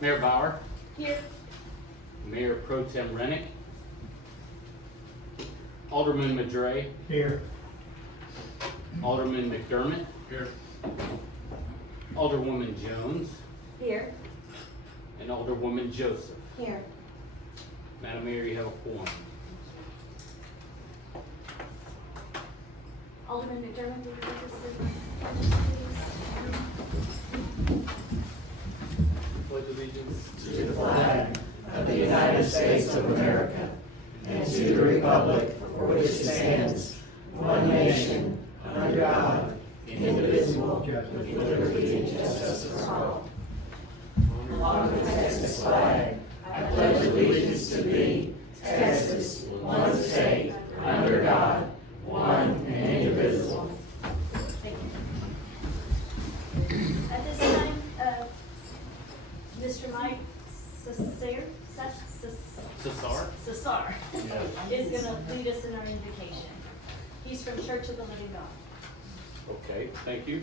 Mayor Bauer, Here. Mayor Pro Tem Rennick, Alderman Madre, Here. Alderman McDermott, Here. Alderwoman Jones, Here. and Alderwoman Joseph. Here. Madam Mayor, you have a quorum. Alderman McDermott, will you read us the pledge, please? Pledge allegiance To the flag of the United States of America and to the republic for which it stands, one nation, under God, indivisible, with liberty and justice for all. On the Texas flag, I pledge allegiance to thee, Texas, one state, under God, one and indivisible. Thank you. At this time, Mr. Mike Cesar is going to lead us in our invocation. He's from Church of the Living God. Okay, thank you.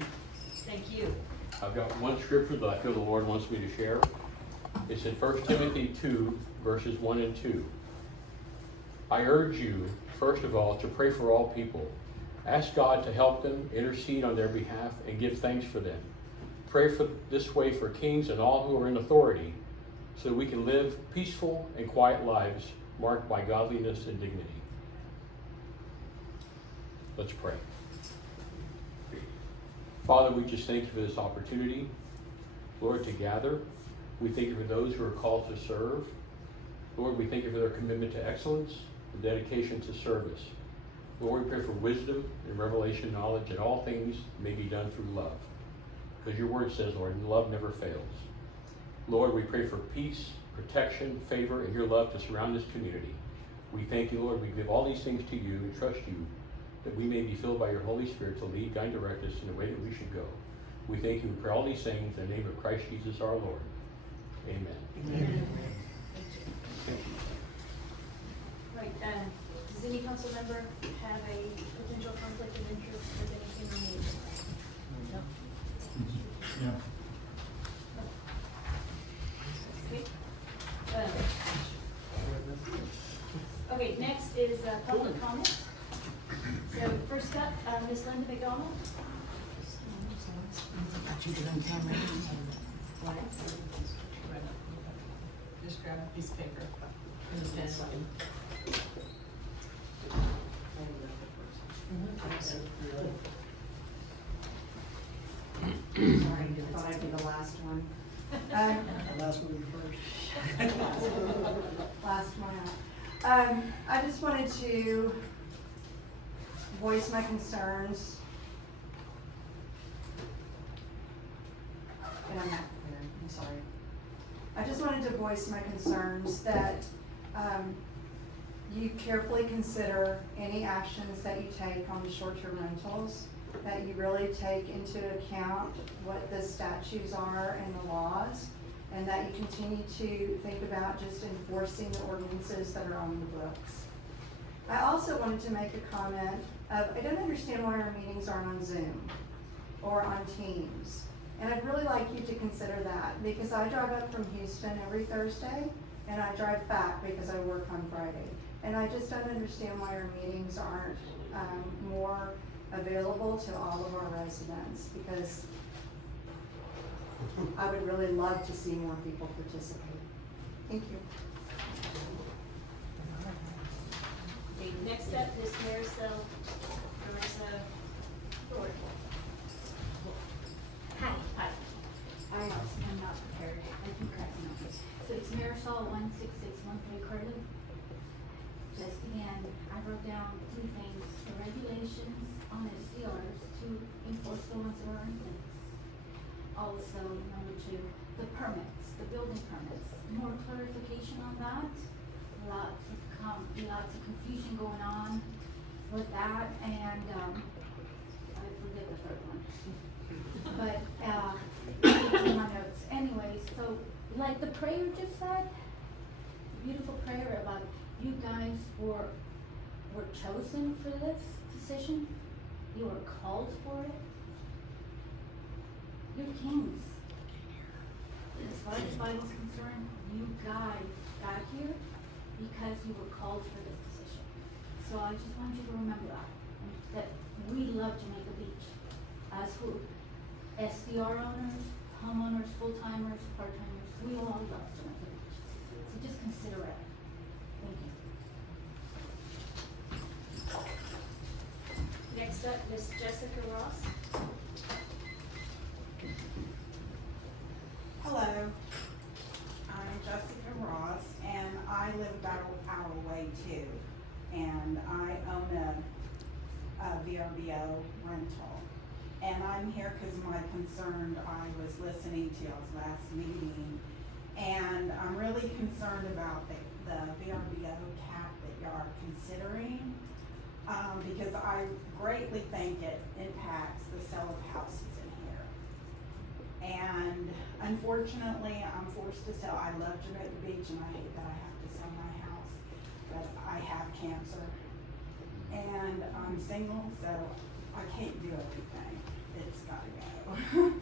Thank you. I've got one scripture that I feel the Lord wants me to share. It's in 1 Timothy 2, verses 1 and 2. I urge you, first of all, to pray for all people. Ask God to help them, intercede on their behalf, and give thanks for them. Pray for this way for kings and all who are in authority, so that we can live peaceful and quiet lives marked by godliness and dignity. Let's pray. Father, we just thank you for this opportunity, Lord, to gather. We thank you for those who are called to serve. Lord, we thank you for their commitment to excellence and dedication to service. Lord, we pray for wisdom and revelation knowledge, and all things may be done through love. Because your word says, Lord, love never fails. Lord, we pray for peace, protection, favor, and your love to surround this community. We thank you, Lord. We give all these things to you and trust you that we may be filled by your Holy Spirit to lead, guide, and direct us in the way that we should go. We thank you and pray all these things in the name of Christ Jesus our Lord. Amen. Amen. Thank you. Right, does any council member have a potential conflict of interest with anything we need? No? Yeah. Okay. Okay, next is public comment. So first up, Ms. Linda McDonald. Just grab a piece of paper and a pen. Sorry, I thought I'd be the last one. Last one first. Last one out. I just wanted to voice my concerns. And I'm not clear, I'm sorry. I just wanted to voice my concerns that you carefully consider any actions that you take on the short-term rentals, that you really take into account what the statutes are and the laws, and that you continue to think about just enforcing the ordinances that are on the books. I also wanted to make a comment of, I don't understand why our meetings aren't on Zoom or on Teams. And I'd really like you to consider that, because I drive up from Houston every Thursday, and I drive back because I work on Friday. And I just don't understand why our meetings aren't more available to all of our residents, because I would really love to see more people participate. Thank you. Okay, next up is Marissa Ford. Hi. Hi. I'm not prepared. I can correct me. So it's Marisol 16613 Curlin. Just again, I wrote down 2 things: the regulations on SCRs to enforce the ones that are in place. Also, number 2, the permits, the building permits. More clarification on that. Lots of confusion going on with that, and I forget the third one. But in my notes. Anyways, so like the prayer just said, beautiful prayer about you guys were chosen for this decision. You were called for it. You're kings. as far as the Bible's concerned, you guys got here because you were called for this position. So I just want you to remember that we love Jamaica Beach. As who, SDR owners, homeowners, full-timers, part-timers, we all love Jamaica Beach. So just consider it. Thank you. Next up, Miss Jessica Ross. Hello, I'm Jessica Ross, and I live about an hour away too. And I own a VRBO rental. And I'm here because my concern, I was listening to y'all's last meeting, and I'm really concerned about the VRBO cap that y'all are considering. Because I greatly think it impacts the sale of houses in here. And unfortunately, I'm forced to sell. I love Jamaica Beach and I hate that I have to sell my house, but I have cancer. And I'm single, so I can't do everything. It's gotta go.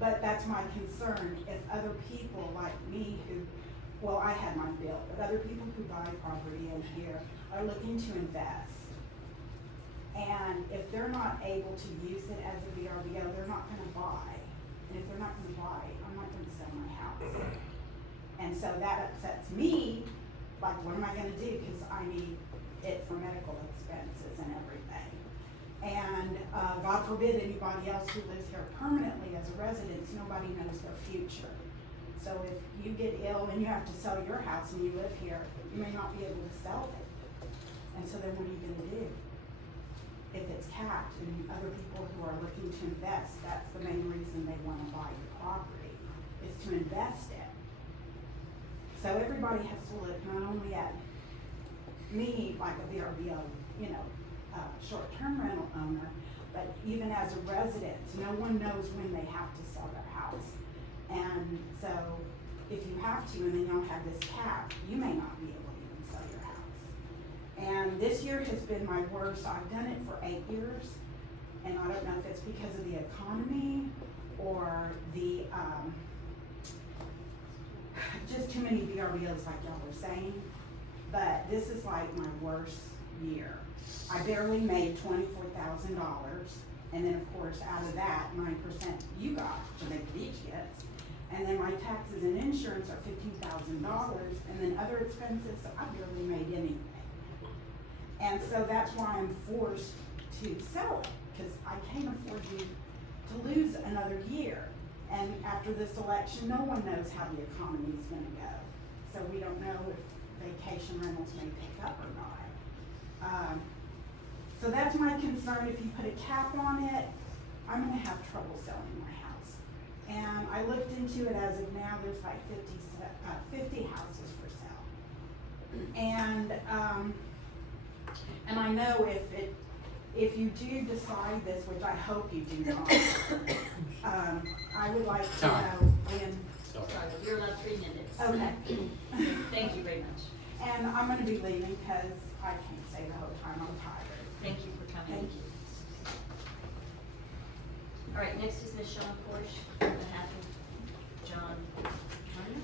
But that's my concern, is other people like me who, well, I had mine built, but other people who buy property in here are looking to invest. And if they're not able to use it as a VRBO, they're not gonna buy. And if they're not gonna buy, I'm not gonna sell my house. And so that upsets me, like what am I gonna do? Cause I need it for medical expenses and everything. And, God forbid anybody else who lives here permanently as a resident, nobody knows their future. So if you get ill and you have to sell your house and you live here, you may not be able to sell it. And so then what are you gonna do? If it's capped and other people who are looking to invest, that's the main reason they wanna buy your property, is to invest it. So everybody has to look not only at me like a VRBO, short-term rental owner, but even as a resident, no one knows when they have to sell their house. And so if you have to and then you don't have this cap, you may not be able to even sell your house. And this year has been my worst. I've done it for 8 years, and I don't know if it's because of the economy or the, just too many VRBOs like y'all were saying, but this is like my worst year. I barely made $24,000, and then of course out of that, 9% you got, Jamaica Beach gets, and then my taxes and insurance are $15,000, and then other expenses, so I barely made anything. And so that's why I'm forced to sell it, because I can't afford to lose another year. And after this election, no one knows how the economy is gonna go. So we don't know if vacation rentals may pick up or not. So that's my concern. If you put a cap on it, I'm gonna have trouble selling my house. And I looked into it. As of now, there's like 50 houses for sale. And I know if you do decide this, which I hope you do not, I would like to know when. Sorry. Sorry, you're allowed 3 minutes. Okay. Thank you very much. And I'm gonna be leaving because I can't stay the whole time. I'm tired. Thank you for coming. Thank you. All right, next is Ms. Shawn Porsche on behalf of John Turner.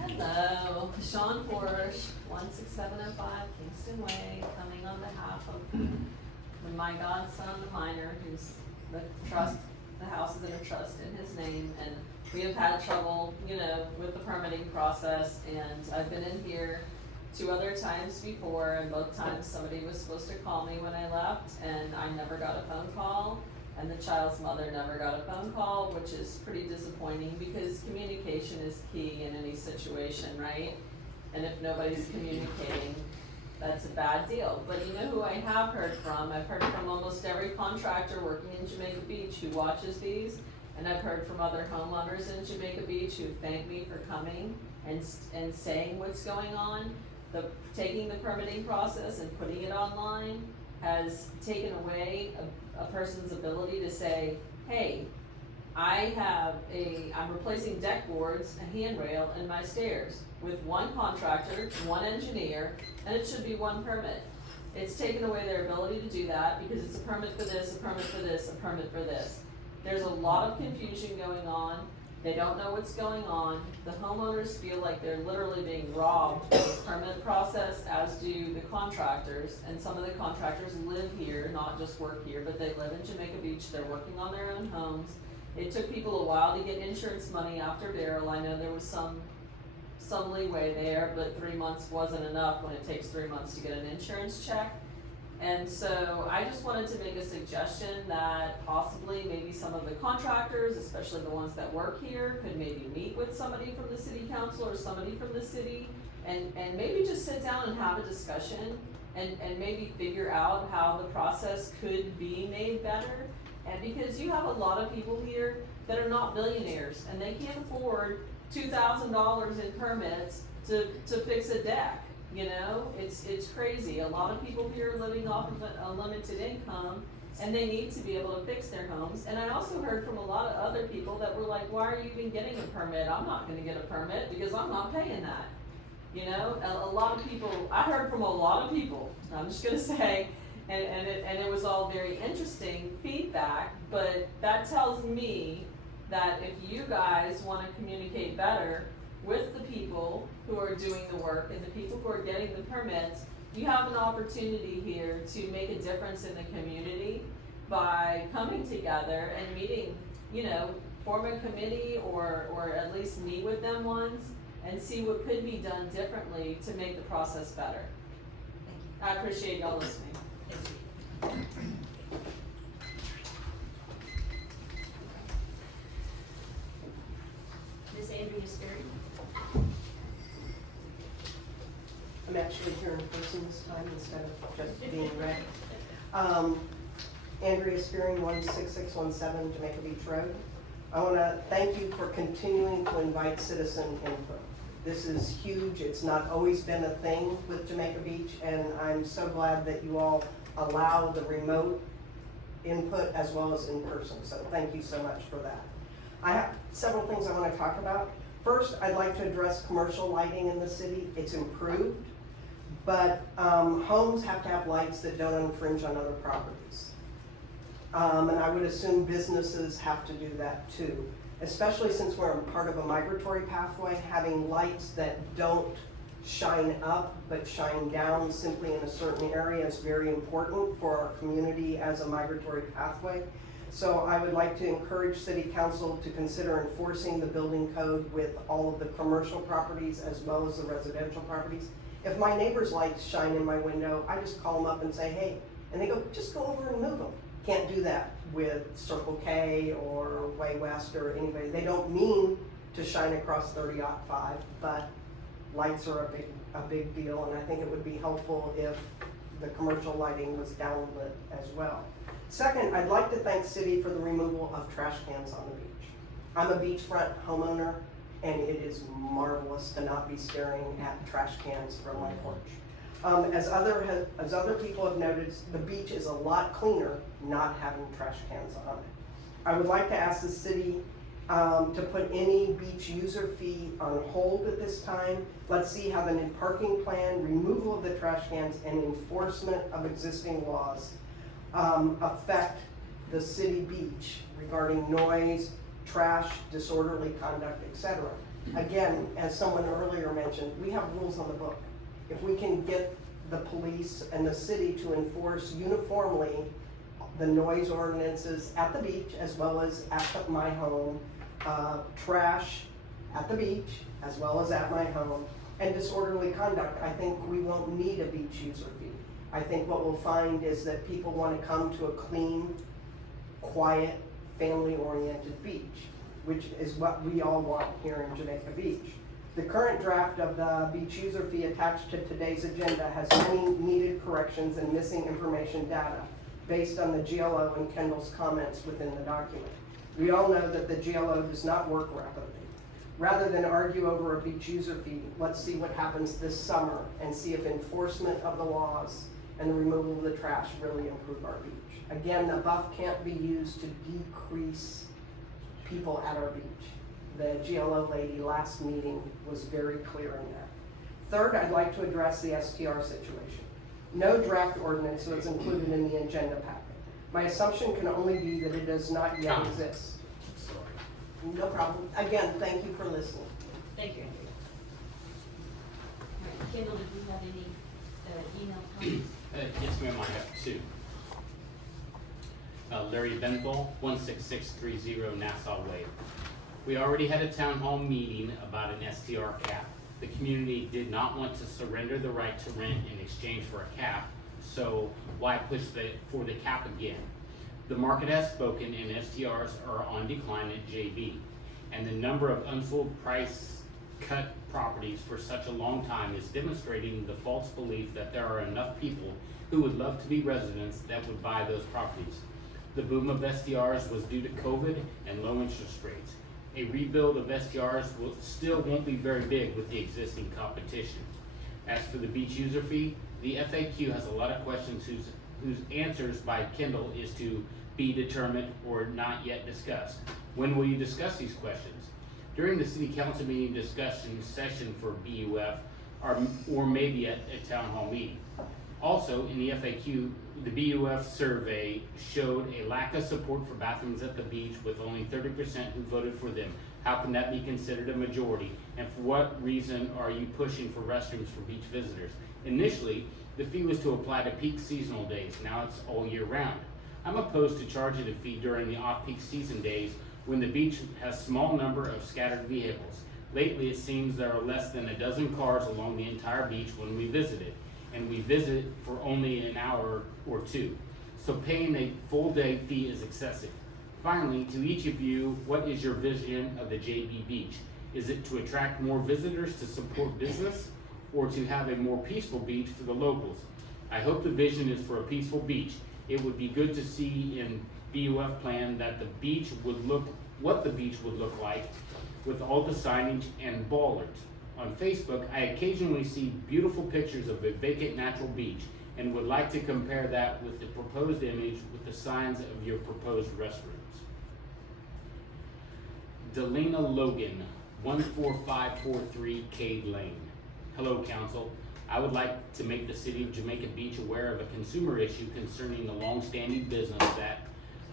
Hello, Shawn Porsche, 16705 Kingston Way, coming on behalf of my godson, the minor, who's the house is in a trust in his name, and we have had trouble, with the permitting process, and I've been in here 2 other times before, and both times somebody was supposed to call me when I left, and I never got a phone call, and the child's mother never got a phone call, which is pretty disappointing, because communication is key in any situation, right? And if nobody's communicating, that's a bad deal. But you know who I have heard from? I've heard from almost every contractor working in Jamaica Beach who watches these, and I've heard from other homeowners in Jamaica Beach who thank me for coming and saying what's going on. Taking the permitting process and putting it online has taken away a person's ability to say, hey, I'm replacing deck boards, a handrail, and my stairs with one contractor, one engineer, and it should be one permit. It's taken away their ability to do that because it's a permit for this, a permit for this, a permit for this. There's a lot of confusion going on. They don't know what's going on. The homeowners feel like they're literally being robbed with this permit process, as do the contractors. And some of the contractors live here, not just work here, but they live in Jamaica Beach. They're working on their own homes. It took people a while to get insurance money after Beryl. I know there was some leeway there, but 3 months wasn't enough when it takes 3 months to get an insurance check. And so I just wanted to make a suggestion that possibly maybe some of the contractors, especially the ones that work here, could maybe meet with somebody from the city council or somebody from the city and maybe just sit down and have a discussion and maybe figure out how the process could be made better. And because you have a lot of people here that are not millionaires and they can't afford $2,000 in permits to fix a deck. You know, it's crazy. A lot of people here are living off of a limited income and they need to be able to fix their homes. And I also heard from a lot of other people that were like, why are you even getting a permit? I'm not gonna get a permit because I'm not paying that. You know, a lot of people, I heard from a lot of people, I'm just gonna say, and it was all very interesting feedback, but that tells me that if you guys wanna communicate better with the people who are doing the work and the people who are getting the permits, you have an opportunity here to make a difference in the community by coming together and meeting, you know, form a committee or at least meet with them once and see what could be done differently to make the process better. I appreciate y'all listening. Ms. Andrea Sperry. I'm actually here in person this time instead of just being read. Andrea Spearing, 16617 Jamaica Beach Road. I want to thank you for continuing to invite citizen input. This is huge. It's not always been a thing with Jamaica Beach, and I'm so glad that you all allow the remote input as well as in person. So thank you so much for that. I have several things I want to talk about. First, I'd like to address commercial lighting in the city. It's improved, but homes have to have lights that don't infringe on other properties. And I would assume businesses have to do that too, especially since we're part of a migratory pathway. Having lights that don't shine up but shine down simply in a certain area is very important for our community as a migratory pathway. So I would like to encourage City Council to consider enforcing the building code with all of the commercial properties as well as the residential properties. If my neighbor's lights shine in my window, I just call them up and say, hey, and they go, just go over and move them. Can't do that with Circle K or Way West or anybody. They don't mean to shine across 30-5, but lights are a big deal, and I think it would be helpful if the commercial lighting was downlit as well. Second, I'd like to thank City for the removal of trash cans on the beach. I'm a beachfront homeowner, and it is marvelous to not be staring at trash cans from my porch. As other people have noticed, the beach is a lot cleaner not having trash cans on it. I would like to ask the city to put any beach user fee on hold at this time. Let's see how the new parking plan, removal of the trash cans, and enforcement of existing laws affect the city beach regarding noise, trash, disorderly conduct, etc. Again, as someone earlier mentioned, we have rules on the book. If we can get the police and the city to enforce uniformly the noise ordinances at the beach as well as at my home, trash at the beach as well as at my home, and disorderly conduct, I think we won't need a beach user fee. I think what we'll find is that people want to come to a clean, quiet, family-oriented beach, which is what we all want here in Jamaica Beach. The current draft of the beach user fee attached to today's agenda has many needed corrections and missing information data based on the GLO and Kendall's comments within the document. We all know that the GLO does not work rapidly. Rather than argue over a beach user fee, let's see what happens this summer and see if enforcement of the laws and the removal of the trash really improve our beach. Again, the buff can't be used to decrease people at our beach. The GLO lady last meeting was very clear in that. Third, I'd like to address the STR situation. No draft ordinance was included in the agenda packet. My assumption can only be that it does not yet exist. No problem. Again, thank you for listening. Thank you. All right, Kendall, did you have any, email comments? Yes, ma'am, I have two. Larry Benthal, 16630 Nassau Way. We already had a town hall meeting about an STR cap. The community did not want to surrender the right to rent in exchange for a cap, so why push for the cap again? The market has spoken and STRs are on decline at JB, and the number of unsold price cut properties for such a long time is demonstrating the false belief that there are enough people who would love to be residents that would buy those properties. The boom of STRs was due to COVID and low interest rates. A rebuild of STRs still won't be very big with the existing competition. As for the beach user fee, the FAQ has a lot of questions whose answers by Kendall is to be determined or not yet discussed. When will you discuss these questions? During the city council meeting discussion session for BUF, or maybe at a town hall meeting. Also, in the FAQ, the BUF survey showed a lack of support for bathrooms at the beach, with only 30% who voted for them. How can that be considered a majority? And for what reason are you pushing for restrooms for beach visitors? Initially, the fee was to apply to peak seasonal days. Now it's all year round. I'm opposed to charging a fee during the off-peak season days when the beach has a small number of scattered vehicles. Lately, it seems there are less than a dozen cars along the entire beach when we visited, and we visit for only an hour or two. So paying a full day fee is excessive. Finally, to each of you, what is your vision of the JB Beach? Is it to attract more visitors to support business, or to have a more peaceful beach for the locals? I hope the vision is for a peaceful beach. It would be good to see in BUF plan that the beach would look, what the beach would look like with all the signage and bollards. On Facebook, I occasionally see beautiful pictures of a vacant natural beach and would like to compare that with the proposed image with the signs of your proposed restrooms. Delina Logan, 14543 Cade Lane. Hello, Council. I would like to make the City of Jamaica Beach aware of a consumer issue concerning the long-standing business that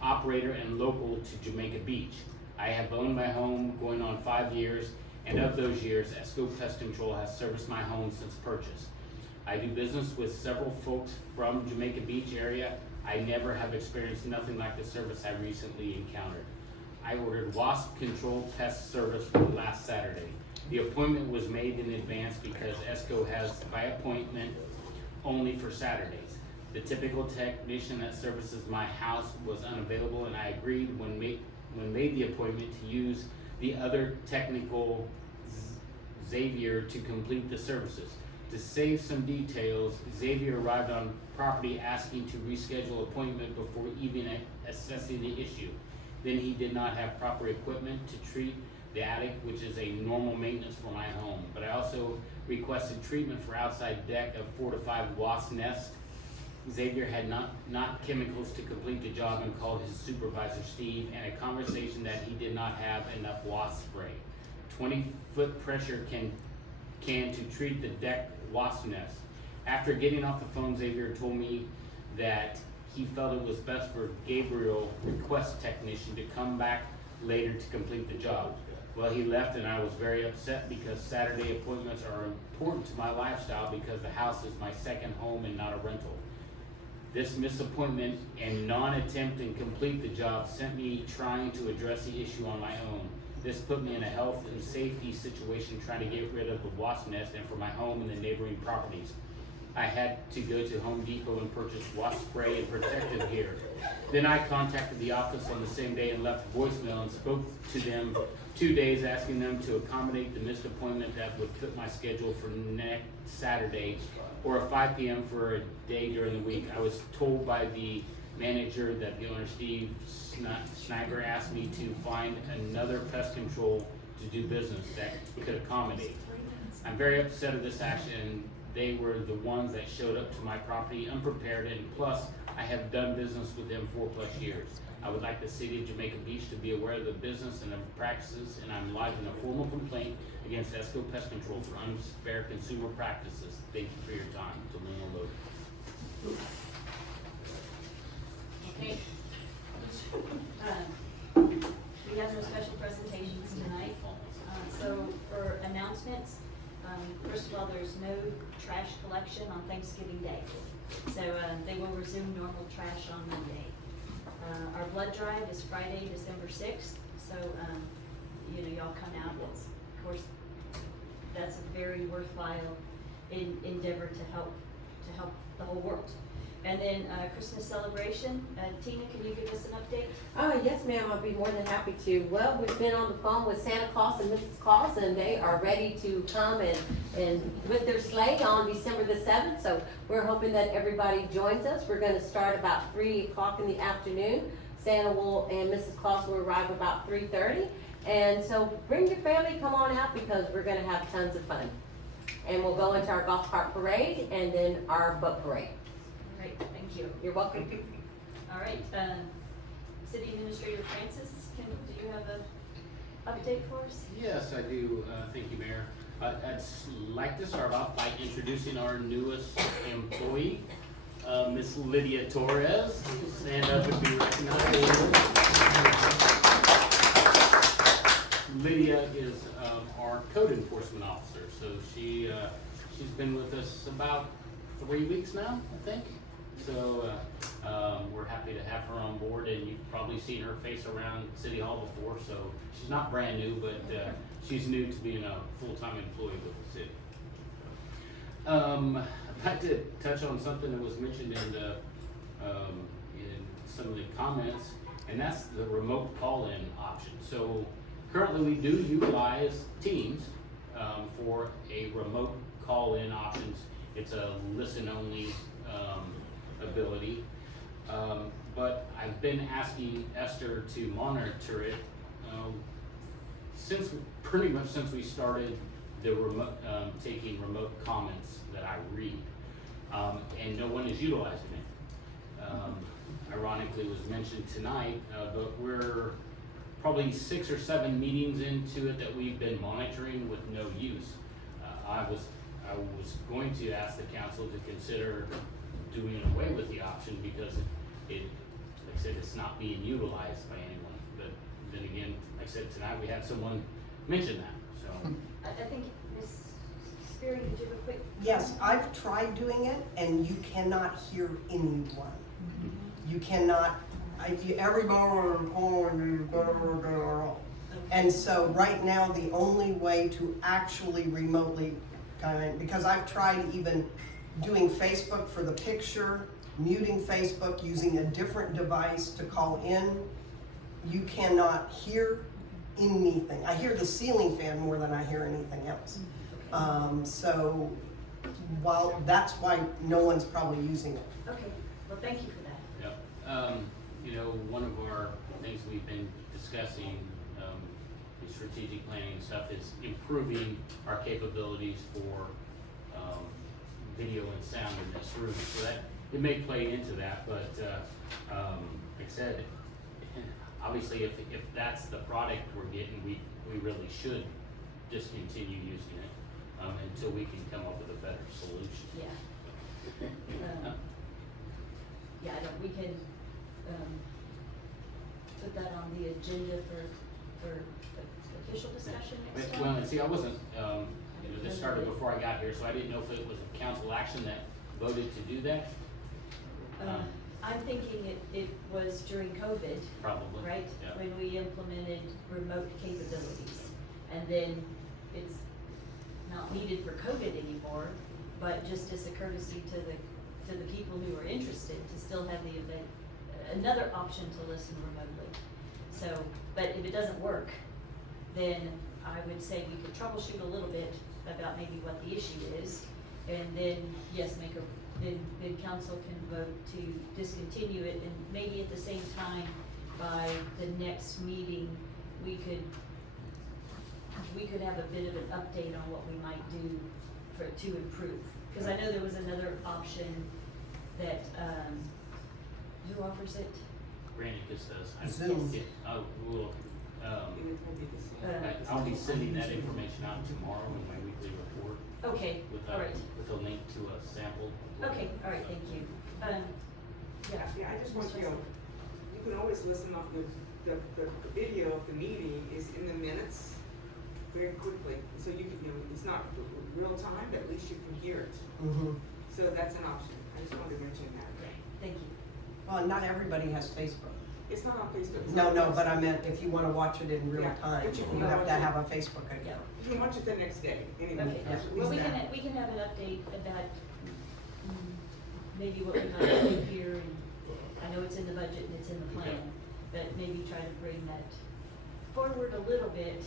operator and local to Jamaica Beach. I have owned my home going on 5 years, and of those years, ESCO Pest Control has serviced my home since purchase. I do business with several folks from Jamaica Beach area. I never have experienced nothing like the service I recently encountered. I ordered wasp control test service for last Saturday. The appointment was made in advance because ESCO has by appointment only for Saturdays. The typical technician that services my house was unavailable, and I agreed when made the appointment to use the other technical Xavier to complete the services. To save some details, Xavier arrived on property asking to reschedule appointment before even assessing the issue. Then he did not have proper equipment to treat the attic, which is a normal maintenance for my home. But I also requested treatment for outside deck of 4 to 5 wasp nests. Xavier had not chemicals to complete the job and called his supervisor Steve, and a conversation that he did not have enough wasp spray. 20-foot pressure can to treat the deck wasp nest. After getting off the phone, Xavier told me that he felt it was best for Gabriel, request technician, to come back later to complete the job. Well, he left, and I was very upset because Saturday appointments are important to my lifestyle because the house is my second home and not a rental. This misappointment and non-attempt to complete the job sent me trying to address the issue on my own. This put me in a health and safety situation trying to get rid of the wasp nest and for my home and the neighboring properties. I had to go to Home Depot and purchase wasp spray and protective gear. Then I contacted the office on the same day and left a voicemail and spoke to them 2 days, asking them to accommodate the missed appointment that would fit my schedule for next Saturday or a 5 p.m. for a day during the week. I was told by the manager that the owner, Steve Sniger, asked me to find another pest control to do business that could accommodate. I'm very upset at this action. They were the ones that showed up to my property unprepared, and plus I have done business with them 4+ years. I would like the City of Jamaica Beach to be aware of the business and of practices, and I'm lodging a formal complaint against ESCO Pest Control for unfair consumer practices. Thank you for your time. Delina Logan. Okay. we have no special presentations tonight. So for announcements, first of all, there's no trash collection on Thanksgiving Day. So, they will resume normal trash on Monday. Our blood drive is Friday, December 6th, so, y'all come out. It's, of course, that's a very worthwhile endeavor to help the whole world. And then, Christmas celebration, Tina, can you give us an update? Yes, ma'am, I'll be more than happy to. Well, we've been on the phone with Santa Claus and Mrs. Claus, and they are ready to come and with their sleigh on December the 7th, so we're hoping that everybody joins us. We're gonna start about 3 o'clock in the afternoon. Santa and Mrs. Claus will arrive about 3:30, and so bring your family, come on out, because we're gonna have tons of fun. And we'll go into our golf cart parade and then our boat parade. Great, thank you. You're welcome. All right, City Administrator Francis, do you have a update for us? Yes, I do. Thank you, Mayor. I'd like to start off by introducing our newest employee, Miss Lydia Torres. Stand up and be recognized. Lydia is our code enforcement officer, so she's been with us about 3 weeks now, I think. So we're happy to have her on board, and you've probably seen her face around City Hall before, so she's not brand new, but she's new to being a full-time employee with the city. I'd like to touch on something that was mentioned in some of the comments, and that's the remote call-in option. So currently we do utilize Teams for a remote call-in options. It's a listen-only ability, but I've been asking Esther to monitor it pretty much since we started the remote taking remote comments that I read, and no one is utilizing it. Ironically, it was mentioned tonight, but we're probably 6 or 7 meetings into it that we've been monitoring with no use. I was going to ask the council to consider doing away with the option because like I said, it's not being utilized by anyone. But then again, like I said, tonight we had someone mention that, so. I think Ms. Speary, did you have a quick? Yes, I've tried doing it and you cannot hear anyone. You cannot, and so right now, the only way to actually remotely because I've tried even doing Facebook for the picture, muting Facebook, using a different device to call in, you cannot hear anything. I hear the ceiling fan more than I hear anything else. So while that's why no one's probably using it. Okay, well, thank you for that. Yep. One of our things we've been discussing in strategic planning and stuff is improving our capabilities for video and sound in this room. So that it may play into that, but like I said, obviously if that's the product we're getting, we really should discontinue using it until we can come up with a better solution. Yeah. Yeah, we can put that on the agenda for official discussion next time. Well, and see, I wasn't, this started before I got here, so I didn't know if it was a council action that voted to do that. I'm thinking it was during COVID, Probably. right? Yeah. When we implemented remote capabilities. And then it's not needed for COVID anymore, but just as a courtesy to the people who are interested to still have the event, another option to listen remotely. So, but if it doesn't work, then I would say we could troubleshoot a little bit about maybe what the issue is, and then, yes, then council can vote to discontinue it, and maybe at the same time, by the next meeting, we could have a bit of an update on what we might do to improve. Because I know there was another option that, who offers it? Granicus does. Zoom. Yeah, I'll be sending that information out tomorrow in my weekly report Okay, with all right. a link to a sample. Okay, all right, thank you. Yeah. Yeah, I just want you to know, you can always listen off the the video of the meeting is in the minutes very quickly. So you can, it's not real time, but at least you can hear it. Mhm. So that's an option. I just wanted to mention that. Thank you. Well, not everybody has Facebook. It's not on Facebook. It's No, on no, Facebook. but I meant if you wanna watch it in real Yeah, time, but you can you have watch to it. have a Facebook account. You can watch it the next day, anyway. Okay, Yeah. well, we can have an update about, maybe what we might do here, and I know it's in the budget and it's in the plan, but maybe try to bring that forward a little bit,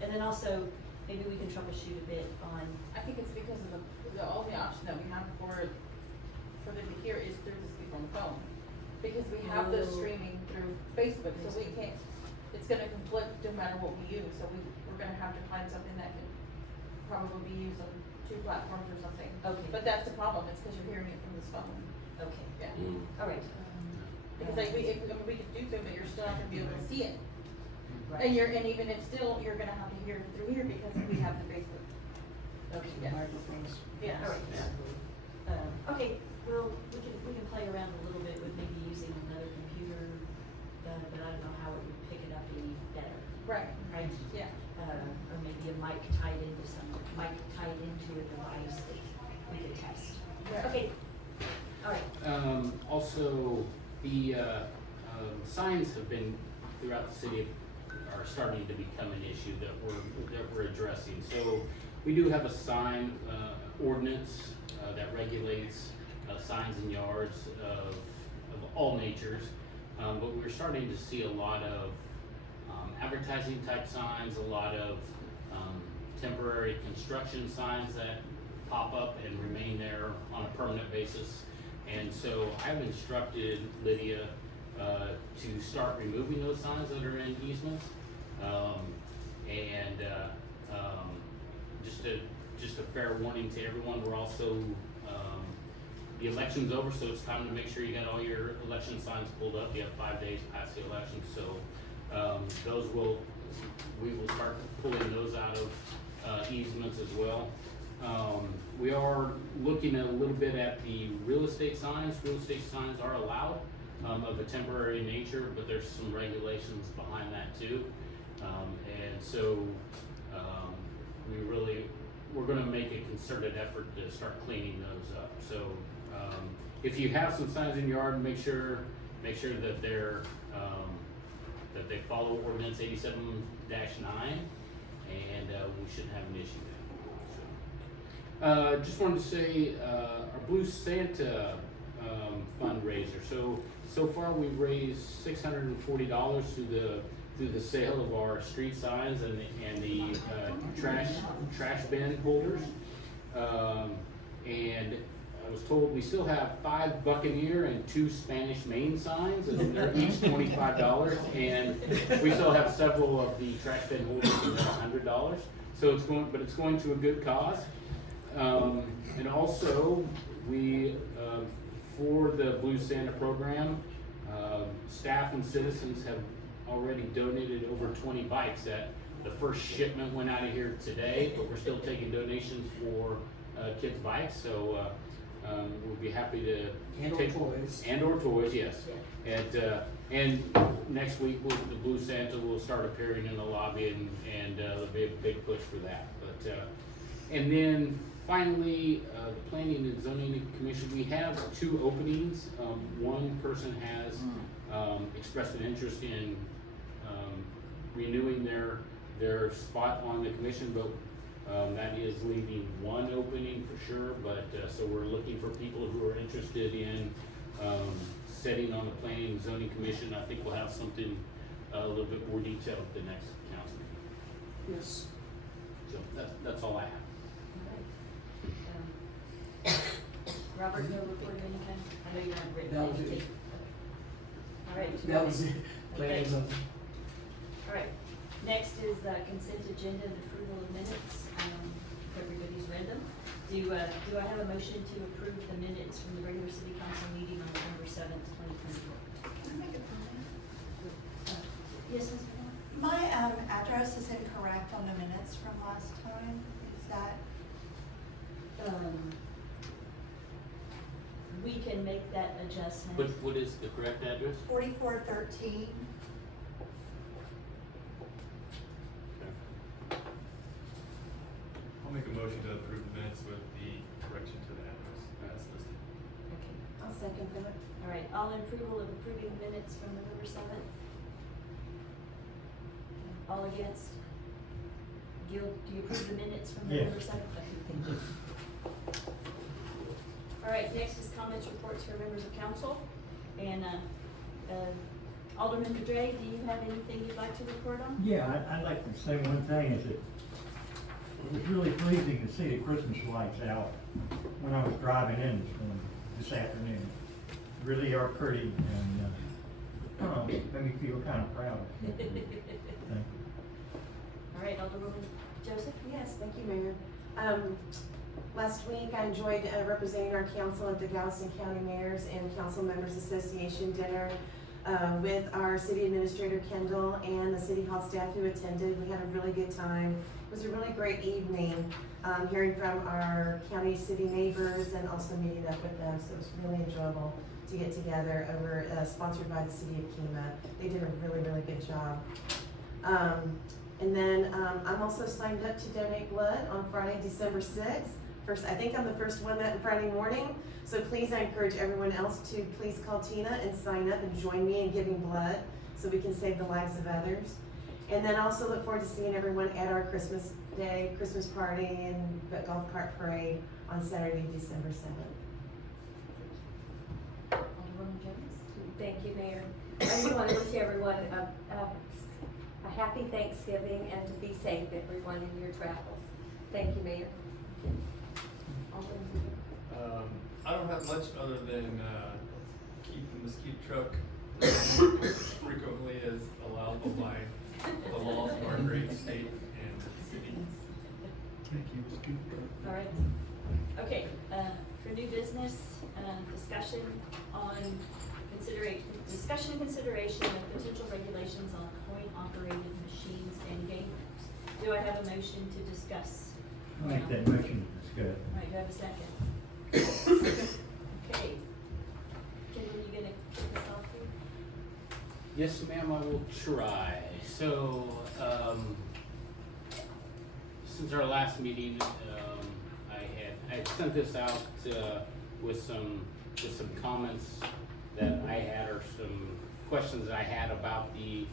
and then also, maybe we can troubleshoot a bit on, I think it's because of the only option that we have for them to hear is through the speaker on the phone. Because we have the Oh. streaming through Facebook, so we can't, it's gonna conflict no matter what we use, so we're gonna have to find something that can probably be used on 2 platforms or something. Okay. But that's the problem, it's because you're hearing it from this phone. okay, Yeah. all right. Because like, we could do so, but you're still not gonna be able to see it. Right. And even if still, you're gonna have to hear it through here because we have the Facebook. Okay. Yeah. Microphones. Yeah. All right. Okay, well, we can play around a little bit with maybe using another computer, but I don't know how it would pick it up any better, Right. right? Yeah. Or maybe a mic tied into a device that we could test. Right. Okay, all right. Also, the signs have been throughout the city are starting to become an issue that we're addressing. So we do have a sign ordinance that regulates signs in yards of all natures, but we're starting to see a lot of advertising type signs, a lot of temporary construction signs that pop up and remain there on a permanent basis. And so I've instructed Lydia to start removing those signs that are in easements. Just a fair warning to everyone, we're also, the election's over, so it's time to make sure you got all your election signs pulled up. You have 5 days past the election, so we will start pulling those out of easements as well. We are looking a little bit at the real estate signs. Real estate signs are allowed of a temporary nature, but there's some regulations behind that too. And so we're gonna make a concerted effort to start cleaning those up. So if you have some signs in your yard, make sure that they're that they follow ordinance 87-9, and we shouldn't have an issue there. So, just wanted to say our Blue Santa fundraiser. So far we've raised $640 through the sale of our street signs and the trash bin holders. And I was told we still have 5 Buccaneer and 2 Spanish Main signs, and they're each $25. And we still have several of the trash bin holders that are $100. So it's going to a good cause. And also we, for the Blue Santa program, staff and citizens have already donated over 20 bikes. That the first shipment went out of here today, but we're still taking donations for kids' bikes. So we'll be happy to take toys. and/or toys, yes. And next week the Blue Santa will start appearing in the lobby, and there'll be a big push for that. But and then finally, the Planning and Zoning Commission, we have 2 openings. One person has expressed an interest in renewing their spot on the commission, but that is leaving 1 opening for sure. But so we're looking for people who are interested in sitting on the Planning and Zoning Commission. I think we'll have something a little bit more detailed at the next council meeting. Yes. So that's all I have. Robert, no report of any kind? I know you haven't written That was anything. it. All right. That was it. Okay. Plans of. All right, next is the consent agenda and approval of minutes. Everybody's read them. Do I have a motion to approve the minutes from the regular city council meeting on November 7th, 2024? Can I make a comment? Yes, Ms. Bernard? My address is incorrect on the minutes from last time. Is that? We can make that adjustment. What is the correct address? 4413 motion to approve the minutes with the correction to the address as listed. Okay, I'll second that. all right, all in approval of approving the minutes from November seventh? All against? Gil, do you approve the minutes from Yes. November seventh? Thank you. All right, next is comments, reports for members of council. And, Alderman Pedre, do you have anything you'd like to report on? Yeah, I'd like to say one thing is that it was really pleasing to see the Christmas lights out when I was driving in this afternoon. Really are pretty and, made me feel kind of proud. Thank you. All right, Alderwoman Joseph? Yes, thank you, Mayor. Last week, I enjoyed representing our council at the Galveston County Mayors and Council Members Association dinner with our city administrator Kendall and the city hall staff who attended. We had a really good time. It was a really great evening, hearing from our county city neighbors and also meeting up with them. So it was really enjoyable to get together over, sponsored by the city of Kemah. They did a really, really good job. And then I'm also signed up to donate blood on Friday, December 6th. I think I'm the first one that Friday morning. So please, I encourage everyone else to please call Tina and sign up and join me in giving blood so we can save the lives of others. And then also look forward to seeing everyone at our Christmas Day, Christmas party and golf cart parade on Saturday, December 7th. Alderwoman Jones? Thank you, Mayor. I just want to wish everyone a happy Thanksgiving and to be safe, everyone, in your travels. Thank you, Mayor. Alderman Pedre? I don't have much other than keep the mosquito truck running as frequently as allowable by the laws of our great state and city. Thank you. All right. Okay, for new business, discussion and consideration of potential regulations on coin-operated machines and game rooms. Do I have a motion to discuss? I like that motion to discuss. All right, do I have a second? Okay. Kendall, you gonna kick us off here? Yes, ma'am, I will try. So, since our last meeting, I sent this out with some comments that I had, or some questions that I had about the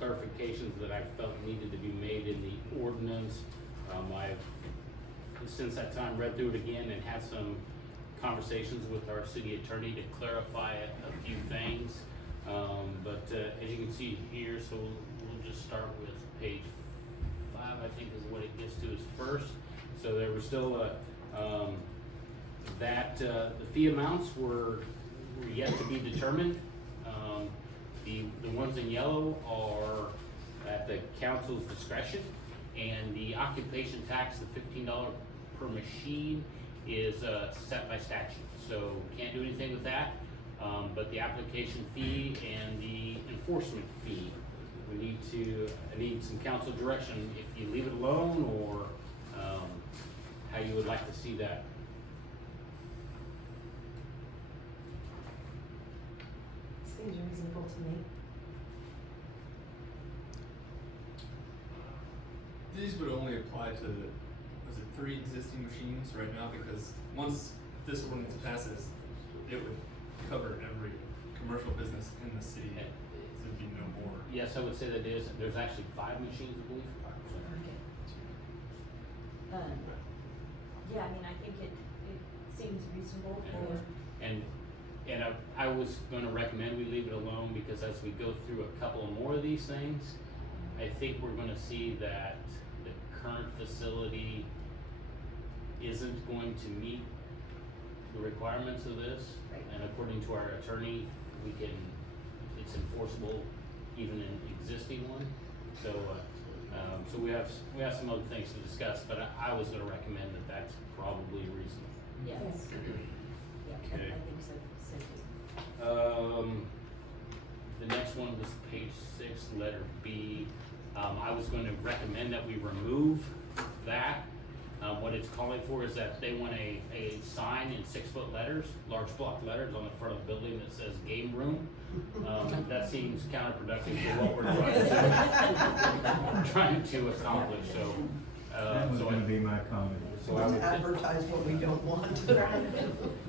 clarifications that I felt needed to be made in the ordinance. I've since that time read through it again and had some conversations with our city attorney to clarify a few things. But as you can see here, so we'll just start with page 5, I think is what it gets to is first. So there was still the fee amounts were yet to be determined. The ones in yellow are at the council's discretion, and the occupation tax, the $15 per machine, is set by statute. So can't do anything with that. But the application fee and the enforcement fee, I need some council direction if you leave it alone, or how you would like to see that. Seems reasonable to me. These would only apply to, was it 3 existing machines right now? Because once this ordinance passes, it would cover every commercial business in the city. Okay. There'd be no more. Yes, I would say that there's actually 5 machines, I believe. Yeah, I mean, I think it seems reasonable for, And I was gonna recommend we leave it alone, because as we go through a couple more of these things, I think we're gonna see that the current facility isn't going to meet the requirements of this. Right. And according to our attorney, it's enforceable even in existing one. So, so we have some other things to discuss, but I was gonna recommend that that's probably reasonable. yeah. Yes. Yeah, I Okay. think so too. The next one was page 6, letter B. I was going to recommend that we remove that. What it's calling for is that they want a sign in 6-foot letters, large block letters on the front of the building that says game room. That seems counterproductive to what we're trying to accomplish, so That was so gonna be my comment. So I Let's would, advertise what we don't want.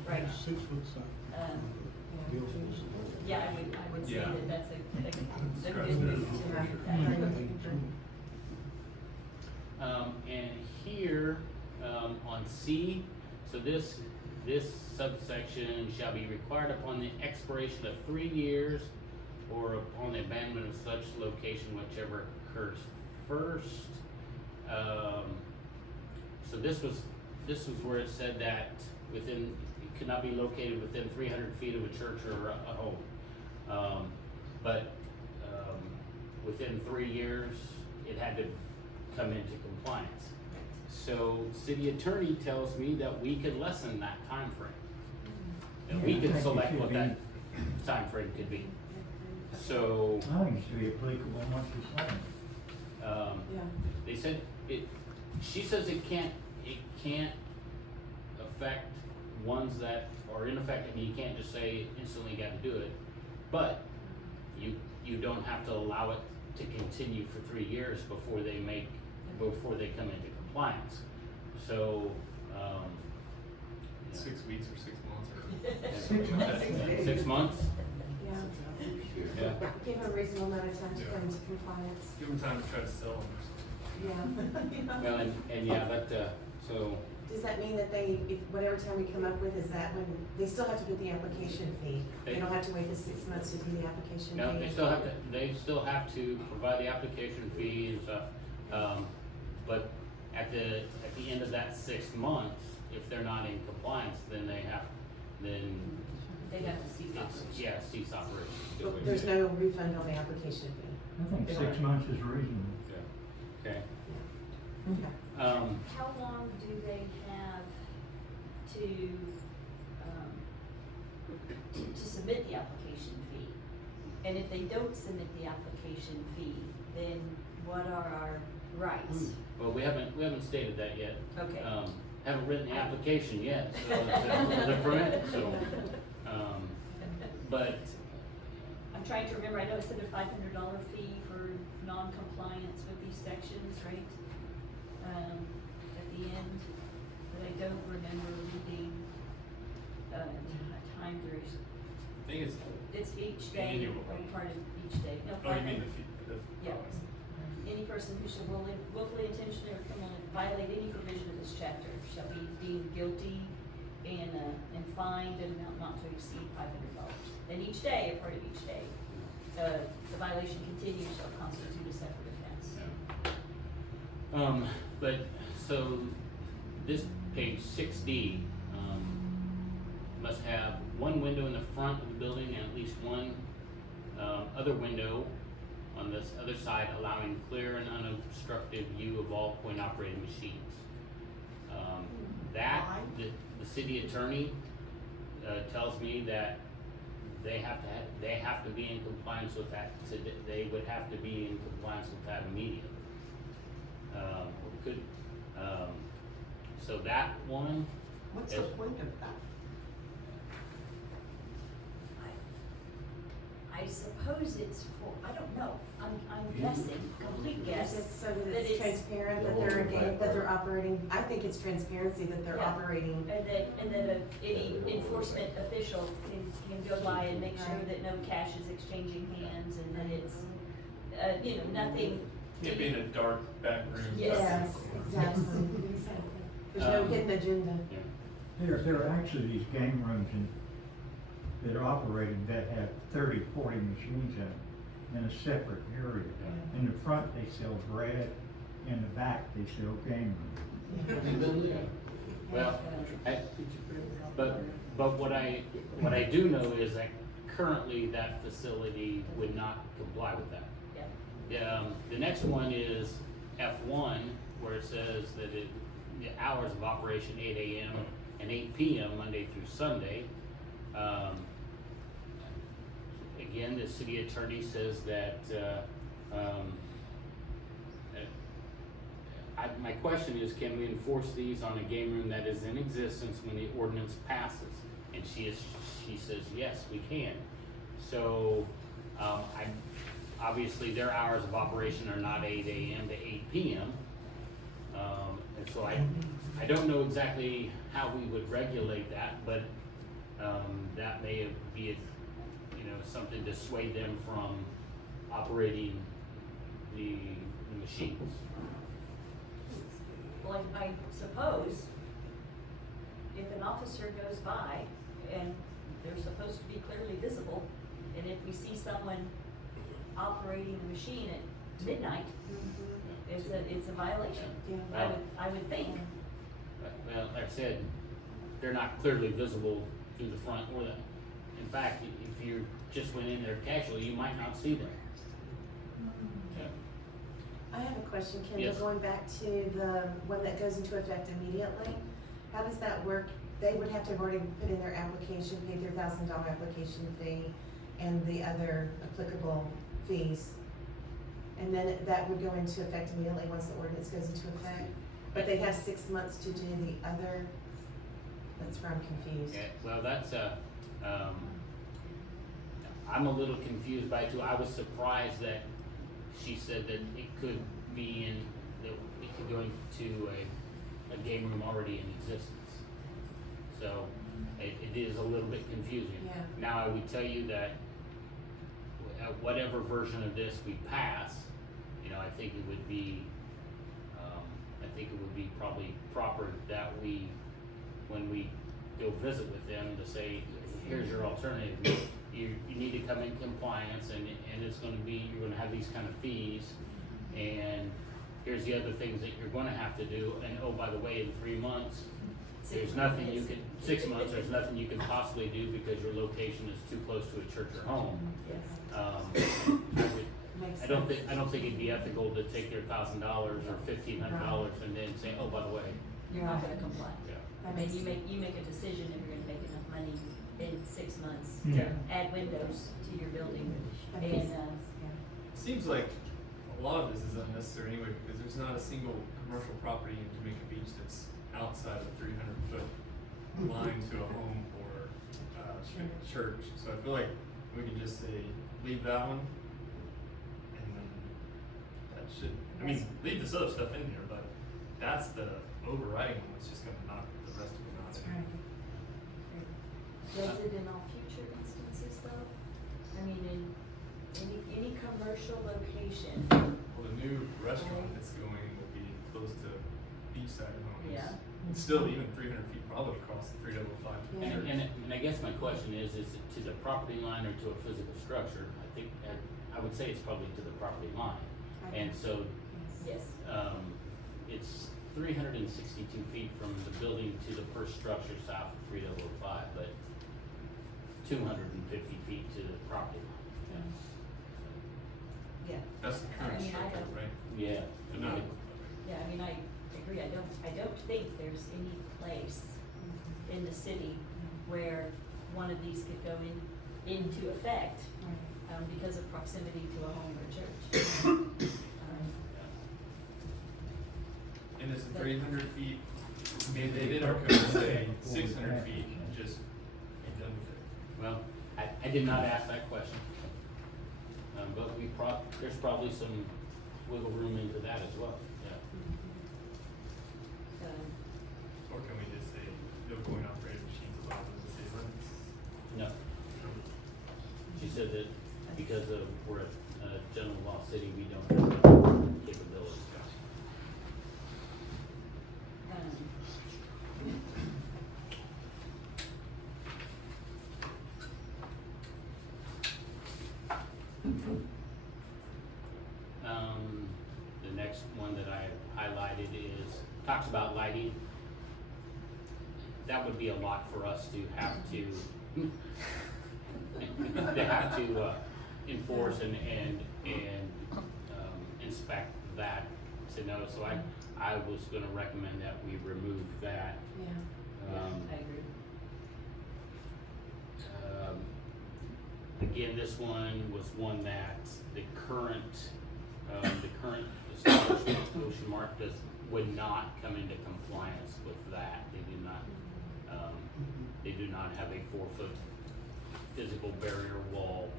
Right. 6 foot sign. Yeah, I would say Yeah. that that's a Scratch good that. move to make that. and here, on C, so this subsection shall be required upon the expiration of 3 years or upon the abandonment of such location, whichever occurs first. So this was where it said that it could not be located within 300 feet of a church or a home. Within 3 years, it had to come into compliance. So city attorney tells me that we could lessen that time frame. And we I could think it select should what be. that time frame could be. So, I think it should be applicable once it's signed. Yeah. they said she says it can't affect ones that are ineffective, and you can't just say instantly gotta do it. But you don't have to allow it to continue for 3 years before they come into compliance. So, 6 weeks or 6 months or. 6 months. 6 months? Yeah. Yeah. Give them a reasonable amount of time to come into compliance. Give them time to try to sell them or something. Yeah. Well, and yeah, so, Does that mean that if whatever time we come up with, is that when, they still have to put the application fee? They don't have to wait the 6 months to do the application fee? no, they still have to provide the application fee and stuff. But at the end of that 6 months, if they're not in compliance, then they have to cease operation. Yeah, cease operation. But there's no refund on the application fee? I think 6 months is reasonable. Okay. Okay. How long do they have to submit the application fee? And if they don't submit the application fee, then what are our rights? Well, we haven't stated that yet. Okay. Haven't written the application yet, so the permit, so, but, I'm trying to remember, I know it said a $500 fee for non-compliance with these sections, right? At the end, but I don't remember reading, time duration. I think It's each day, Annual. or part of each day. No, oh, you mean 500. the fee, Yeah. Any person who shall willfully, intentionally, or criminally violate any provision of this chapter shall be deemed guilty and fined an amount not to exceed $500. And each day, a part of each day, the violation continues shall constitute a separate offense. but, so, this page 6D, must have one window in the front of the building and at least one, other window on this other side, allowing clear and unobstructed view of all point-operated machines. The city attorney tells me that they have to be in compliance with that. So they would have to be in compliance with that immediately. So that one. What's the point of that? I suppose it's for, I don't know, I'm guessing, complete guess. So that that it's transparent, that they're operating, I think it's transparency that they're Yeah. operating. And that any enforcement official can go by and make sure that no cash is exchanging hands and that it's, nothing. Can't be in a dark back room. Yes. Exactly. There's no hidden agenda. There are actually these game rooms that are operating that have 30, 40 machines in a separate area. In the front, they sell bread, in the back, they sell game rooms. Well, but what I do know is that currently that facility would not comply with that. Yeah. The next one is F1, where it says that the hours of operation 8 a.m. and 8 p.m. Monday through Sunday. Again, the city attorney says that, my question is, can we enforce these on a game room that is in existence when the ordinance passes? And she says, yes, we can. So, obviously their hours of operation are not 8 a.m. to 8 p.m. And so I don't know exactly how we would regulate that, but, that may be, something to sway them from operating the machines. Well, I suppose if an officer goes by and they're supposed to be clearly visible, and if we see someone operating the machine at midnight, it's a violation. Yeah. I would think. Well, like I said, they're not clearly visible through the front or the, in fact, if you just went in there casually, you might not see them. Okay. I have a question, Kendall, Yes. going back to the one that goes into effect immediately. How does that work? They would have to have already put in their application, paid their $1,000 application fee and the other applicable fees. And then that would go into effect immediately once the ordinance goes into effect. But they have 6 months to do the other, that's where I'm confused. Okay, well, that's I'm a little confused by it too. I was surprised that she said that it could be that it could go into a game room already in existence. So it is a little bit confusing. Yeah. Now, I would tell you that whatever version of this we pass, I think it would be, probably proper that when we go visit with them, to say, here's your alternative. You need to come in compliance, and it's gonna be, you're gonna have these kind of fees, and here's the other things that you're gonna have to do, and oh, by the way, in 3 months, there's nothing you can, 6 months, there's nothing you can possibly do because your location is too close to a church or home. Yes. Makes I don't sense. think it'd be ethical to take their $1,000 or $1,500 and then say, oh, by the way, You're not gonna comply. yeah. I mean, you make a decision if you're gonna make enough money in 6 months. Yeah. Add windows to your building, That makes and, sense, yeah. Seems like a lot of this is unnecessary anyway, because there's not a single commercial property in Jamaica Beach that's outside of a 300-foot line to a home or a church. So I feel like we can just say, leave that one, and then that should, leave this other stuff in here, but that's the overriding one that's just gonna knock the rest of them out. That's right. does it in all future instances though? I mean, in any commercial location, Well, the new restaurant that's going will be close to beachside homes. Yeah. It's still even 300 feet probably across the 305 to the Yeah. church. And I guess my question is it to the property line or to a physical structure? I think, I would say it's probably to the property line. And so, yes. it's 362 feet from the building to the first structure south of 3005, but 250 feet to the property line. Yeah. That's the current I mean, I structure, don't- right? Yeah. But not- Yeah, I mean, I agree, I don't think there's any place in the city where one of these could go into effect, because of proximity to a home or church. And it's 300 feet mandated, or could we say 600 feet and just be done with it? Well, I did not ask that question. But there's probably some wiggle room into that as well, yeah. Or can we just say, no coin operated machines allowed in the city limits? No. She said that because we're a general law city, we don't have the capability. The next one that I highlighted talks about lighting. That would be a lot for us to have to enforce and inspect that to know. So I was gonna recommend that we remove that. Yeah. I agree. Again, this one was one that the current establishment, Ocean Mark, would not come into compliance with that. They do not have a 4-foot physical barrier wall.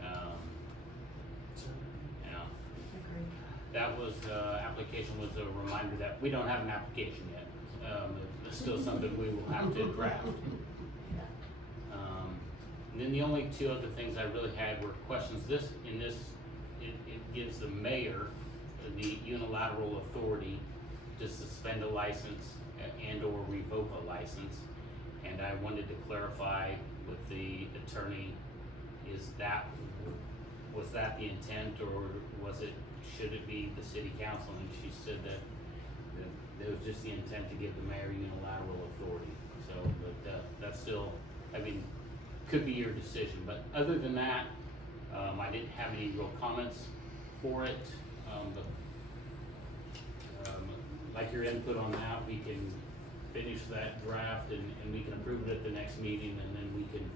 Yeah. Agreed. that was, application was a reminder that we don't have an application yet. It's still something we will have to draft. And then the only two other things I really had were questions. It gives the mayor the unilateral authority to suspend a license and or revoke a license. And I wanted to clarify with the attorney, was that the intent, or should it be the city council? And she said that it was just the intent to give the mayor unilateral authority. So, but that's still, I mean, could be your decision. But other than that, I didn't have any real comments for it. Like your input on that, we can finish that draft and we can approve it at the next meeting, and then we can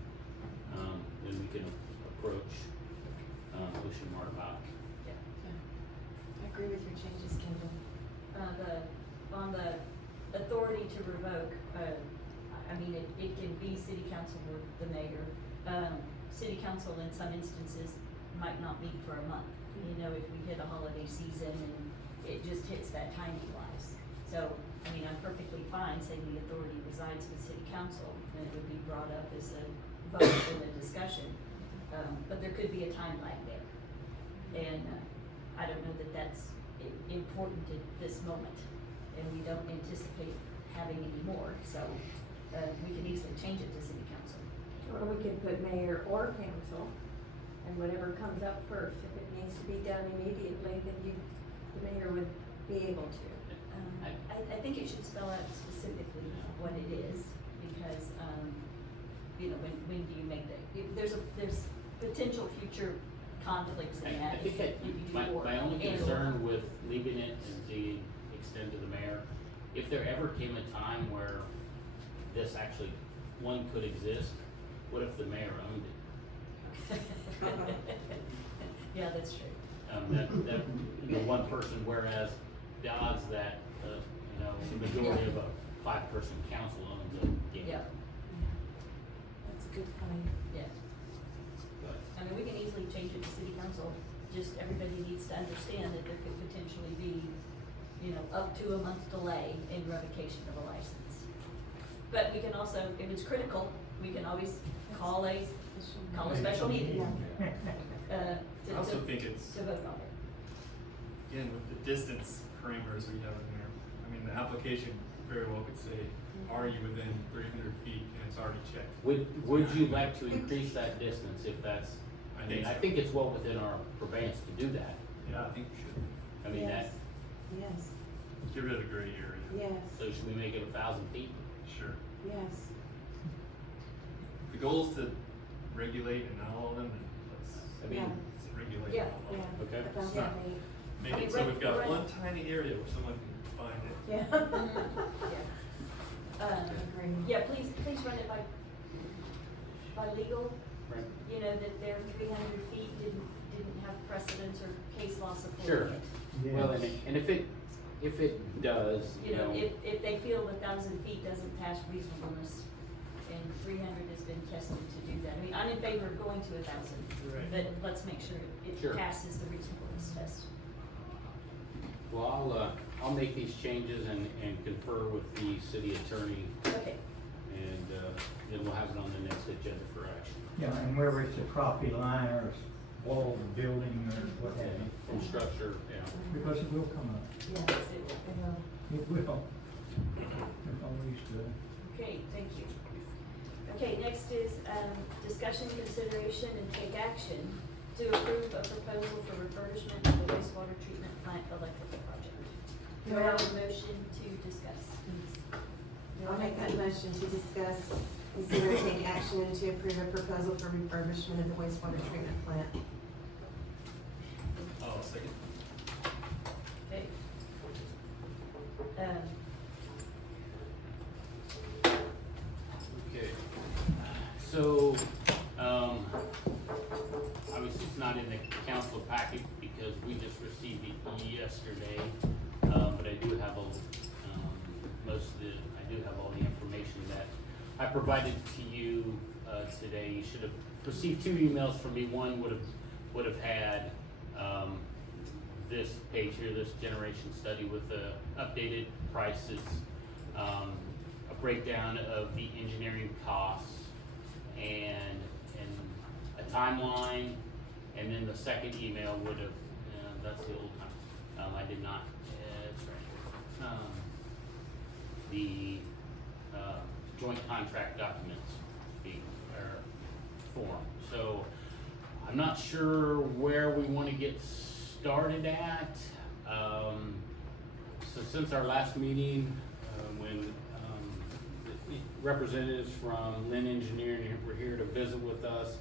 approach Ocean Mart about it. I agree with your changes, Kendall. On the authority to revoke, I mean, it can be city council or the mayor. City council in some instances might not meet for a month. You know, if we hit a holiday season and it just hits that timing wise. So, I mean, I'm perfectly fine saying the authority resides with city council, and it would be brought up as a vote in a discussion. But there could be a time lag there. And I don't know that that's important at this moment, and we don't anticipate having any more, so we can easily change it to city council. Or we could put mayor or council, and whatever comes up first, if it needs to be done immediately, then the mayor would be able to. I think it should spell out specifically what it is, because, you know, when do you make that, there's potential future conflicts in that. I think that my only concern with leaving it and the extent to the mayor, if there ever came a time where this actually, one could exist, what if the mayor owned it? Yeah, that's true. That one person, whereas the odds that, you know, the majority of a 5-person council owns a game. Yeah, That's a good point. yeah. But I mean, we can easily change it to city council, just everybody needs to understand that there could potentially be, you know, up to a month delay in revocation of a license. But we can also, if it's critical, we can always call a special meeting. I also think it's, To vote on it. again, with the distance parameters we have in there, I mean, the application very well could say, are you within 300 feet, and it's already checked. would you like to increase that distance if that's, I mean, I so. think it's well within our purveyance to do that. Yeah, I think we should. I mean, that, Yes, Get rid of the gray area. yes, so should we make it 1,000 feet? Sure. yes. The goal is to regulate and not all of them, and let's I mean, regulate Yeah, all of them. Yeah. Okay. About It's not- that many. Make I mean, it so we've got right- one tiny area where someone can find it. Yeah. Yeah. Agree. Yeah, please run it by legal, right. you know, that their 300 feet didn't have precedence or case law supporting Sure. it. Well, and if it does, You know, if they feel 1,000 feet doesn't pass reasonableness, and 300 has been tested to do that. I mean, I'm in favor of going to 1,000, Right. but let's make sure Sure. it passes the reasonableness test. well, I'll make these changes and confer with the city attorney, Okay, and then we'll have it on the next agenda for action. Yeah, and whether it's a property line or wall of the building or what have you, From structure, yeah. because it will come up. Yes, that's it. I know. It will. It's always good. Okay, thank you. Okay, next is, discussion, consideration, and take action to approve a proposal for refurbishment of the wastewater treatment plant electrical project. Do I have a motion to discuss, please? I'll make that motion to discuss, consider and take action and to approve a proposal for refurbishment of the wastewater treatment plant. Oh, second. Okay. Okay, so, obviously it's not in the council packet because we just received it yesterday, but I do have all the information that I provided to you, today. You should have received 2 emails from me. One would have had, this page here, this generation study with the updated prices, a breakdown of the engineering costs, and a timeline, and then the second email would have, that's the old time. I did not, it's right here. The joint contract documents being, or form. So I'm not sure where we want to get started at. So since our last meeting, when the representatives from Lynn Engineering were here to visit with us,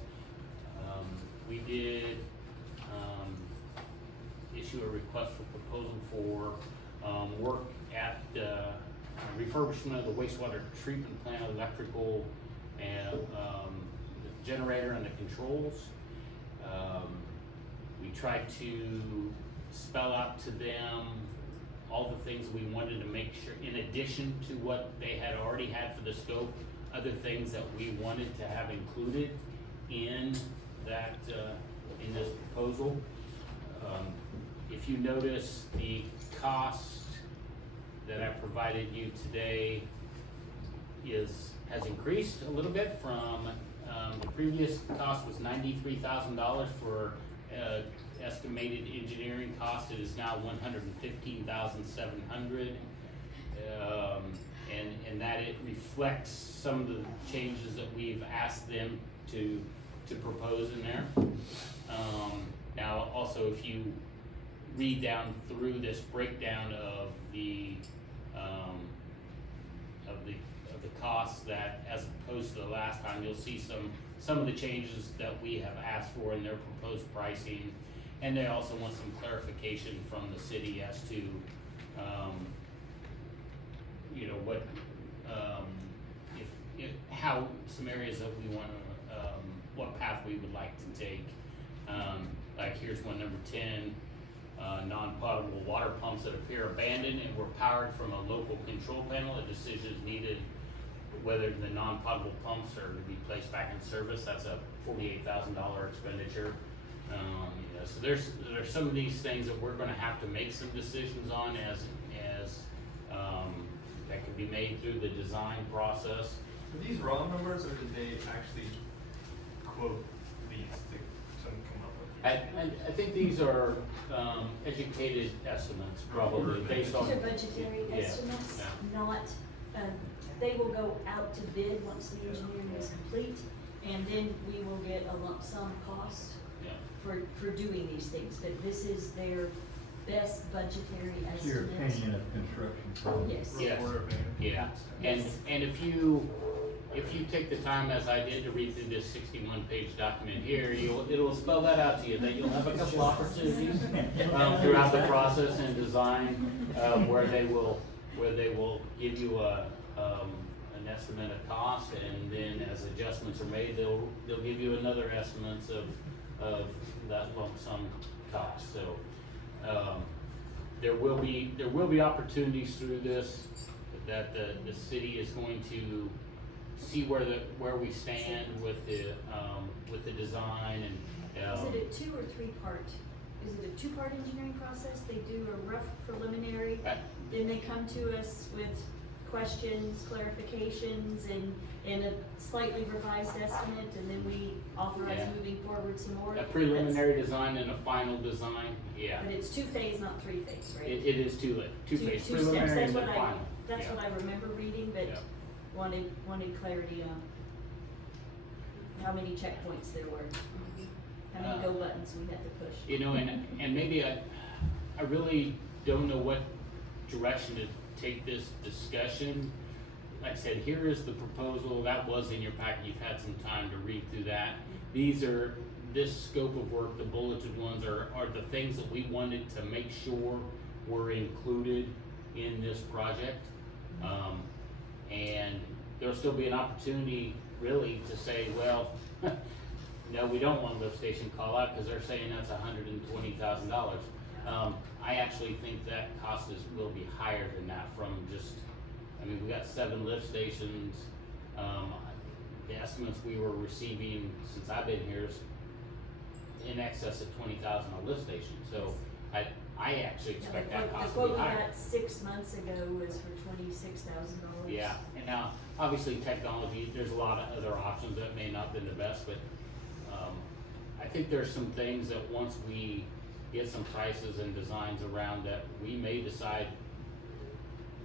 we did issue a request for proposal for work at refurbishment of the wastewater treatment plant, electrical, and the generator and the controls. We tried to spell out to them all the things we wanted to make sure, in addition to what they had already had for the scope, other things that we wanted to have included in that, in this proposal. If you notice, the cost that I provided you today has increased a little bit from, the previous cost was $93,000 for estimated engineering cost. It is now $115,700, and that it reflects some of the changes that we've asked them to propose in there. Now, also, if you read down through this breakdown of the costs, that as opposed to the last time, you'll see some of the changes that we have asked for in their proposed pricing, and they also want some clarification from the city as to you know, what if how some areas that we want to what path we would like to take. Like here's one, number 10. Non-potable water pumps that appear abandoned and were powered from a local control panel. A decision is needed whether the non-potable pumps are to be placed back in service. That's a $48,000 expenditure. You know, so there's some of these things that we're going to have to make some decisions on as that can be made through the design process. Are these raw numbers, or did they actually quote these to come up with? I think these are educated estimates, probably based on. These are budgetary estimates, not, they will go out to bid once the engineering is complete, and then we will get a lump sum cost for doing these things, but this is their best budgetary It's your estimate. opinion of construction. Yes. Yes. Report of Yeah, and, Yes. and if you take the time, as I did, to read through this 61-page document here, it'll spell that out to you, that you'll have a couple opportunities throughout the process and design, where they will give you an estimate of cost, and then as adjustments are made, they'll give you another estimates of that lump sum cost. So, there will be opportunities through this that the city is going to see where we stand with the design and. Is it a 2 or 3 part? Is it a 2-part engineering process? They do a rough preliminary, then they come to us with questions, clarifications, and a slightly revised estimate, and then we authorize moving forward some more. A preliminary design and a final design, yeah. But it's 2-phase, not 3-phase, right? It is two-phase, Two steps. preliminary and That's then what final. That's Yeah. what I remember reading, but Yeah. wanted clarity on how many checkpoints there were, how many go buttons we had to push. You know, and maybe I really don't know what direction to take this discussion. Like I said, here is the proposal, that was in your packet, you've had some time to read through that. This scope of work, the bulleted ones are the things that we wanted to make sure were included in this project. And there'll still be an opportunity really to say, well, no, we don't want lift station call out because they're saying that's $120,000. I actually think that cost will be higher than that from just, I mean, we got 7 lift stations. The estimates we were receiving since I've been here is in excess of $20,000 a lift station. So I actually expect Yeah, that cost the to be quote we higher. got 6 months ago was for $26,000. Yeah, and now, obviously, technology, there's a lot of other options that may not been the best, but, I think there's some things that once we get some prices and designs around that we may decide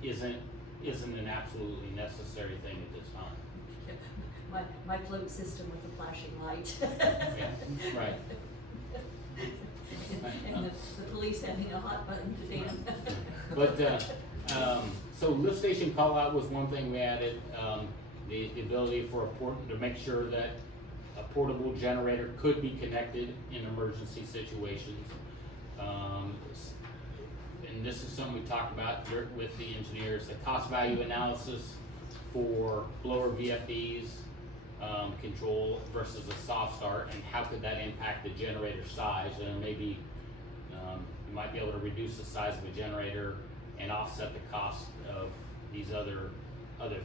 isn't an absolutely necessary thing at this time. My float system with the flashing light. Yeah, right. And the police having a hot button to damn. But, so lift station call out was one thing we added, the ability for to make sure that a portable generator could be connected in emergency situations. And this is something we talked about with the engineers, the cost value analysis for blower VFDs, control versus a soft start, and how could that impact the generator size, and maybe, you might be able to reduce the size of a generator and offset the cost of these other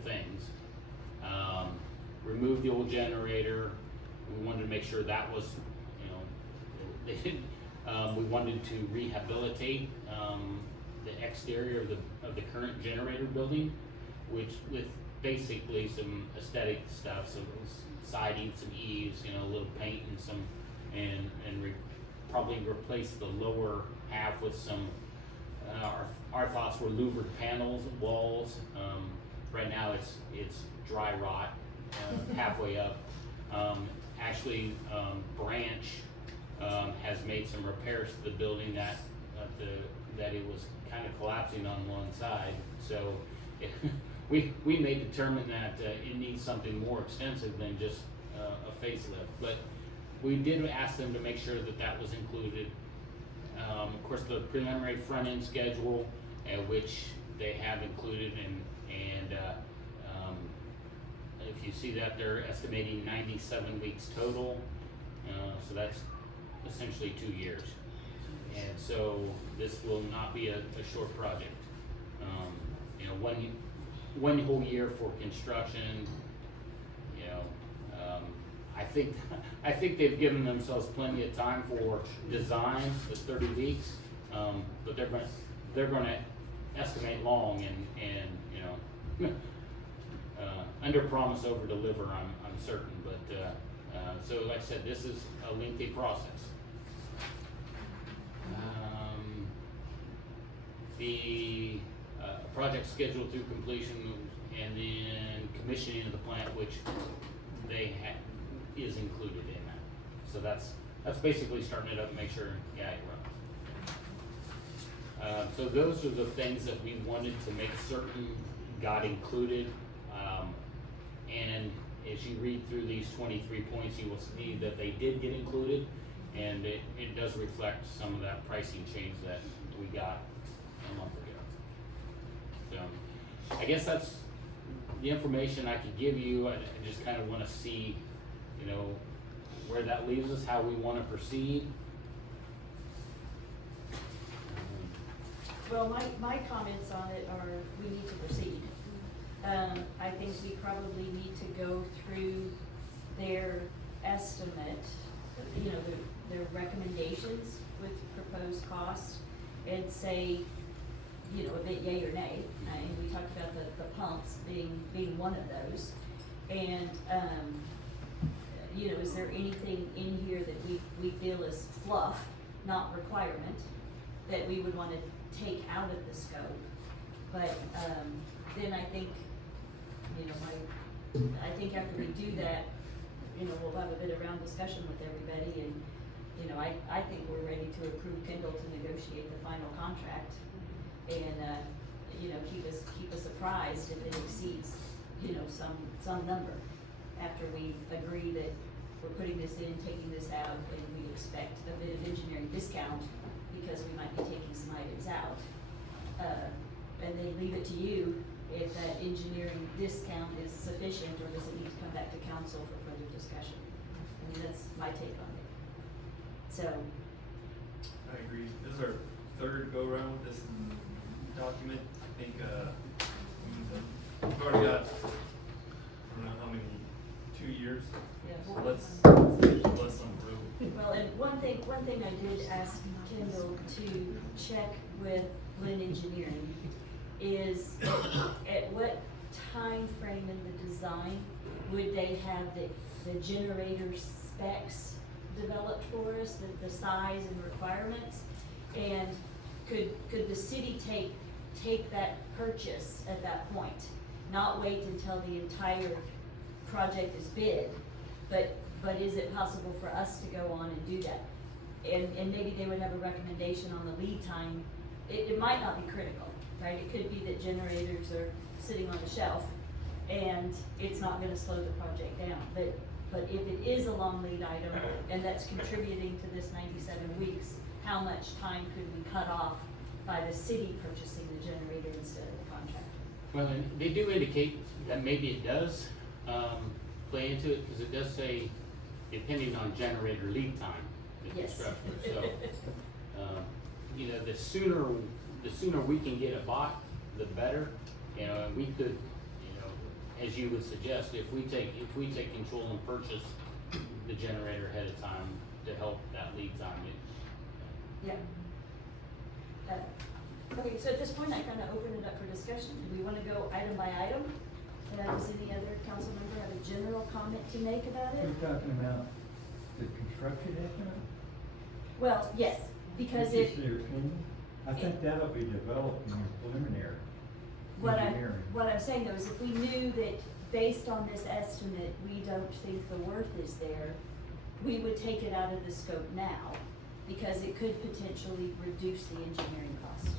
things. Remove the old generator. We wanted to make sure that was, they didn't, we wanted to rehabilitate, the exterior of the current generator building, which with basically some aesthetic stuff, so siding, some eaves, a little paint and some, probably replace the lower half with some, our thoughts were louvered panels, walls. Right now it's dry rot, halfway up. Actually, Branch, has made some repairs to the building that it was kind of collapsing on one side. So we may determine that it needs something more extensive than just a facelift. But we did ask them to make sure that was included. Of course, the preliminary front end schedule, which they have included, and if you see that, they're estimating 97 weeks total. So that's essentially 2 years. And so this will not be a short project. One whole year for construction. I think they've given themselves plenty of time for design, the 30 weeks. But they're gonna estimate long and under promise, over deliver. I'm certain, but so like I said, this is a lengthy process. The project scheduled through completion and then commissioning of the plant, which is included in that. So that's basically starting it up and make sure, it runs. So those are the things that we wanted to make certain got included. And as you read through these 23 points, you will see that they did get included, and it does reflect some of that pricing change that we got a month ago. So I guess that's the information I could give you. I just kind of want to see, where that leaves us, how we want to proceed. Well, my comments on it are, we need to proceed. I think we probably need to go through their estimate, their recommendations with proposed costs, and say, a bit yay or nay. And we talked about the pumps being one of those. And, is there anything in here that we feel is fluff, not requirement, that we would want to take out of the scope? But then I think, I think after we do that, we'll have a bit of round discussion with everybody, and, I think we're ready to approve Kendall to negotiate the final contract, and, keep us apprised if it exceeds, some number, after we agree that we're putting this in, taking this out, and we expect a bit of engineering discount because we might be taking some items out. And then leave it to you if that engineering discount is sufficient, or does it need to come back to council for further discussion? I mean, that's my take on it. So. I agree. This is our third go around with this document. I think we've already got, I don't know how many, 2 years, Yeah. so let's get less on the road. Well, and one thing I did ask Kendall to check with Lynn Engineering is at what time frame in the design would they have the generator specs developed for us, the size and requirements? And could the city take that purchase at that point? Not wait until the entire project is bid, but is it possible for us to go on and do that? And maybe they would have a recommendation on the lead time. It might not be critical, right? It could be that generators are sitting on the shelf and it's not gonna slow the project down. But if it is a long lead item and that's contributing to this 97 weeks, how much time could we cut off by the city purchasing the generator instead of the contractor? Well, and they do indicate that maybe it does, play into it, cause it does say depending on generator lead time, the Yes. construction, so. You know, the sooner we can get it bought, the better, you know, and we could, you know, as you would suggest, if we take control and purchase the generator ahead of time to help that lead time, Yeah. Okay, so at this point, I kind of open it up for discussion. Do we want to go item by item? Does any other council member have a general comment to make about it? You're talking about the construction estimate? Well, yes, because Is if, this their opinion? I think that'll be developed in your preliminary engineering. what I'm saying though is if we knew that based on this estimate, we don't think the worth is there, we would take it out of the scope now, because it could potentially reduce the engineering cost,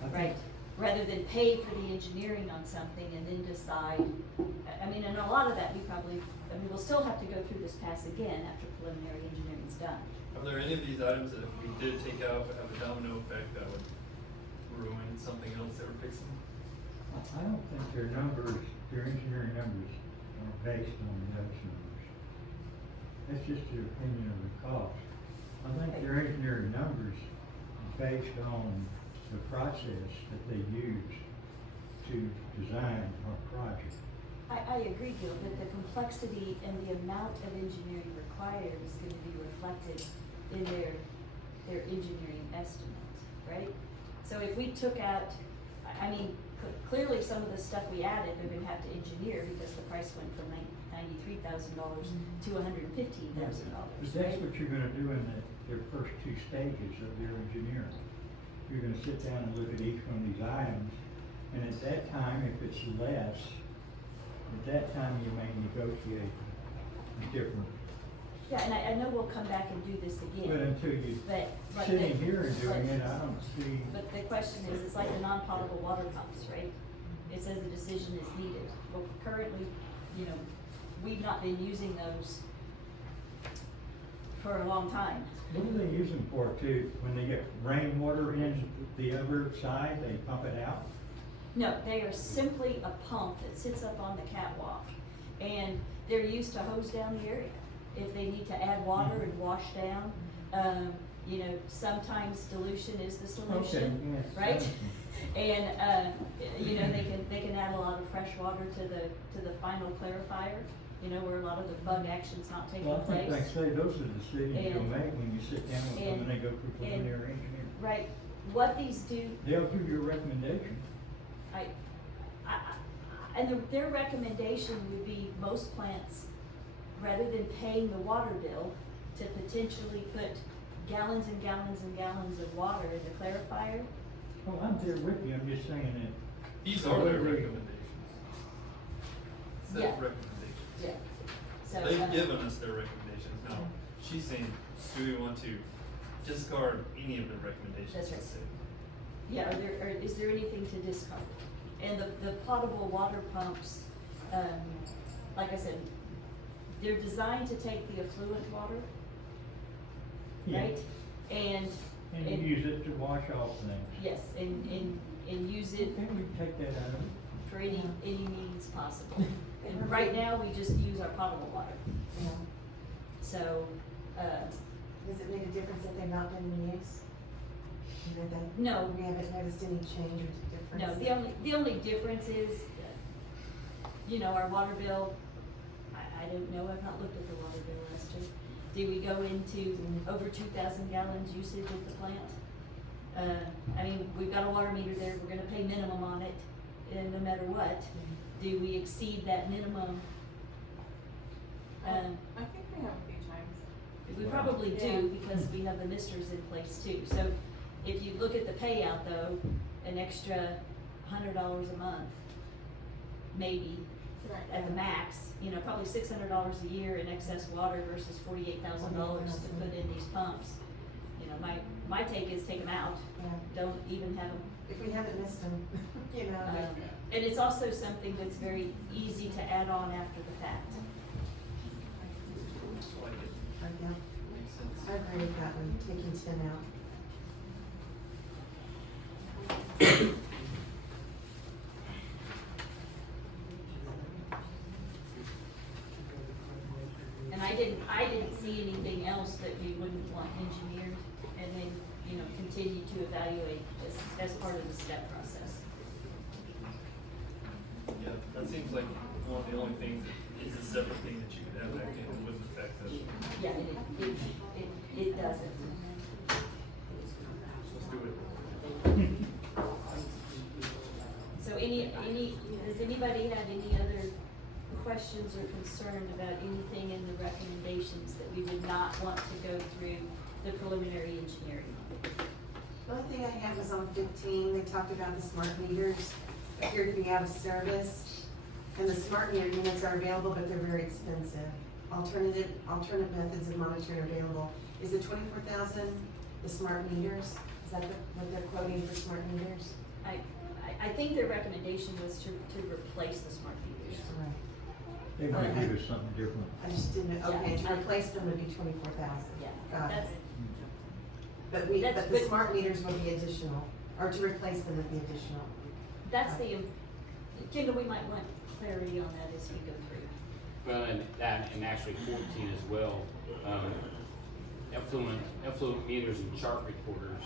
I think- right? Rather than pay for the engineering on something and then decide, I mean, and a lot of that we'll still have to go through this pass again after preliminary engineering's done. Are there any of these items that if we did take out would have a domino effect that would ruin something else that we're fixing? I don't think their numbers, their engineering numbers are based on those numbers. That's just their opinion of the cost. I think their engineering numbers are based on the process that they use to design our project. I agree, Gil, that the complexity and the amount of engineering required is gonna be reflected in their engineering estimate, right? So if we took out, I mean, clearly some of the stuff we added, they're gonna have to engineer because the price went from $93,000 to $115,000, But that's right? what you're gonna do in their first two stages of their engineering. You're gonna sit down and look at each one of these items, and at that time, if it's less, at that time you may negotiate different. Yeah, and I know we'll come back and do this again. But until you, But sitting here and doing it, I don't see. But the question is, it's like the non-potable water pumps, right? It says a decision is needed. Well, currently, we've not been using those for a long time. What do they use them for too? When they get rainwater in the other side, they pump it out? No, they are simply a pump that sits up on the catwalk, and they're used to hose down the area. If they need to add water and wash down, sometimes dilution is the solution, yes. right? And, they can add a lot of fresh water to the final clarifier, where a lot of the bug action's not taking Well, I think, like I place. say, those are the decisions you'll And- make when you sit down with them and they go through and- preliminary engineering. Right, what these do, They'll give you a recommendation. and their recommendation would be most plants, rather than paying the water bill, to potentially put gallons and gallons and gallons of water in the clarifier. Well, I'm there with you, I'm just saying that. These are their Whatever- recommendations. Set Yeah. recommendations. Yeah. So, They've given us their recommendations. Now, she's saying, do we want to discard any of the recommendations? That's right. to say? Yeah, is there anything to discard? And the potable water pumps, like I said, they're designed to take the affluent water, Yeah. right? And And you use it to wash off things. yes, and use it Can we take that out of it? for any means possible. And right now, we just use our potable water, Yeah. so, Does it make a difference that they've not been in use? No. We haven't noticed any change or difference? no, the only difference is, our water bill, I don't know, I've not looked at the water bill last year. Do we go into over 2,000 gallons usage at the plant? I mean, we've got a water meter there, we're gonna pay minimum on it, and no matter what. Do we exceed that minimum? I think we have a few times. We probably do, because we have the misters in place too. So if you look at the payout though, an extra $100 a month, maybe, at the max, you know, probably $600 a year in excess water versus $48,000 to put in these pumps. You know, my take is take them out, Yeah. don't even have them. If we haven't missed them, you know. And it's also something that's very easy to add on after the fact. Yeah. I agree with that one, taking 10 out. And I didn't see anything else that we wouldn't want engineered and then, you know, continue to evaluate as part of the step process. Yeah, that seems like one of the only things that is a separate thing that you could have back in that wouldn't affect us. Yeah, it doesn't. Let's do it. So does anybody have any other questions or concern about anything in the recommendations that we would not want to go through the preliminary engineering? The only thing I have was on 15, they talked about the smart meters appear to be out of service. And the smart meter units are available, but they're very expensive. Alternative methods of monitoring are available. Is the 24,000 the smart meters? Is that what they're quoting for smart meters? I think their recommendation was to replace the smart meters. Right. They might give us something different. I just didn't, okay, Yeah, to replace them would be 24,000. Yeah, Got that's, it. But the but- smart meters would be additional, or to replace them would be additional. that's the, Kendall, we might want clarity on that as we go through. Well, and actually 14 as well, effluent meters and chart recorders.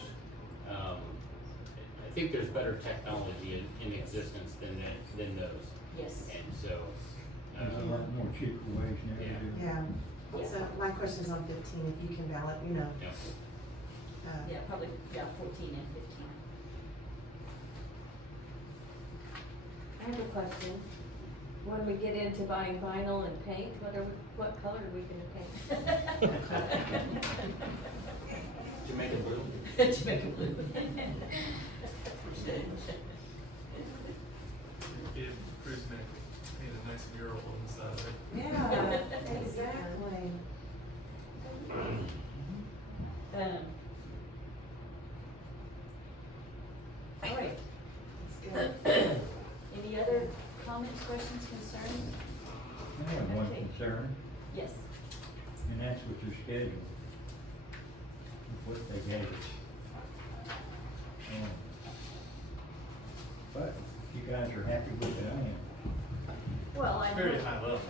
I think there's better technology in existence than those. Yes. And so, There's a lot more cheaper ways now to do it. Yeah, Yeah. so my question is on 15, if you can ballot, you know. yeah. Yeah, probably, 14 and 15. I have a question. When we get into buying vinyl and paint, what color are we gonna paint? Jamaica blue. Jamaica blue. Give Cruise Neck paint a nice mural on the side of it. Yeah, exactly. All right, That's good. any other comments, questions, concerns? I have one Okay. concern, Yes. and that's with your schedule, with what they gave us. But if you guys are happy with it, I am. Well, I It's know. very high level.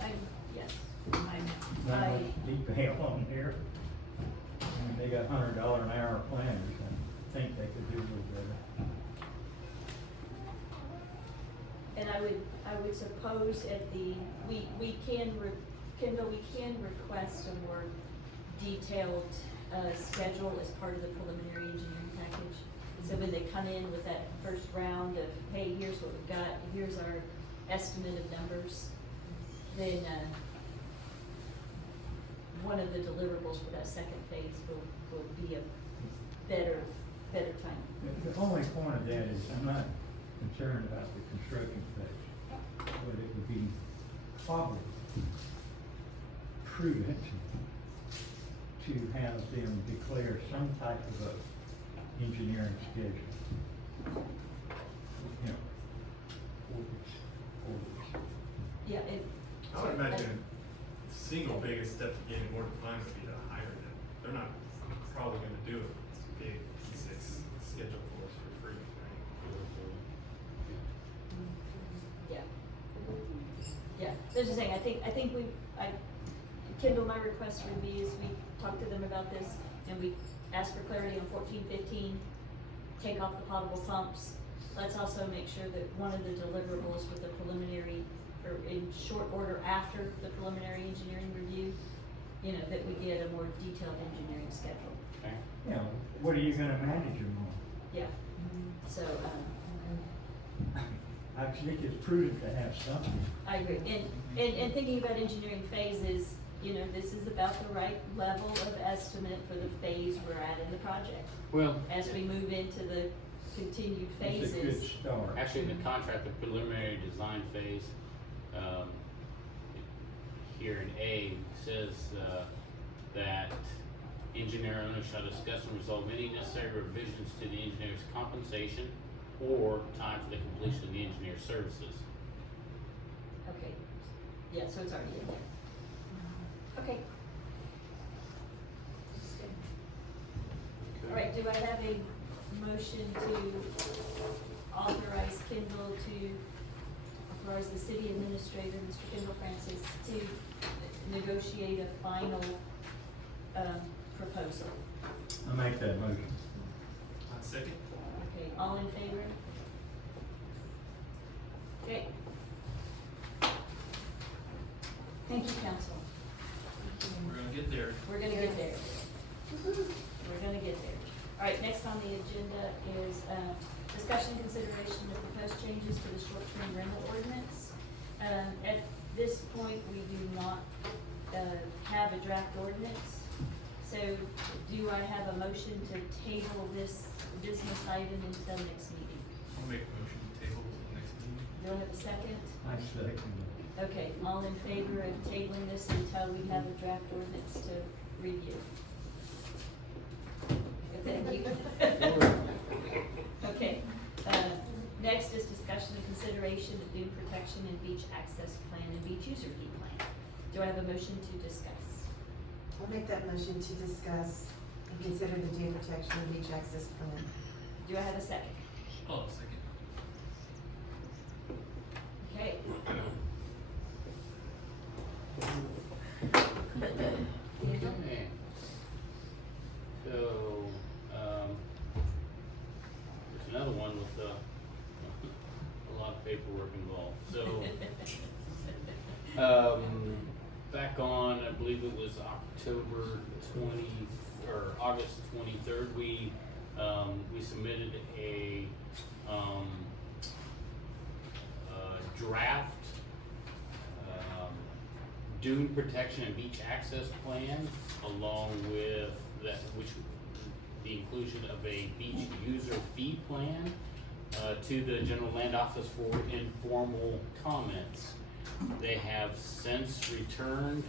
Yes, Not much detail on here. I mean, they got $100 an hour planners, I think they could do a little better. and I would suppose at the, Kendall, we can request a more detailed, schedule as part of the preliminary engineering package. So when they come in with that first round of, hey, here's what we've got, here's our estimate of numbers, then, one of the deliverables for that second phase will be a better time. The only point of that is I'm not concerned about the construction phase, but it would be probably prudent to have them declare some type of a engineering schedule. You know, orders. Yeah, it. I would imagine the single biggest step to getting more defined would be to hire them. They're not probably gonna do a big E6 schedule for us for free, right? Yeah. Yeah, that's just saying, I think Kendall, my request would be is we talk to them about this and we ask for clarity on 14, 15, take off the potable pumps. Let's also make sure that one of the deliverables with the preliminary or in short order after the preliminary engineering review, you know, that we get a more detailed engineering schedule. Okay. You know, what are you gonna manage them on? Yeah, so, I think it's prudent to have something. I agree, and thinking about engineering phases, you know, this is about the right level of estimate for the phase we're at in the project. Well, As we move into the continued It's a good phases, start. actually, in the contract, the preliminary design phase, here in A, says, that engineer owner shall discuss and resolve any necessary revisions to the engineer's compensation or time for the completion of the engineer's services. okay, yeah, so it's already in there. Okay. All right, do I have a motion to authorize Kendall authorize the city administrator, Mr. Kendall Francis, to negotiate a final, proposal? I make that motion. Second? Okay, all in favor? Okay. Thank you, council. We're gonna get there. We're gonna get there. We're gonna get there. All right, next on the agenda is, discussion and consideration of proposed changes to the short-term rental ordinance. At this point, we do not, have a draft ordinance. So do I have a motion to table this business item until next meeting? I'll make a motion to table to the next meeting. Do I have a second? I second it. Okay, all in favor of tabling this until we have a draft ordinance to review? Thank you. Okay, next is discussion and consideration of dune protection and beach access plan and beach user fee plan. Do I have a motion to discuss? I'll make that motion to discuss and consider the dune protection and beach access plan. Do I have a second? Oh, second. Okay. Okay. So, there's another one with, a lot of paperwork involved, so. Back on, I believe it was October or August 23rd, we submitted a draft dune protection and beach access plan, along with the inclusion of a beach user fee plan to the General Land Office for informal comments. They have since returned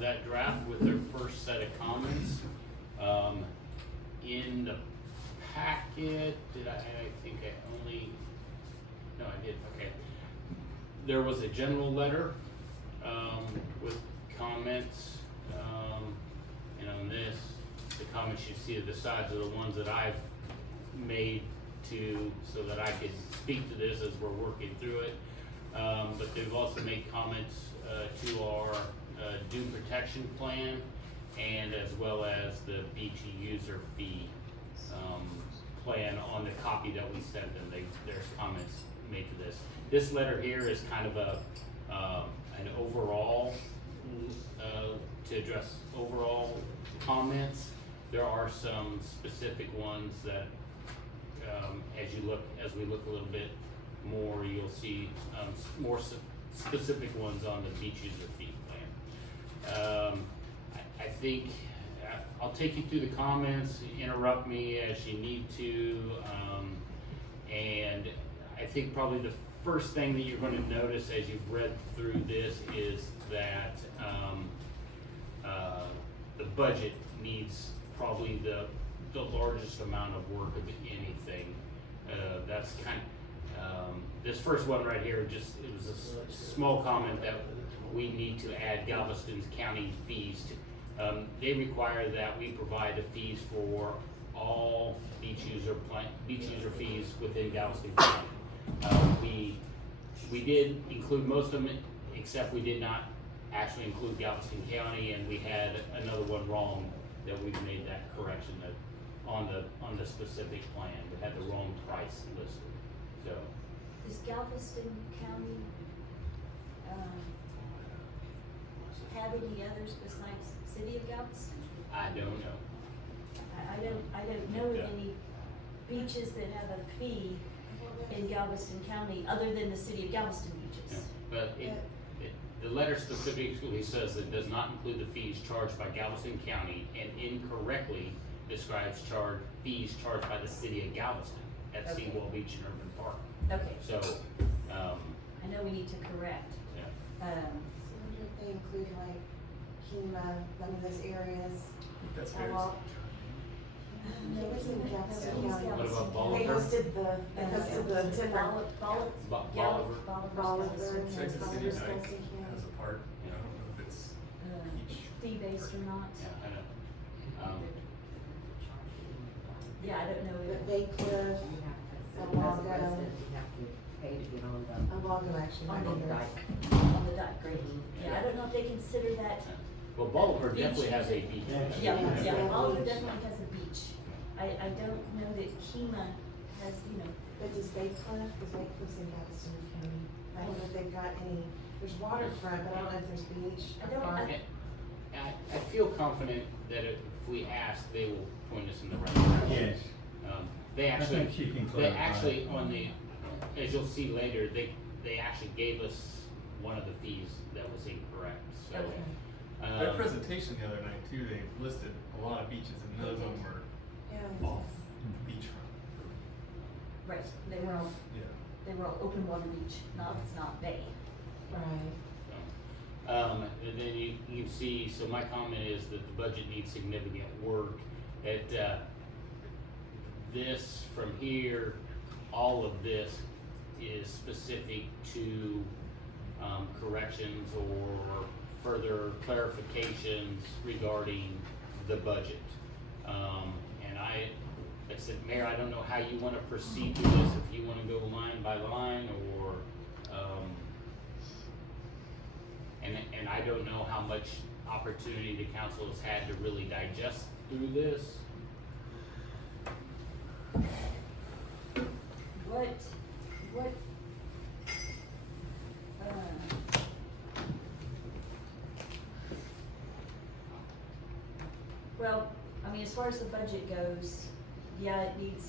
that draft with their first set of comments. In the packet, I think I only, no, I did, okay. There was a general letter with comments, and on this, the comments you see at the sides are the ones that I've made so that I could speak to this as we're working through it. But they've also made comments to our dune protection plan, and as well as the beach user fee plan on the copy that we sent them. There's comments made to this. This letter here is kind of an overall to address overall comments. There are some specific ones that as we look a little bit more, you'll see more specific ones on the beach user fee plan. I think I'll take you through the comments, interrupt me as you need to, and I think probably the first thing that you're going to notice as you've read through this is that the budget needs probably the largest amount of work of anything. That's kind of, this first one right here, it was a small comment that we need to add Galveston County fees to. They require that we provide the fees for all beach user fees within Galveston County. We did include most of them, except we did not actually include Galveston County, and we had another one wrong that we made that correction that on the specific plan. We had the wrong price listed, so. Is Galveston County, have any others besides City of Galveston? I don't know. I don't know of any beaches that have a fee in Galveston County other than the City of Galveston Yeah. beaches. But the letter specifically says it does not include the fees charged by Galveston County and incorrectly describes fees charged by the City of Galveston at Okay. Seawall Beach and Urban Park. Okay, So, I know we need to correct. yeah. So I wonder if they include like Kima, those areas. That's I very. walk- They was in Galveston County. What about They Bolivar? listed the different. Bolivar? Bolivar and Texas City Bolivar, Dyke Galveston County. has a park, I don't know if it's each. Fee-based or not. Yeah, I know. Yeah, I don't know The if, Bay Cliff, As a resident, you have to pay to get on the. Awaga actually. On the right dike. on the dike, great. Yeah, I don't know if they consider that. Well, Bolivar definitely has a beach. Yeah, Yeah. yeah, Oliver definitely has a beach. I don't know that Kima has, But does Bay Cliff, because Bay Cliff's in Galveston County, I don't know if they've got any, there's waterfront, but I don't know if there's beach. I don't- or park. I feel confident that if we ask, they will point us in the right direction. Yes. They I actually, think she can they clarify. actually, on the, as you'll see later, they actually gave us one of the fees that was incorrect, so. Okay. Their presentation the other night too, they listed a lot of beaches and none of them were Yeah. off beachfront. right, they were all, Yeah. they were all open water beach, not bay. Right. And then you can see, so my comment is that the budget needs significant work. This from here, all of this is specific to, corrections or further clarifications regarding the budget. And like I said, Mayor, I don't know how you wanna proceed with this, if you wanna go line by line or, and I don't know how much opportunity the council has had to really digest through this. What, well, I mean, as far as the budget goes, yeah, it needs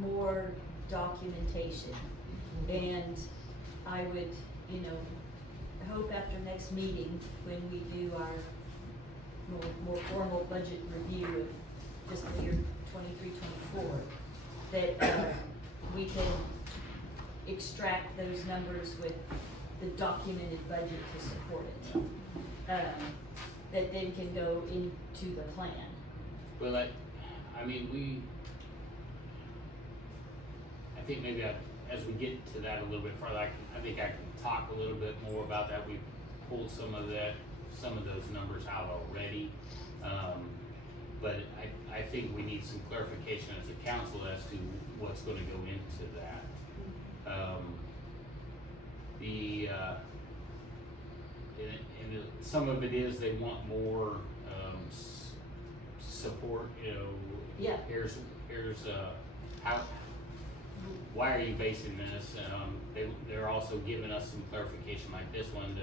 more documentation. And I would, hope after next meeting, when we do our more formal budget review of fiscal year 23-24, that we can extract those numbers with the documented budget to support it. That then can go into the plan. Well, I think maybe as we get to that a little bit further, I think I can talk a little bit more about that. We pulled some of those numbers out already. But I think we need some clarification as a council as to what's gonna go into that. Some of it is they want more, support, Yeah. Here's, why are you basing this? They're also giving us some clarification like this one,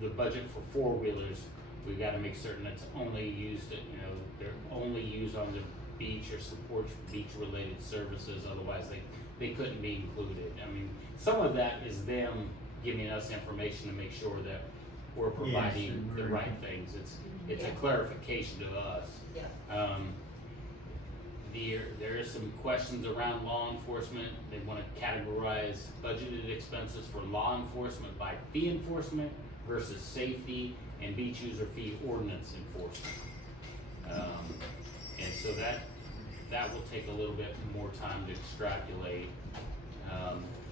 the budget for four-wheelers, we've gotta make certain it's only used, they're only used on the beach or supports beach-related services, otherwise they couldn't be included. I mean, some of that is them giving us information to make sure that we're providing the right things. It's a Yeah. clarification to us. Yeah. There is some questions around law enforcement. They wanna categorize budgeted expenses for law enforcement by fee enforcement versus safety and beach user fee ordinance enforcement. And so that will take a little bit more time to extrapolate.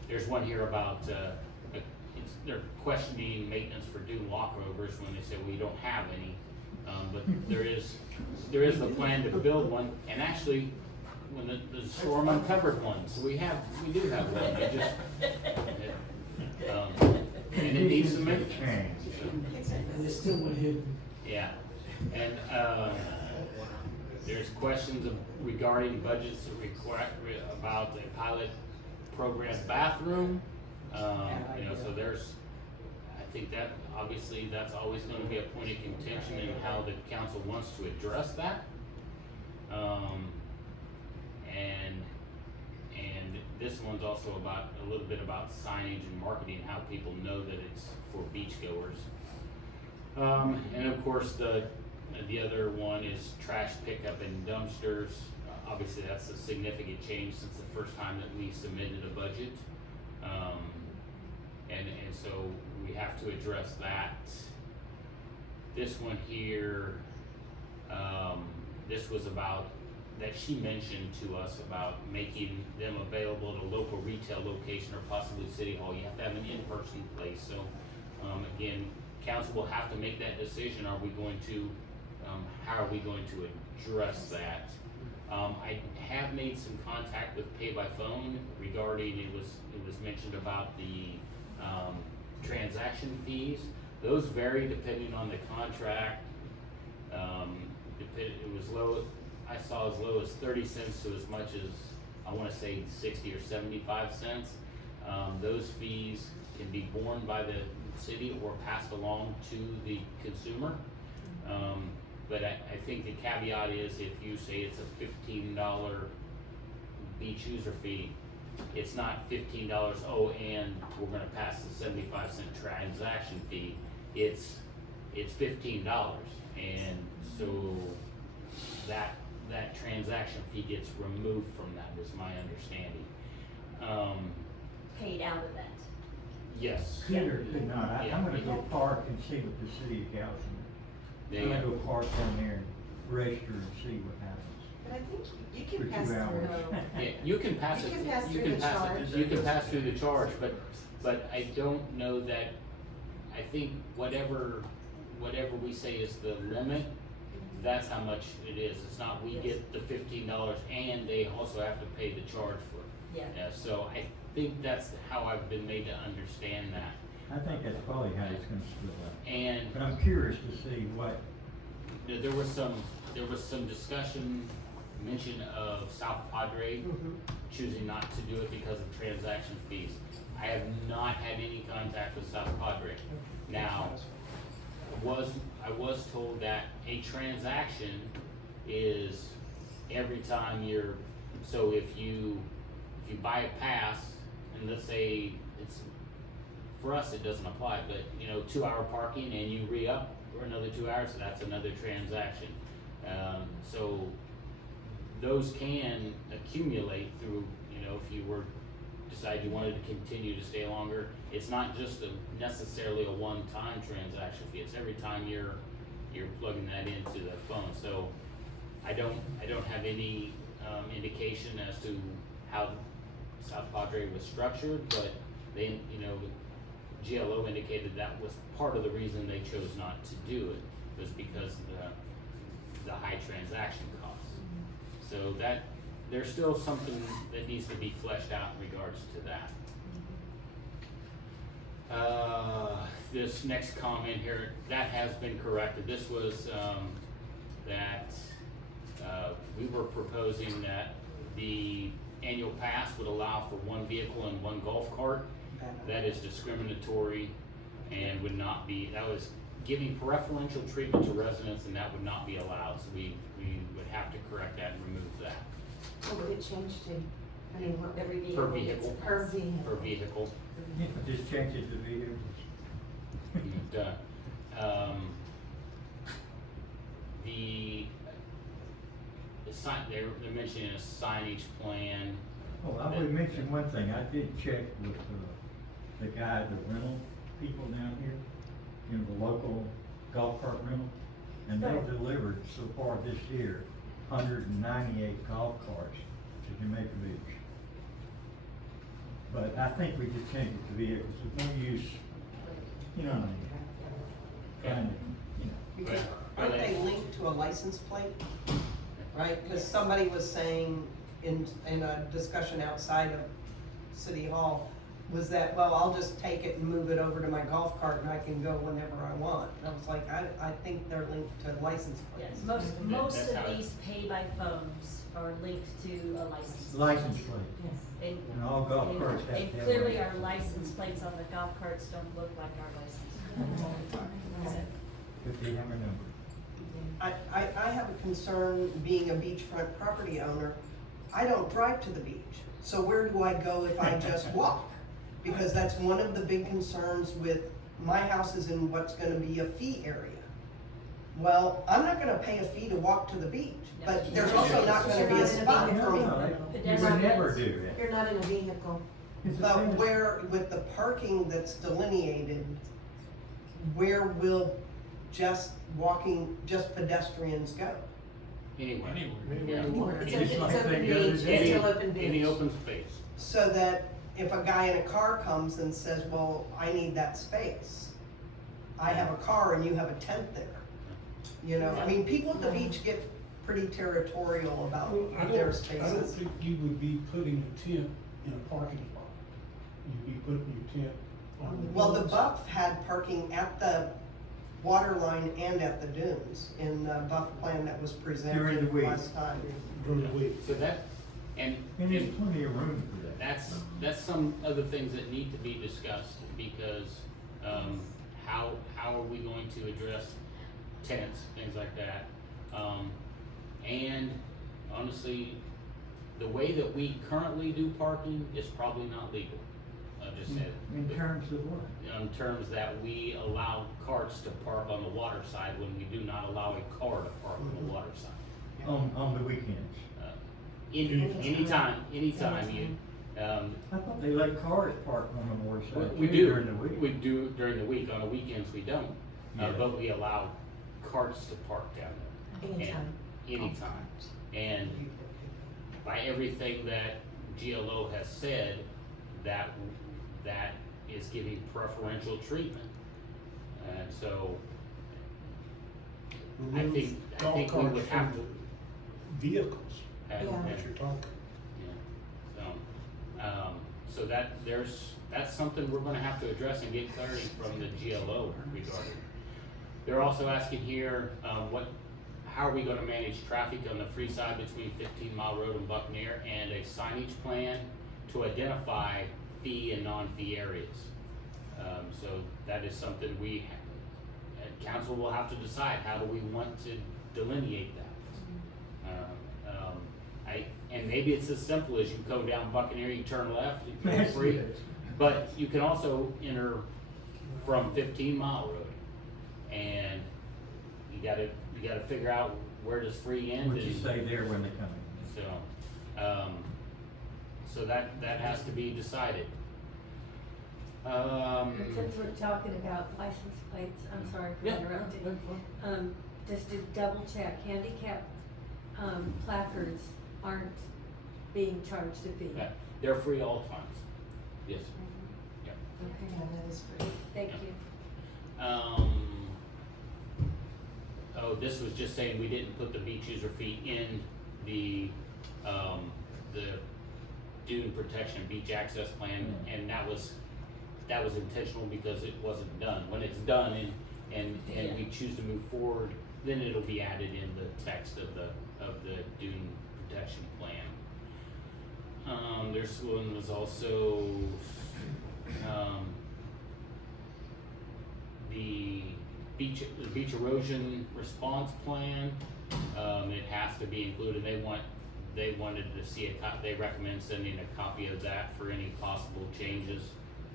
There's one here about, they're questioning maintenance for dune walkovers when they say, well, you don't have any. But there is the plan to build one, and actually, when the storm uncovered one, so we do have one, and it needs some maintenance. And there's still one hidden. Yeah, and, there's questions regarding budgets that require, about the pilot program bathroom. You know, so there's, I think that, obviously, that's always gonna be a point of contention in how the council wants to address that. And this one's also about, a little bit about signage and marketing, how people know that it's for beachgoers. And of course, the other one is trash pickup and dumpsters. Obviously, that's a significant change since the first time that we submitted a budget. And so we have to address that. This one here, this was about, that she mentioned to us about making them available at a local retail location or possibly City Hall. You have to have an in-person place. So, again, council will have to make that decision. Are we going to, how are we going to address that? I have made some contact with Pay by Phone regarding, it was mentioned about the transaction fees. Those vary depending on the contract. It was low, I saw as low as 30 cents to as much as, I wanna say 60 or 75 cents. Those fees can be borne by the city or passed along to the consumer. But I think the caveat is if you say it's a $15 beach user fee, it's not $15, oh, and we're gonna pass the 75-cent transaction fee. It's $15, and so that transaction fee gets removed from that, is my understanding. Paid out of that. Yes. Could or could not, Yeah. I'm gonna go park and see what the city of Galveston. There I'm you gonna go. go park down there and register and see what happens. But I think you For can pass 2 through. hours. Yeah, you can pass You it, can pass you through can the pass charge. it, you can pass through the charge, but I don't know that, I think whatever we say is the limit, that's how much it is. It's not, we get the $15 and they also have to pay the charge for it. Yeah. Yeah, so I think that's how I've been made to understand that. I think that's probably how it's gonna split up. And But I'm curious to see what, there was some discussion, mention of South Padre choosing not to do it because of transaction fees. I have not had any contact with South Padre. Now, I was told that a transaction is every time you're, so if you buy a pass, and let's say it's, for us it doesn't apply, but 2-hour parking and you re-up for another 2 hours, so that's another transaction. So those can accumulate through, if you were decide you wanted to continue to stay longer, it's not just necessarily a one-time transaction fee. It's every time you're plugging that into the phone. So I don't have any indication as to how South Padre was structured, but they, GLO indicated that was part of the reason they chose not to do it, was because of the high transaction costs. So that, there's still something that needs to be fleshed out in regards to that. This next comment here, that has been corrected. This was, that, we were proposing that the annual pass would allow for 1 vehicle and 1 golf cart. That is discriminatory and would not be, that was giving preferential treatment to residents, and that would not be allowed. So we would have to correct that and remove that. What would it change to? I mean, what? Every Per vehicle gets a vehicle. Per pass. vehicle. Per vehicle. just change it to vehicles. Done. The sign, they're mentioning a signage plan. Oh, I would mention one thing, I did check with the guy, the rental people down here, the local golf cart rental, and they've delivered so far this year, 198 golf carts to Jamaica Beach. But I think we just changed it to vehicles, there's no use, you know what I mean? Kind of, Because aren't they linked to a license plate? Right, because somebody was saying in a discussion outside of City Hall, was that, well, I'll just take it and move it over to my golf cart and I can go whenever I want. And I was like, I think they're linked to license Yes, plates. most That's how of it- these pay by phones are linked to a license. License plate. And, And all golf and- carts have to and have clearly one. our license plates on the golf carts don't look like our license. But they have a number. I have a concern being a beachfront property owner. I don't drive to the beach. So where do I go if I just walk? Because that's one of the big concerns with my house is in what's gonna be a fee area. Well, I'm not gonna pay a fee to walk to the beach, but there's also not gonna be a spot for me. You would never do that. You're not in a vehicle. It's a But thing. where, with the parking that's delineated, where will just pedestrians go? Anywhere. Anywhere. It's Yeah. open, Just like it's open they go beach, today. it's still open Any beach. open space. So that if a guy in a car comes and says, well, I need that space, I have a car and you have a tent there. You know, I mean, people at the beach get pretty territorial about Well, I their don't spaces. think you would be putting a tent in a parking spot. You'd be putting your tent on the. Well, the dunes. Buff had parking at the water line and at the dunes in the Buff plan that was During the presented week. last time. During the week. So that, and. And there's plenty of room for that. That's some of the things that need to be discussed, because, how are we going to address tenants, things like that? And honestly, the way that we currently do parking is probably not legal. I just said. In terms of what? In terms that we allow carts to park on the water side when we do not allow a car to park on the water side. On the weekends. Anytime you, I thought they let cars park on the water side we too do, during the week. we do during the week, on the weekends we don't. Yeah. But we allow carts to park down there. Anytime. And anytime. And by everything that GLO has said, that is giving preferential treatment. And so, I Remove think golf we would carts have from to. Vehicles, and- Yeah. and- what you're talking. So that's something we're gonna have to address and get clarity from the GLO regarding. They're also asking here, how are we gonna manage traffic on the free side between 15 Mile Road and Buccaneer, and a signage plan to identify fee and non-fee areas. So that is something council will have to decide, how do we want to delineate that? And maybe it's as simple as you go down Buccaneer, you turn left, you go free. But you can also enter from 15 Mile Road, and you gotta figure out where does free end. What you and- say there when they come in. So that has to be decided. Since we're talking about license plates, I'm sorry for Yeah, interrupting. Just to double check, handicap, placards aren't being charged a fee. Yeah, they're free all times, yes. Yep. Okay, Yeah, that is free. thank you. Oh, this was just saying we didn't put the beach user fee in the dune protection beach access plan, and that was intentional because it wasn't done. When it's done and we choose to move forward, then it'll be added in the text of the dune protection plan. There's one was also, the beach erosion response plan. It has to be included. They wanted to see they recommend sending a copy of that for any possible changes.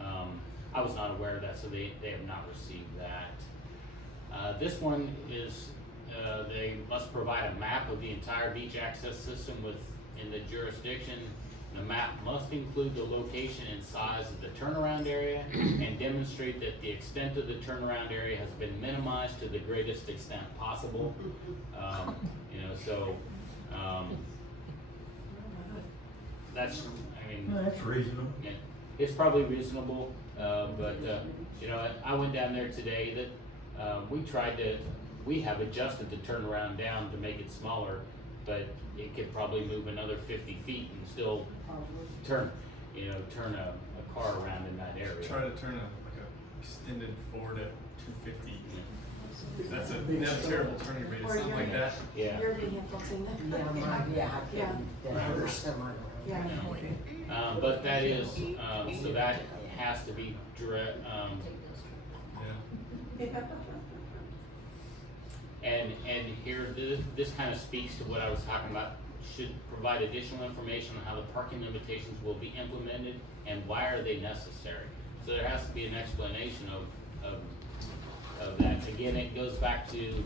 I was not aware of that, so they have not received that. This one is, they must provide a map of the entire beach access system within the jurisdiction. The map must include the location and size of the turnaround area and demonstrate that the extent of the turnaround area has been minimized to the greatest extent possible. That's, Well, that's reasonable. yeah, it's probably reasonable, but, I went down there today we have adjusted the turnaround down to make it smaller, but it could probably move another 50 feet and still turn a car around area. Try to turn a extended Ford F-250. That's they have a terrible turning radius, Or something your- like that. Yeah. Your vehicle too. But that is, so that has to be Yeah. and here, this kind of speaks to what I was talking about. Should provide additional information on how the parking limitations will be implemented and why are they necessary. So there has to be an explanation of that. Again, it goes back to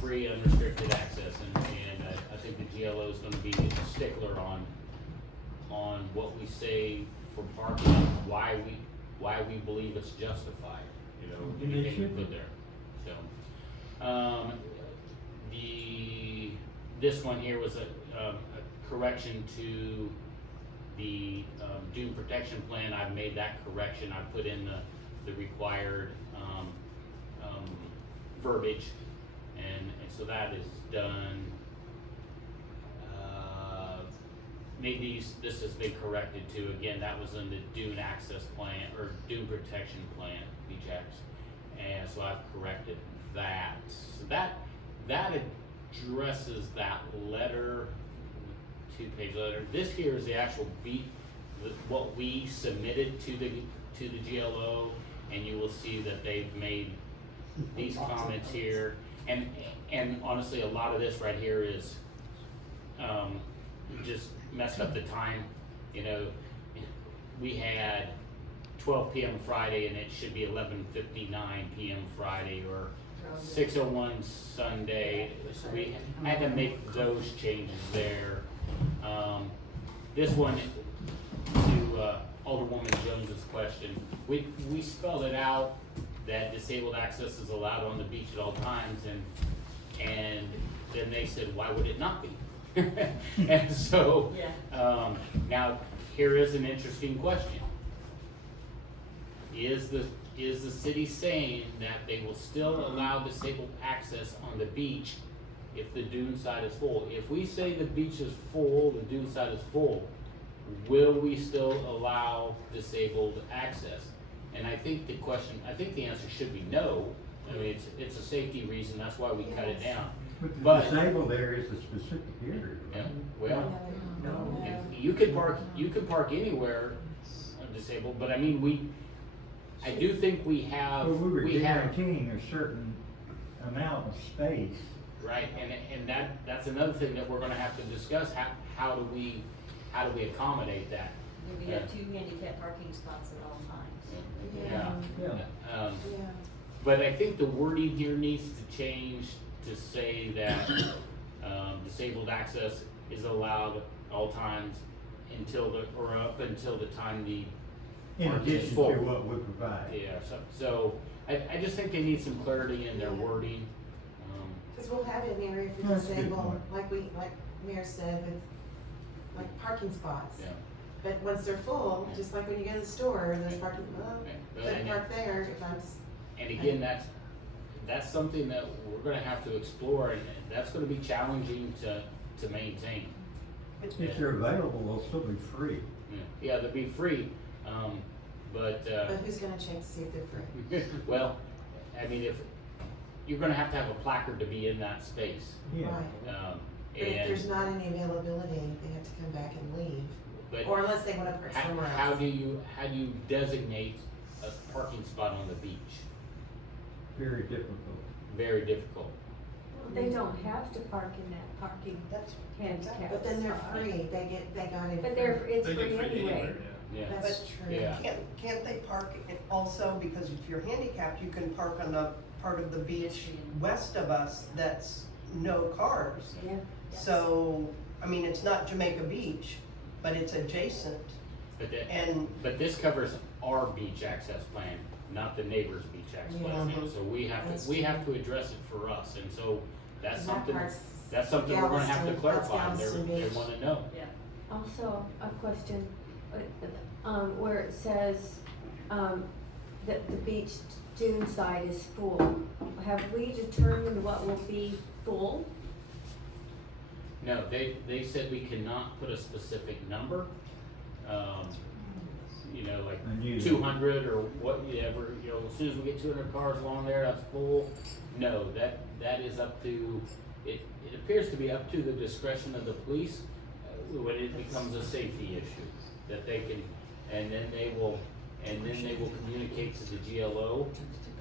free unrestricted access, and I think the GLO is gonna be a stickler on what we say for parking, why we believe it's justified, anything we put there, so. This one here was a correction to the dune protection plan. I've made that correction. I put in the required verbiage, and so that is done. This has been corrected too. Again, that was in the dune access plan or dune protection plan, BJAX, and so I've corrected that. So that addresses that letter, 2-page letter. This here is the actual what we submitted to the GLO, and you will see that they've made these comments here, and honestly, a lot of this right here is just messed up the time. We had 12 p.m. Friday, and it should be 11:59 p.m. Friday, or 6:01 Sunday, so we had to make those changes there. This one, to Alderwoman Jones's question, we spelled it out that disabled access is allowed on the beach at all times, and then they said, why would it not be? And so, now here is an interesting question. Is the city saying that they will still allow disabled access on the beach if the dune side is full? If we say the beach is full, the dune side is full, will we still allow disabled access? And I think the answer should be no. I mean, it's a safety reason, that's why we cut it down. But the disabled area is a specific area, Yeah, right? well, No. you could park anywhere disabled, but I mean, I do think we have. But we were guaranteeing a certain amount of space. Right, and that's another thing that we're gonna have to discuss, how do we accommodate that? We have 2 handicap parking spots at all times. Yeah. But I think the wording here needs to change to say that, disabled access is allowed at all times up until the time the In parking is addition to full. what we provide. Yeah, so I just think they need some clarity in their wording. Cause we'll have it in the area for That's a good disabled, point. like Mayor said, with like parking spots. Yeah. But once they're full, just like when you go to the store, there's parking, Yeah. couldn't park there if I'm. And again, that's something that we're gonna have to explore, and that's gonna be challenging to maintain. If they're available, they'll still be free. Yeah, they'll be free, but, But who's gonna check to see if they're free? well, I mean, if, you're gonna have to have a placard to be in that space. Yeah. Right. But if there's not any availability, they have to come back and leave, But or unless they wanna park somewhere else. how do you designate a parking spot on the beach? Very difficult. Very difficult. They don't have to park in that parking That's, handicap. but then they're spot. free, they got it. But it's They free get free anyway. anywhere, Yeah. That's But- true. Yeah. Can't they park it also, because if you're handicapped, you can park on the part of the beach west of us that's no cars. Yeah. So, I mean, it's not Jamaica Beach, but it's adjacent, and But this covers our beach access plan, not the neighbor's beach access plan. Yeah. So we have to address it for us, and so that's That something, part's we're gonna have to Galveston, clarify, that's Galveston they Beach. wanna know. Yeah. Also, a question, where it says, that the beach dune side is full. Have we determined what will be full? No, they said we cannot put a specific number, you know, like I knew that. 200 or whatever, you know, as soon as we get 200 cars along there, that's full. No, that is up to, it appears to be up to the discretion of the police when it becomes a safety issue, that they can, and then they will communicate to the GLO,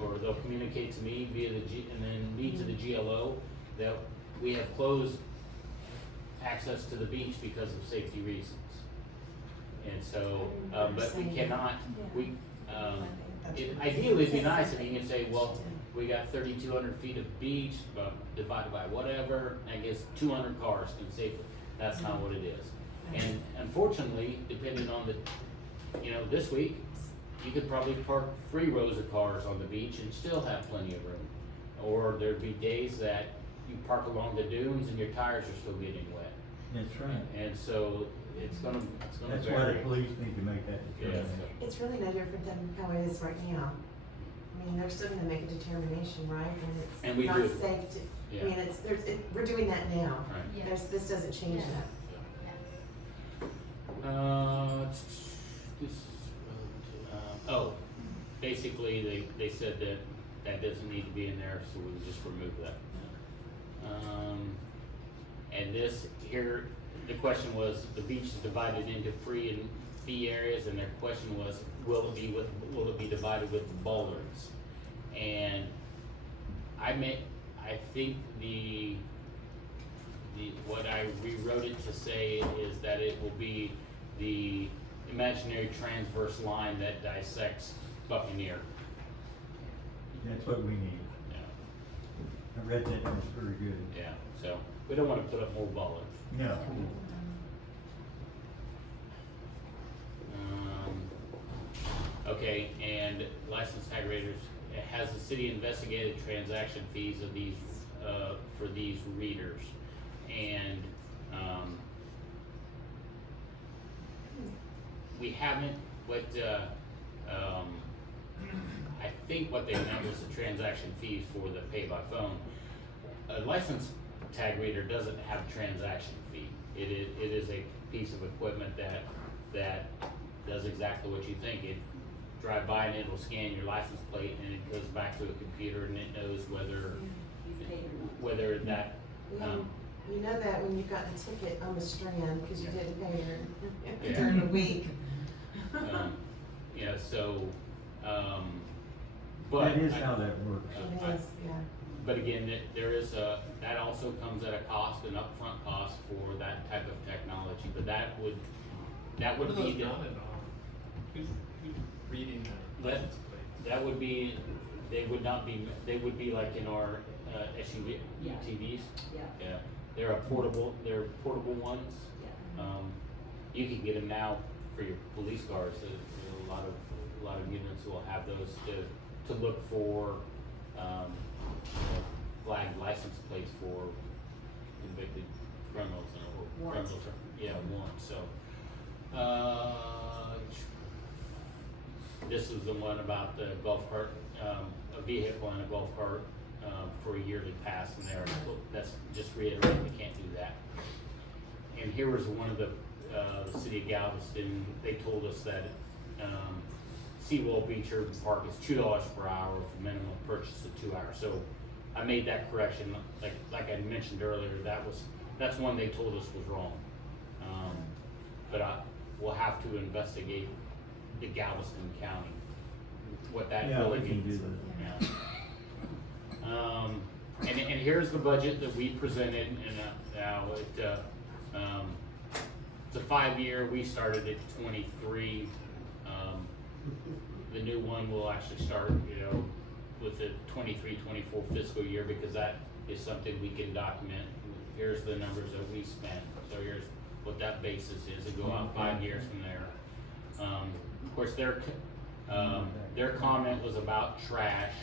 or they'll communicate to me via and then me to the GLO, that we have closed access to the beach because of safety reasons. And so, but we cannot, ideally it'd be nice if you can say, well, we got 3,200 feet of beach, but divided by whatever, I guess 200 cars can safely. That's not what it is. And unfortunately, depending on you know, this week, you could probably park 3 rows of cars on the beach and still have plenty of room. Or there'd be days that you park along the dunes and your tires are still getting wet. That's right. And so it's gonna That's vary. why the police need to make that determination. It's really no different than how it is right now. I mean, they're still gonna make a determination, right? And And we it's do. not safe to, Yeah. I mean, we're doing that now. Right. This doesn't change Yes. that. Basically, they said that doesn't need to be in there, so we just remove that. And this here, the question was, the beach is divided into free and fee areas, and their question was, will it be divided with bollards? And I think what I rewrote it to say is that it will be the imaginary transverse line that dissects Buccaneer. That's what we need. Yeah, I read that, and it's very good. yeah, so we don't wanna put up more bollards. No. Okay, and license tag readers, has the city investigated transaction fees of these, for these readers? And, we haven't, I think what they meant was the transaction fees for the pay by phone. A license tag reader doesn't have a transaction fee. It is a piece of equipment that does exactly what you think. It drive by and it will scan your license plate and it goes back to a computer and it knows whether that, You know that when you got the ticket on the strand, because you didn't pay Yeah. during the week. Yeah, so, but. That is how that works. It is, yeah. But again, there is that also comes at a cost, an upfront cost for that type of technology, but that would What are be those the. mounted on? Who's reading the That, license plate? that would be, they would be like in our SUV, Yeah. UTVs. Yeah. Yeah, they're portable ones. Yeah. You can get them now for your police cars. There's a lot of units will have those to look for, flagged license plates for convicted criminals and Warrants. criminals, warrants, so. This is the one about the golf cart, a vehicle and a golf cart, for a yearly pass, and that's just reiterating, we can't do that. And here was one of the city of Galveston, they told us that, Seawall Beach Urban Park is $2 per hour with a minimum purchase of 2 hours, so I made that correction, like I mentioned earlier, that's one they told us was wrong. But we'll have to investigate the Galveston County, what that Yeah, really we can means. do that. Yeah. And here's the budget that we presented, and now it's a 5-year, we started at 23. The new one will actually start, with the 23-24 fiscal year, because that is something we can document. Here's the numbers that we spent, so here's what that basis is, and go out 5 years from there. Of course, their comment was about trash.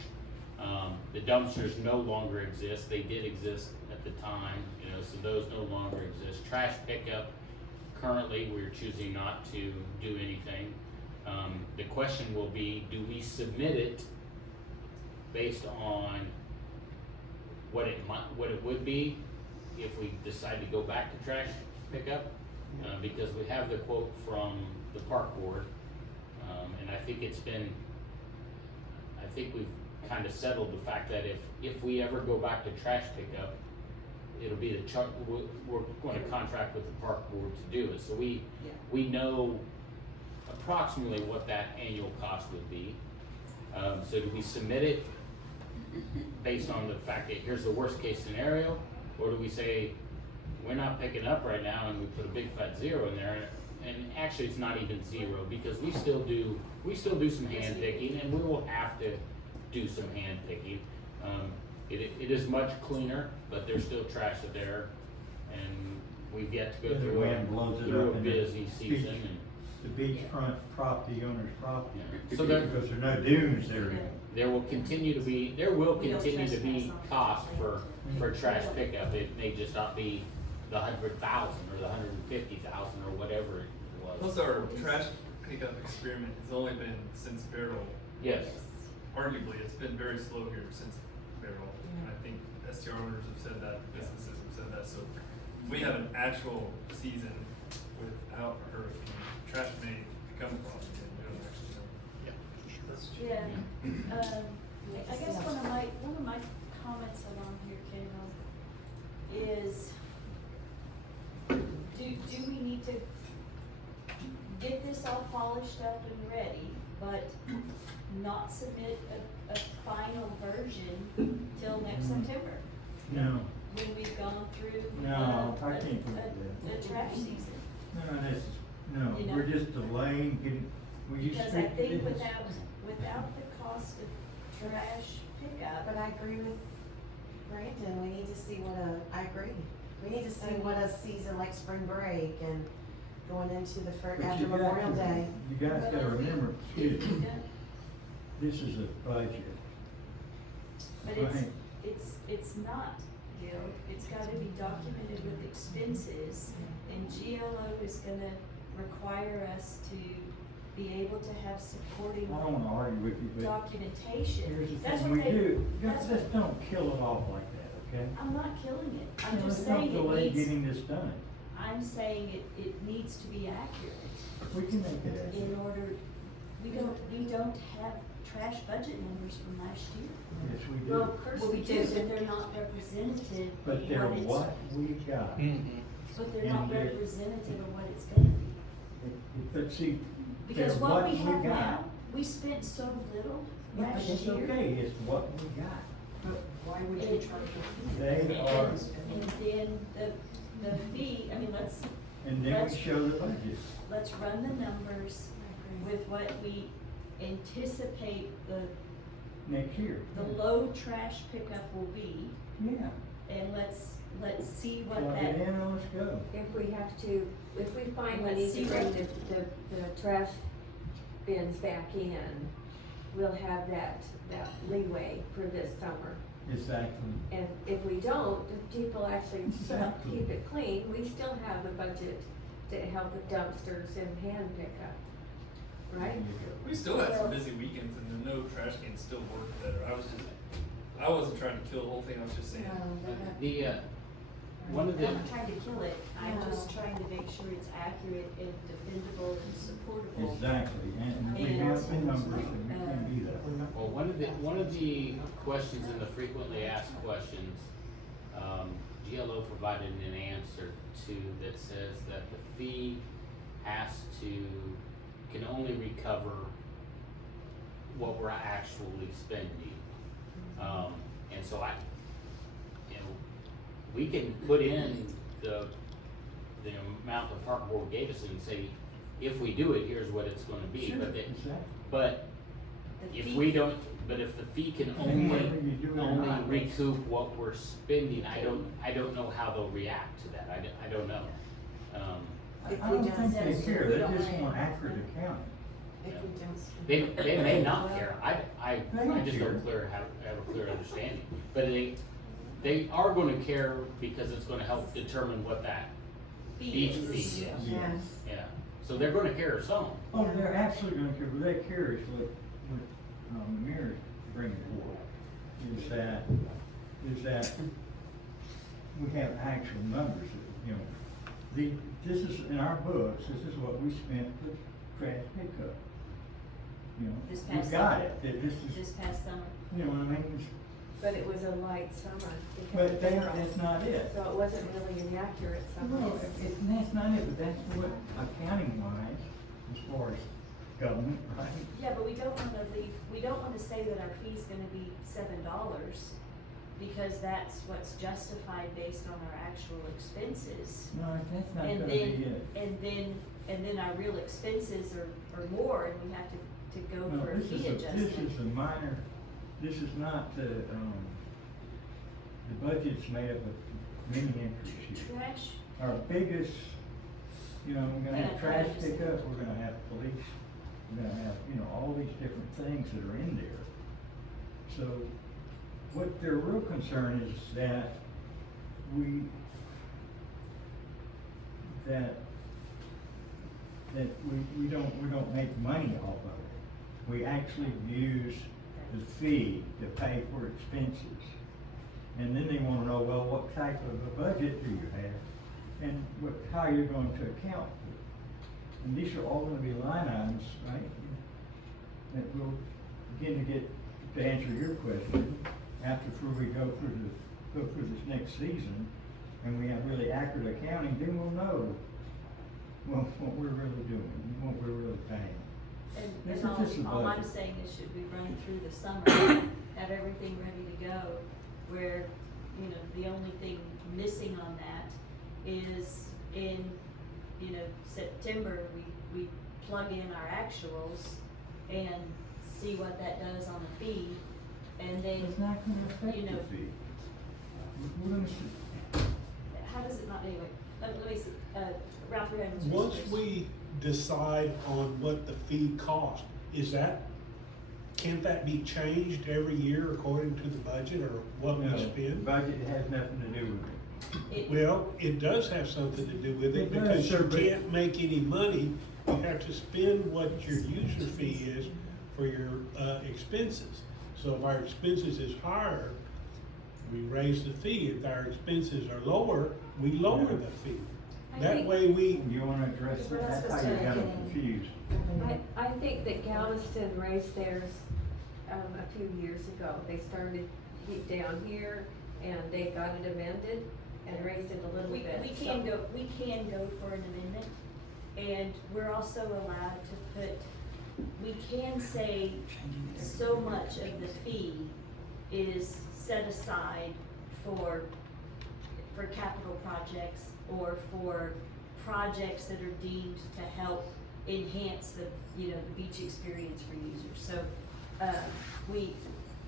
The dumpsters no longer exist, they did exist at the time, so those no longer exist. Trash pickup, currently, we're choosing not to do anything. The question will be, do we submit it based on what it would be if we decide to go back to trash pickup? Because we have the quote from the park board, And I think we've kind of settled the fact that if we ever go back to trash pickup, it'll be we're going to contract with the park board to do it. So we know approximately what that annual cost would be. So do we submit it based on the fact that here's the worst case scenario? Or do we say, we're not picking up right now and we put a big fat 0 in there? And actually it's not even 0 because we still do some hand picking and we will have to do some hand picking. It is much cleaner, but there's still trash there, and we've yet to go The through wind blows it a up and busy the season. beach- And The beachfront property, owner's property. Yeah. So there- Because there are no dunes there. there will continue to be cost for trash pickup. It may just not be the 100,000 or the 150,000 or whatever it was. Plus our trash pickup experiment has only been since Barrel. Yes. Arguably, it's been very slow here since Barrel. And I think STR owners have said that, businesses have said that, so if we have an actual season without a hurricane, trash may become a problem again, we don't actually know. Yeah, I guess one of my comments along here, Kendall, is, do we need to get this all polished up and ready, but not submit a final version till next September? No, When we've gone through No, I can't do a trash season? no, we're just delaying getting, Because I think without the cost of trash pickup. But I agree with Brandon, we need to see I agree. We need to see what a season like spring break and going into the But after you Memorial Day. You guys gotta remember, If we don't- this is a budget. But Right. it's not, Gil, it's gotta be documented with expenses, and GLO is gonna require us to be able to have supporting I don't wanna argue with you, but documentation. here's the That's thing what we they- do, that's just don't kill it off like that, okay? I'm not killing it, I'm No, just let's not saying delay it needs, getting this done. I'm saying it needs to be accurate. We can make it accurate. In order, we don't have trash budget numbers from last year. Yes, we do. Well, of course we do, but they're not representative of But they're what it's. what we got. But they're not And they're- representative of what it's gonna be. But see, Because they're what we have got. now, we spent so little Yeah, last it's year. okay, it's what we got. But why would you charge them? They are, And then the fee, I mean, and then we let's- show the budget. let's run the numbers with what we anticipate the Next year. low trash pickup will be, Yeah. and let's see what Plug that. it in and let's go. If we find we Let's need see to bring what- the trash bins back in, we'll have that leeway for this summer. Exactly. And if we don't, if people actually Exactly. keep it clean, we still have the budget to help with dumpsters and hand pickup, right? We still had some busy weekends and the no trash cans still work better. I wasn't trying to kill the whole thing, I was just saying. One of the, I'm not trying to kill it, I'm just No. trying to make sure it's accurate and defendable and supportable. Exactly, and we have the numbers and we can do that. well, one of the questions in the frequently asked questions, GLO provided an answer to that says that the fee can only recover what we're actually spending. And so we can put in the amount the park board gave us and say, if we do it, here's what it's gonna be, Sure, but exactly. but The if fee- we don't, but if the fee can Whether you do it or only not. recoup what we're spending, I don't know how they'll react to that, I don't know. I don't think they care, they just want accurate accounting. If we don't. They may not care, I just care. don't have a clear understanding, but they are gonna care because it's gonna help determine what that beach fee is. Yes. Yeah, so they're gonna care some. Oh, they're absolutely gonna care, but they care is what the mayor's bringing forward, is that we have actual numbers, you know. This is, in our books, this is what we spent for trash pickup. you know, This we've past got summer. it, that this is, This past summer. you know what I mean? It's- But it was a light summer because But of that, payroll. that's not it. So it wasn't really an accurate summer. No, that's not it, but that's what accounting wise, as far as government, right? Yeah, but we don't wanna say that our fee's gonna be $7, because that's what's justified based on our actual expenses. No, that's not And gonna then, be it. and then our real expenses are more, and we have to go No, for a this fee is adjustment. This is a minor, this is not the budget's made up of many entries here. Trash, Our biggest, you know, we're gonna have Yeah, trash trash. pickup, we're gonna have police, we're gonna have, you know, all these different things that are in there. So, what their real concern is that we don't make money off of it. We actually use the fee to pay for expenses. And then they wanna know, well, what type of a budget do you have? And how you're going to account for it. And these are all gonna be line items, right? That will begin to answer your question, after we go through this next season, and we have really accurate accounting, then we'll know what we're really doing, what we're really paying. This and is just a all I'm budget. saying is, should we run it through the summer, have everything ready to go, where, you know, the only thing missing on that is in, you know, September, we plug in our actuals and see what that does on the fee, and then, It's not gonna affect you know, the fee. We're gonna see. how does it not, anyway, let me see, Ralph, your hand was Once raised. we decide on what the fee cost, can't that be changed every year according to the budget or what we No, spend? budget has nothing to do with it. Well, it does have something to do with it It does, because sir, you but- can't make any money. You have to spend what your user fee is for your, expenses. So if our expenses is higher, we raise the fee. If our expenses are lower, we lower Yeah. the fee. I That think- way we, You wanna address We're that, not that's how supposed you to got them make any- confused. I think that Galveston raised theirs, a few years ago. They started down here and they got it amended and raised it a little We bit. can go for an amendment, and we're also allowed to put, we can say so much of the fee is set aside for capital projects or for projects that are deemed to help enhance the, you know, the beach experience for users. So,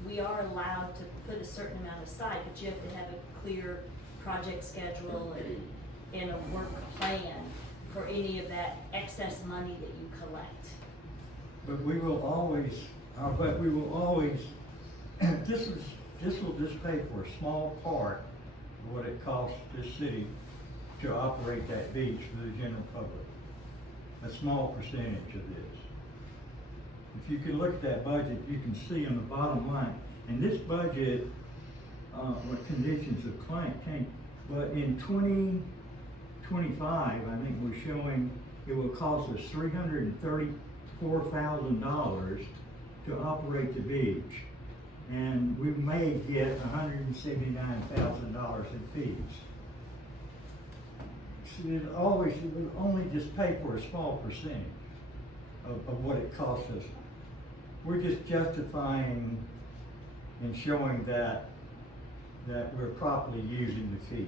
we are allowed to put a certain amount aside, but you have to have a clear project schedule and a work plan for any of that excess money that you collect. But we will always, this will just pay for a small part of what it costs this city to operate that beach for the general public. A small percentage of this. If you can look at that budget, you can see on the bottom line, and this budget, what conditions of client came, but in 2025, I think we're showing it will cost us $334,000 to operate the beach. And we may get $179,000 in fees. So it will only just pay for a small percentage of what it costs us. We're just justifying and showing that we're properly using the fee.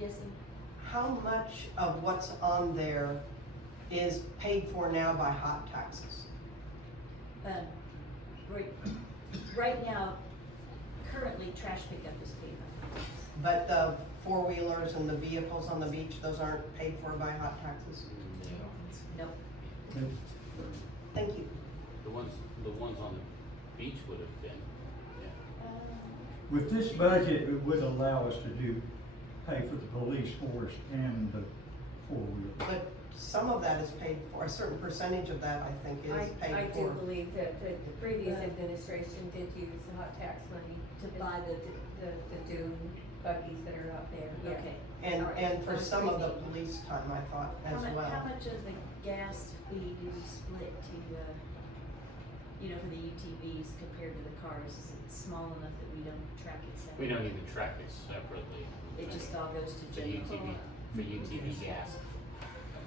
Yes, and How much of what's on there is paid for now by hot taxes? right now, currently, trash pickup is paid by. But the four-wheelers and the vehicles on the beach, those aren't paid for by hot taxes? Nope. Thank you. The ones on the beach would have been, yeah. With this budget, it would allow us to pay for the police force and the four-wheeler. But some of that is paid for, a certain percentage of that, I think, is paid I for. do believe that the previous administration did use the hot tax money To buy the dune buggies that are out there, yeah. Okay. And, All right. and for Those some of the three. police time, I thought as How well. much of the gas fee do we split to, for the UTVs compared to the cars? Is it small enough that we don't track it separately? We don't even track it separately. It just all goes to For general? UTV gas.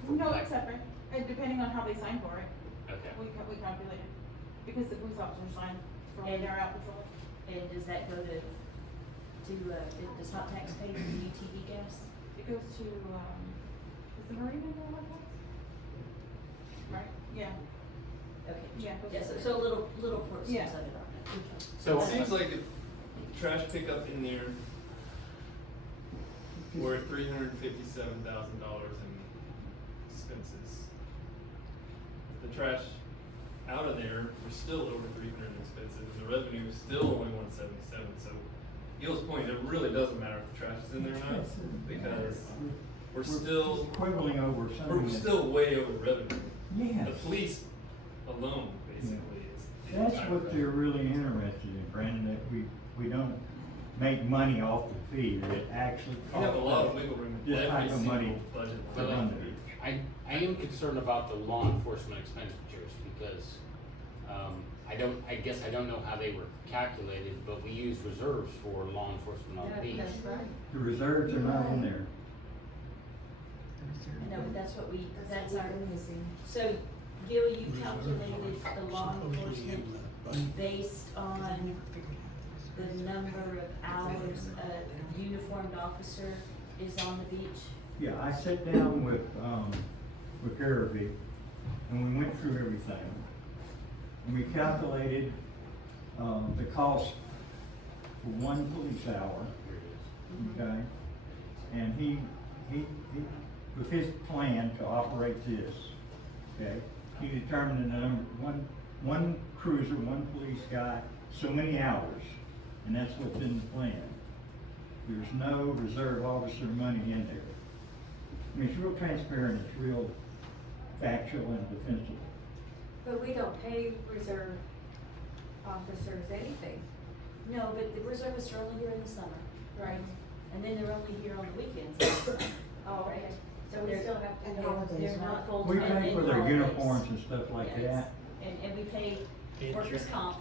No, Like- it's separate, depending on how they sign for it, Okay. we calculate it, because the police officers sign for when And- they're out patrolling. And does that go to, does hot tax pay for the UTV gas? It goes to, is the Marine in there like that? Right, yeah, Okay. yeah. it goes Yeah, to- so little portions Yeah. of it on that. So It seems like a trash pickup in there, we're at $357,000 in expenses. The trash out of there, we're still over 300 in expenses, and the revenue is still only 177, so Gil's point, it really doesn't matter if the trash is in there or not, because we're still, Quibbling over something. we're that- still way over revenue. Yes. The police alone, basically, is the That's entire what revenue. they're really interested in, Brandon, that we don't make money off the fee, that it actually We have a lot of costs wiggle room in this every type of money single budget to line. run the beach. I am concerned about the law enforcement expenditures because, I guess I don't know how they were calculated, but we use reserves for law enforcement on the beach. The reserves are not in there. No, but that's what that's our, so Gil, you calculated the law enforcement based on the number of hours a uniformed officer is on the beach? Yeah, I sat down with Garvey, and we went through everything. And we calculated, the cost for one police hour, okay? And he, with his plan to operate this, okay? He determined the number, one cruiser, one police guy, so many hours, and that's what's in the plan. There's no reserve officer money in there. I mean, it's real transparent, it's real factual and defensible. But we don't pay reserve officers anything. No, but the reservists are only here in the summer, Right. and then they're only here on the weekends. Oh, okay. So we still have to And pay. holidays, They're right? not full-time. We pay and for their holidays. uniforms and stuff like Yes. that. And we pay workers' comp,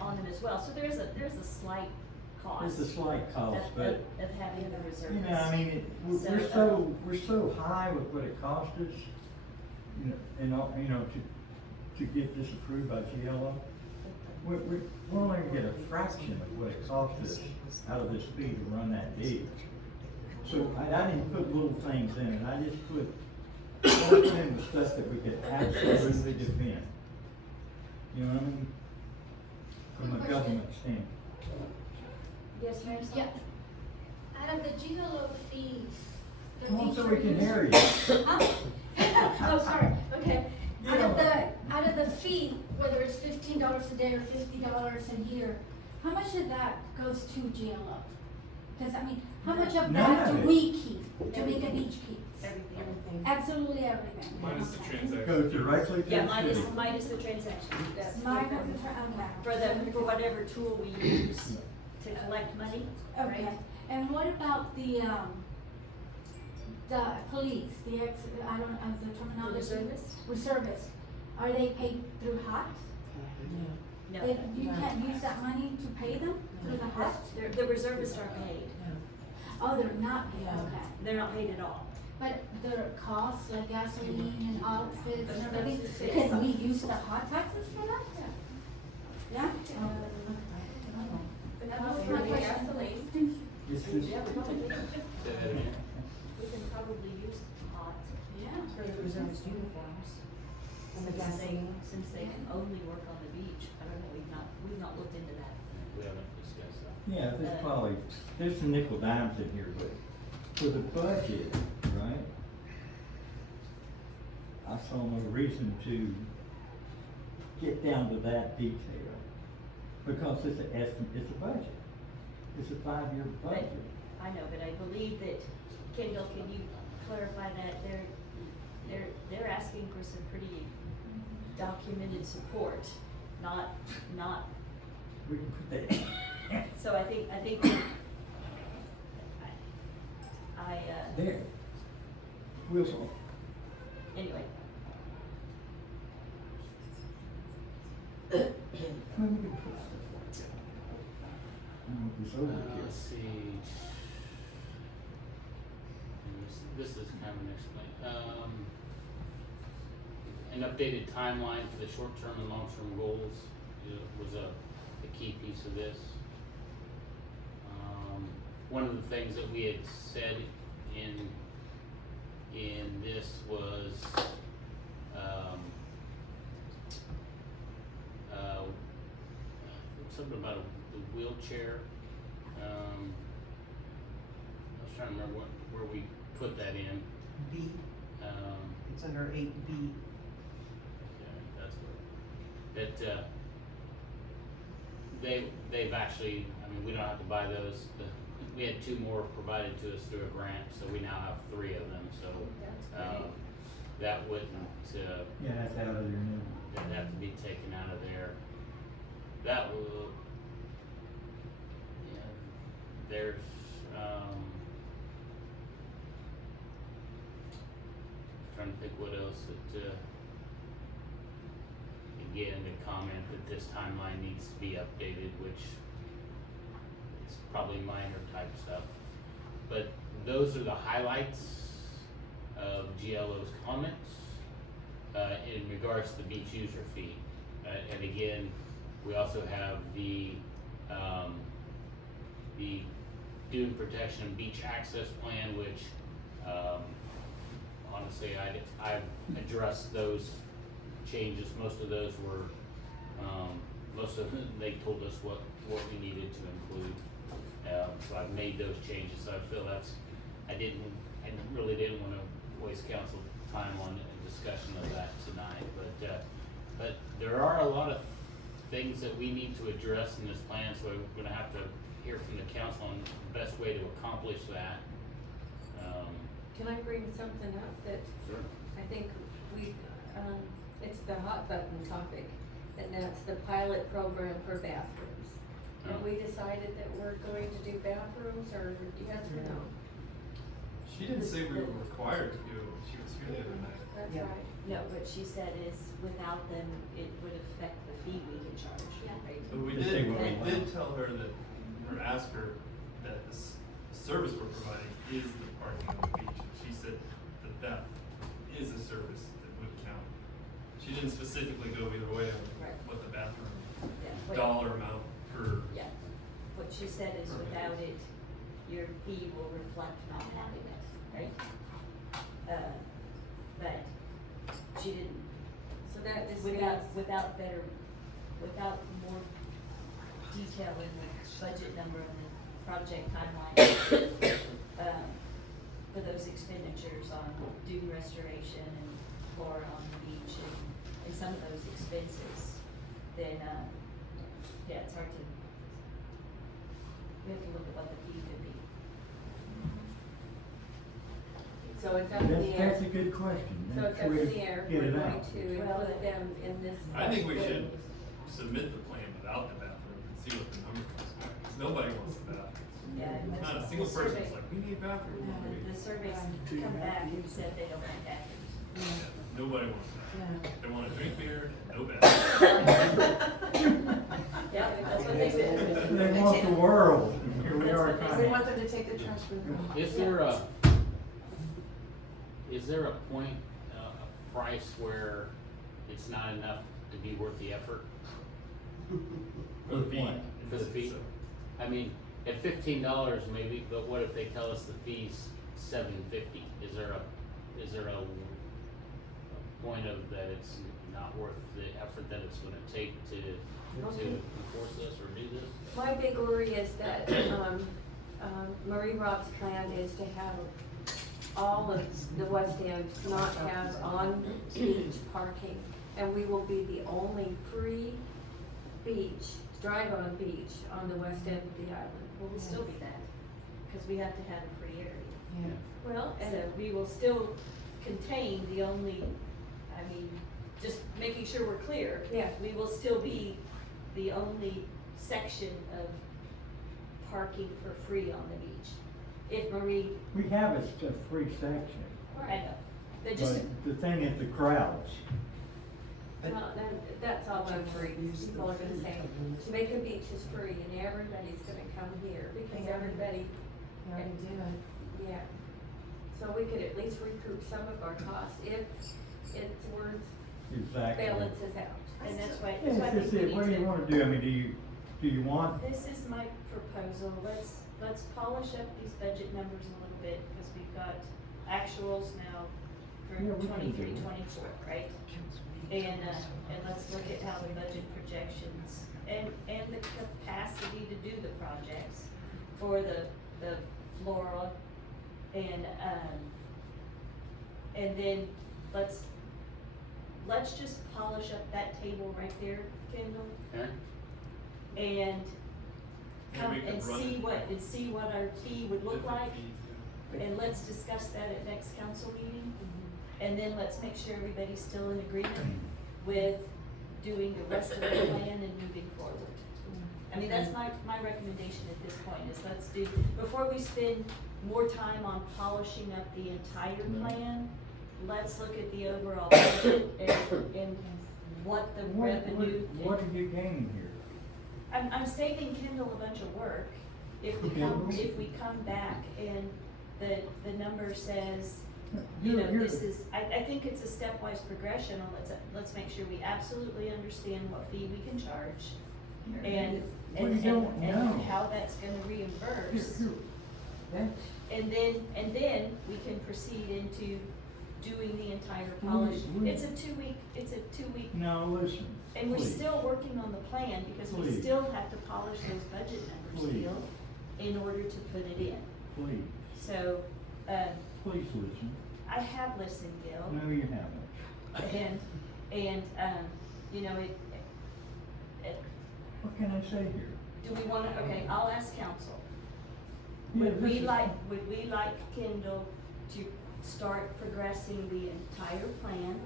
on them as well, so there's a slight cost. It's a slight cost, of- but, Of having the reservists. you know, I mean, we're so high with what it cost us, to get this approved by GLO. We're only gonna get a fraction of what it cost us out of this fee to run that beach. So I didn't put little things in it, I just put in the stuff that we could absolutely defend. You know what I mean? From a government standpoint. Yes, Mary? Yeah. Out of the GLO fees. the Come on, so fees we are can used- hear you. Huh? Oh, sorry, okay. Out of the fee, whether it's $15 a day or $50 a year, how much of that goes to GLO? Because, I mean, how much of None that of do it. we keep, Jamaica Beach keeps? Everything. Absolutely everything. Minus the Okay. transaction. Goes directly to Yeah, the city. minus the transaction. Minus the okay. For whatever tool we use to collect money, Okay, right? and what about the police, the terminology? Reservists? Reservists, are they paid through HOT? No. You can't use that money to pay them through the HOT? The reservists are paid. Oh, they're not paid, okay. They're not paid at all. But their costs, like gasoline and outfits and That's everything, fixed. can we use the HOT taxes for that? Yeah? That was my question. It's just, Say that again. We can probably use hot. Yeah. For the reservists' uniforms. Since they can only work on the beach, I don't know, we've not looked into that. We haven't discussed that. yeah, there's some nickel dimes in here, but for the budget, right? I saw no reason to get down to that detail, because it's it's a budget. It's a 5-year budget. I know, but I believe that, Kendall, can you clarify that they're asking for some pretty documented support, not, We can put that, so I think There. Whistle. anyway. Let's see. This is kind of an an updated timeline for the short-term and long-term goals was a key piece of this. One of the things that we had said in this was something about the wheelchair. I was trying to remember where we put that in. B, it's under 8B. Yeah, that's what, they've actually, I mean, we don't have to buy those. We had 2 more provided to us through a grant, so we now have 3 of them, so, that wouldn't, Yeah, that's out of there now. that'd have to be taken out of there. That will, yeah, there's, trying to think what else that, again, the comment that this timeline needs to be updated, which is probably minor type stuff. But those are the highlights of GLO's comments, in regards to the beach user fee. And again, we also have the dune protection and beach access plan, which, honestly, I've addressed those changes. Most of those were, most of them, they told us what we needed to include. So I've made those changes, so I feel I really didn't wanna waste council time on a discussion of that tonight, but there are a lot of things that we need to address in this plan, so we're gonna have to hear from the council on the best way to accomplish that. Can I bring something up that Sure. I think it's the hot button topic, and that's the pilot program for bathrooms. Have we decided that we're going to do bathrooms, or yes or no? She didn't say we were required to do it when she was here the other night. That's Yeah. right. No, what she said is without them, it would affect the fee we can charge, right? But we Just did, say what we we did want. tell her that, or ask her that the service we're providing is the parking on the beach. And she said that is a service that would count. She didn't specifically go either way on Right. what the bathroom Yeah, what- dollar amount per. Yeah, what she said is without it, your fee will reflect not having it, right? But she didn't, So that just without means, without more detail in the budget number and the project timeline, for those expenditures on dune restoration and flora on the beach and some of those expenses, then, yeah, it's hard to, we have to look at what the fee could be. so it's up in the air. That's a good question. So it's Make up sure in we the air, get we're it going out. to include them in this. I think we should submit the plan without the bathroom and see what the number comes back, because nobody wants the bathrooms. Yeah. Not a single person's like, we need bathrooms. The surveys come back and said they don't want bathrooms. Yeah, nobody wants that. They want to drink beer and no bathroom. Yeah, that's what they said. They want the world, and here we That's are what they trying We said. want them to take the trash bin home. Is there a point, a price where it's not enough to be worth the effort For the fee. for the fee? I mean, at $15 maybe, but what if they tell us the fee's $7.50? Is there a point of that it's not worth the effort that it's gonna take to enforce this or do this? My big worry is that, Marie Rob's plan is to have all of the West End not have on-beach parking, and we will be the only free beach, drive-on beach on the west end of the island. Well, we'll still be that, because we have to have a free area. Well, So we will still contain the only, I mean, just making sure we're clear. Yeah. We will still be the only section of parking for free on the beach. if Marie, We have a free section, I know, that just, but the thing is the crowds. Well, then, that's all I'm worried, people are gonna say, Jamaica Beach is free and everybody's gonna come here, because everybody, You already do it. yeah. So we could at least recoup some of our costs if it's worth, Exactly. balances out. and that's why, Yeah, that's why I it's think we just it. What do need you to. wanna do? I mean, do you want, This is my proposal, let's polish up these budget numbers a little bit, because we've got actuals now for Yeah, we can do 23, it. 24, right? And let's look at how the budget projections and the capacity to do the projects for the Flora and then let's just polish up that table right there, Kendall, Okay? and come Maybe we could and run it see what our fee would look different like. fees, yeah. And let's discuss that at next council meeting, and then let's make sure everybody's still in agreement with doing the rest of the plan and moving forward. I mean, that's my recommendation at this point, is let's do, before we spend more time on polishing up the entire plan, let's look at the overall budget and what the revenue. what are you gaining here? I'm saving Kendall a bunch of work if we come back and the number says, you know, this is, I think it's a stepwise progression on let's make sure we absolutely understand what fee we can charge and how that's gonna reimburse. And then we can proceed into doing the entire polish. It's a two week, No, listen, and we're please. still working on the plan because we Please. still have to polish those budget numbers Please. still in order to put it in. Please, So, please listen. I have listened, Gil, No, you haven't. and, you know, What can I say here? do we wanna, okay, I'll ask council. Yeah, Would we this is- like Kendall to start progressing the entire plan?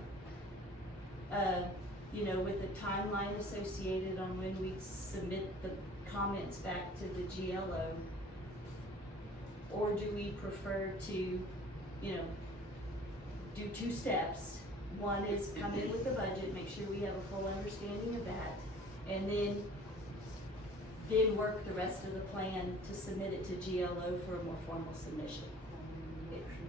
You know, with the timeline associated on when we submit the comments back to the GLO? Or do we prefer to, you know, do two steps? One is come in with the budget, make sure we have a full understanding of that, and then work the rest of the plan to submit it to GLO for a more formal submission.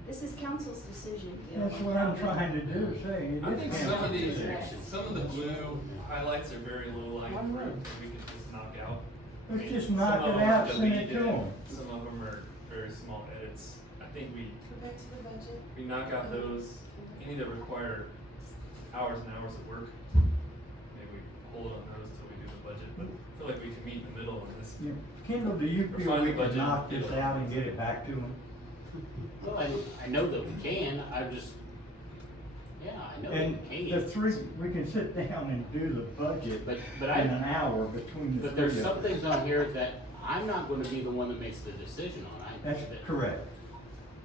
This is council's decision, Gil. That's what I'm trying to do, say. It I is think council some of these, decision. some of the blue highlights are very low lying fruit that we could just knock out. I Let's mean, just some knock of it them are out, send it deleted, to them. Some of them are very small edits. I think Go back to the budget. we knock out those, any that require hours and hours of work. Maybe we hold on those till we do the budget. I feel like we can meet in the middle on this. Yeah. Kendall, do you feel Refine we the can budget, knock get this it. out and get it back to them? Well, I know that we can, I just, yeah, I know that And we the can. three, we can sit down and do the budget But in I, an hour between the but three there's of some us. things on here that I'm not gonna be the one that makes the decision on. That's correct.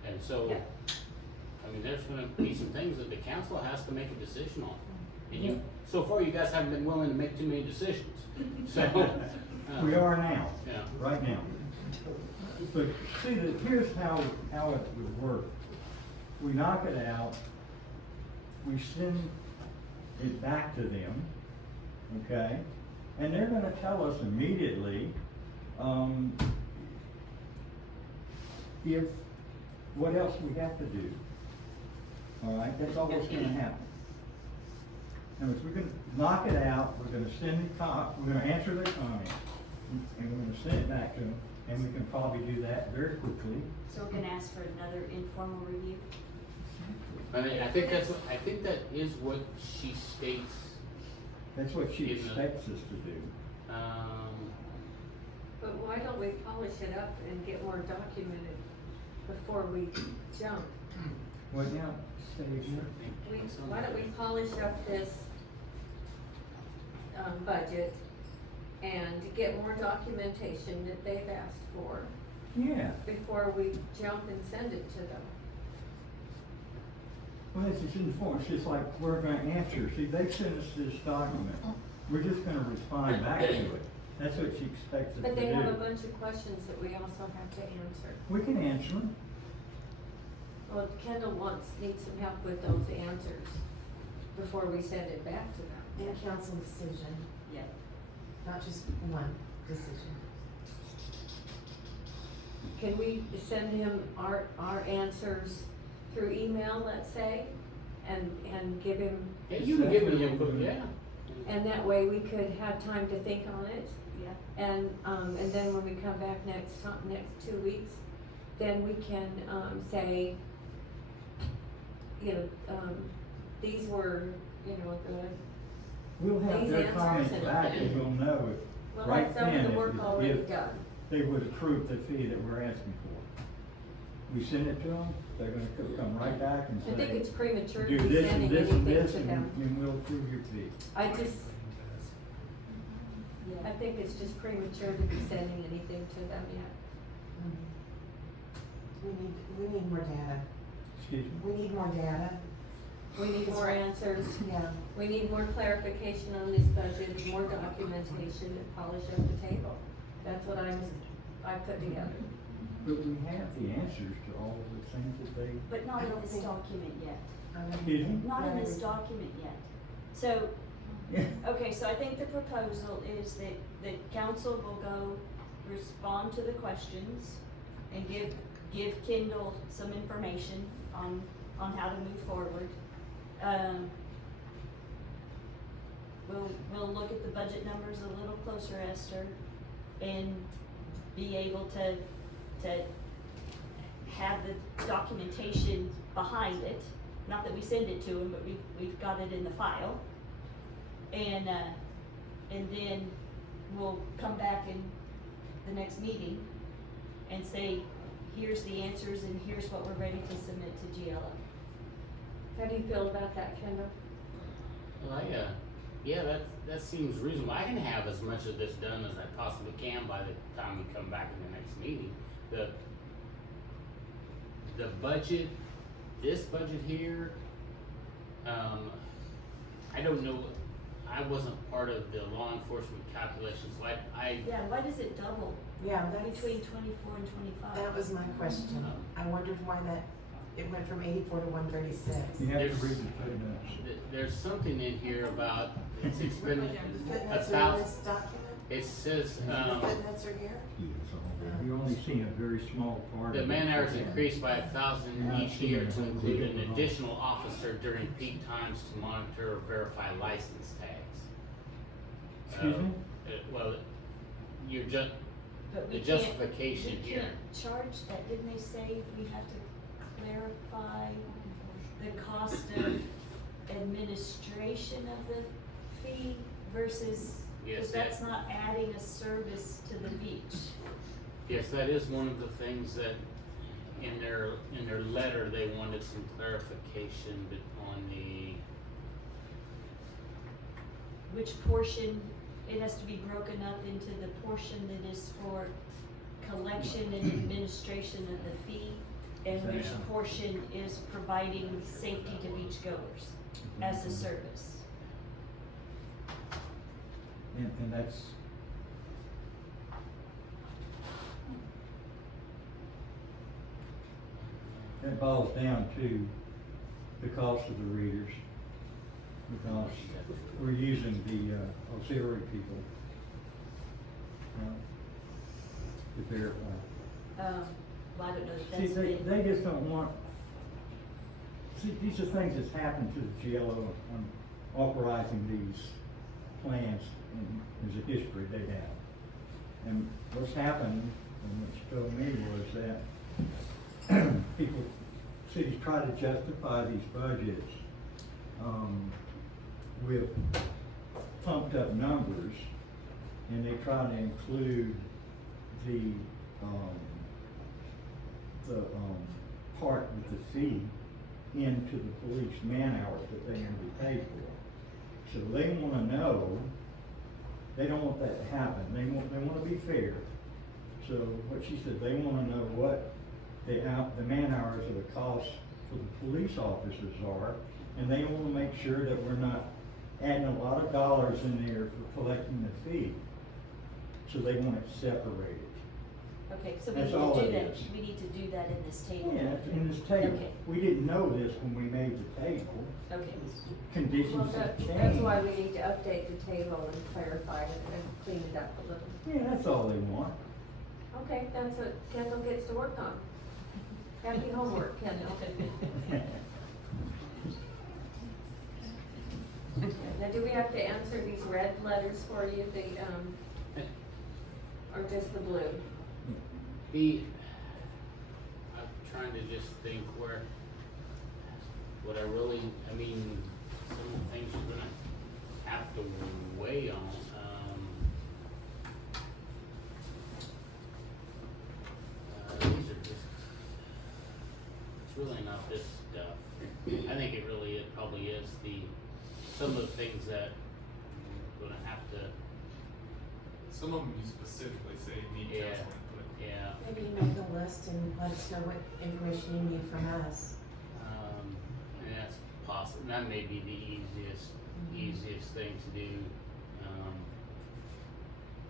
And so, Yeah. I mean, there's gonna be some things that the council has to make a decision on. And you, so far, you guys haven't been willing to make too many decisions, so. We are now, Yeah. right now. But see, here's how it would work. We knock it out, we send it back to them, okay? And they're gonna tell us immediately, what else we have to do. All right, that's all that's gonna happen. And if we can knock it out, we're gonna we're gonna answer their comments, and we're gonna send it back to them, and we can probably do that very quickly. So we're gonna ask for another informal review? I mean, I think that is what she states, That's what she In the- expects us to do. But why don't we polish it up and get more documented before we jump? What now, say again? Why don't we polish up this, budget and get more documentation that they've asked for Yeah, before we jump and send it to them? well, this is informal, it's just like we're gonna answer, see, they sent us this document, we're just gonna respond back to it. That's what she expects us to do. But they have a bunch of questions that we also have to answer. We can answer them. Well, Kendall needs some help with those answers before we send it back to them. And council decision, Yeah. not just one decision. Can we send him our answers through email, let's say, and give him, Yeah, you can give me input, yeah. and that way we could have time to think on it? Yeah. And then when we come back next 2 weeks, then we can, say, these were, We'll have These their answers comments and- back and we'll know if, well, right like some of then, the work already if done. they would approve the fee that we're asking for. We send it to them, they're gonna come right back and I think say, it's premature do to be this and sending this and anything this to and them. we'll approve your fee. I think it's just premature to be sending anything to them yet. We need more data. Excuse me? We need more data. We need more answers. Yeah. We need more clarification on this budget, more documentation to polish up the table. That's what I put together. But we have the answers to all of the things that they, But not in this document yet. excuse me? Not in this document yet. So, okay, so I think the proposal is that council will go respond to the questions and give Kendall some information on how to move forward. We'll look at the budget numbers a little closer, Esther, and be able to have the documentation behind it. Not that we send it to them, but we've got it in the file. And then we'll come back in the next meeting and say, here's the answers and here's what we're ready to submit to GLO. How do you feel about that, Kendall? Well, that seems reasonable. I can have as much of this done as I possibly can by the time we come back in the next meeting. The budget, this budget here, I don't know, I wasn't part of the law enforcement calculations, so Yeah, why does it double Yeah, that's, between 24 and 25? that was my question. I wondered why it went from 84 to 136. You have to There's- read the footnotes. there's something in here about, it's expended, The footnotes are in this document? it says, The footnotes are here? You're only seeing a very small part of it. the man hours increased by 1,000 Not each year to seeing include it. an additional officer during peak times to monitor or verify license tags. Excuse me? Well, you're just, But the we justification we here. can't charge that, didn't they say we have to clarify the cost of administration of the fee versus, Yes, because that's not adding a service to the beach. Yes, that is one of the things that in their letter, they wanted some clarification on the, Which portion, it has to be broken up into the portion that is for collection and administration of the fee, and which portion is providing safety to beachgoers as a service. And that's. That boils down to the cost of the readers, because we're using the auxiliary people to verify. Well, I don't know that See, that's they been, just don't want, see, these are things that's happened to the GLO on authorizing these plans, and there's a history they have. And what's happened, and what she told me was that cities try to justify these budgets, with pumped up numbers, and they try to include the part with the fee into the police man hours that they're gonna be paid for. So they wanna know, they don't want that to happen, they wanna be fair. So what she said, they wanna know what the man hours or the cost for the police officers are, and they wanna make sure that we're not adding a lot of dollars in there for collecting the fee. so they want it separated. Okay, so we That's need all to do it that, is. we need to do that in this table. Yeah, it's in this table. Okay. We didn't know this when we made the table. Okay, Well, Conditions have changed. that's why we need to update the table and clarify it and clean it up a little. Yeah, that's all they want. Okay, that's what Kendall gets to work on. Happy homework, Kendall. Now, do we have to answer these red letters for you, or just the blue? I'm trying to just think where, what I mean, some of the things you're gonna have to weigh on, these are just, it's really not this stuff. I think it probably is some of the things that we're gonna have to, Some of them you specifically say need Yeah. council input. yeah. Maybe make a list and let us know what information you need from us. And that's possible, that may be the easiest thing to do,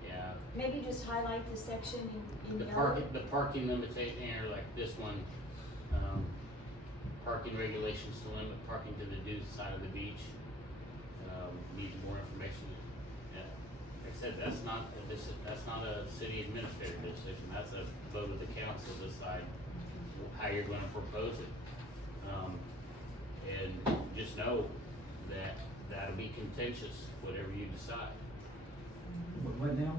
yeah. maybe just highlight the section in The yellow. parking limitation, or like this one, parking regulations to limit parking to the due side of the beach. Need more information. Yeah. Like I said, that's not a city administrator decision, that's a vote of the council to decide how you're gonna propose it. And just know that that'll be contentious, whatever you decide. What now?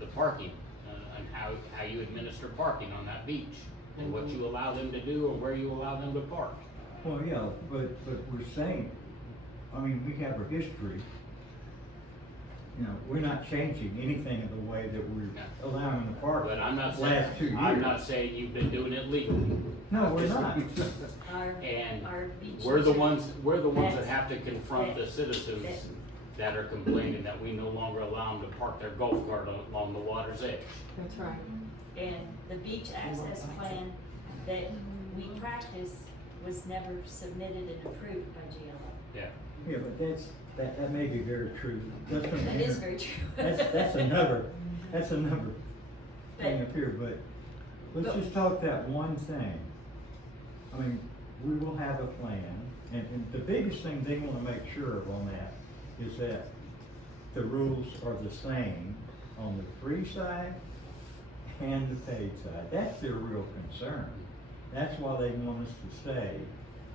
The parking, and how you administer parking on that beach, and what you allow them to do, or where you allow them to park. Well, yeah, but we're saying, I mean, we have our history. You know, we're not changing anything of the way that we're allowing the park But I'm not the saying, last 2 years. I'm not saying you've been doing it legally. No, we're not. And Our beaches we're the are- ones that That's- have to confront the citizens that- that are complaining that we no longer allow them to park their golf cart along the water's edge. That's right. And the beach access plan that we practice was never submitted and approved by GLO. Yeah. Yeah, but that may be very true. That's gonna That is enter- very true. That's another thing But- up here, but let's just talk that one thing. I mean, we will have a plan, and the biggest thing they wanna make sure of on that is that the rules are the same on the free side and the paid side. That's their real concern. That's why they want us to say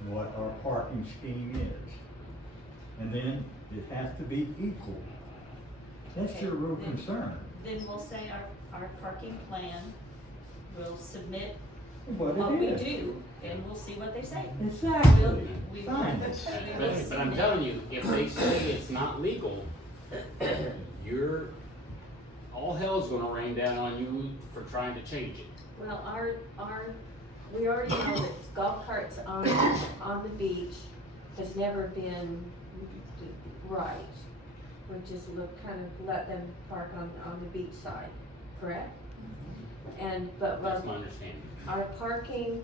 what our parking scheme is. And then it has to be equal. That's Okay, their real then- concern. Then we'll say our parking plan, we'll submit What what it we is. do, and we'll see what they say. Exactly. We- Fine. But I'm telling you, if they say it's not legal, all hell's gonna rain down on you for trying to change it. Well, we already know that golf carts on the beach has never been right. We just kind of let them park on the beach side, correct? But That's my understanding. our parking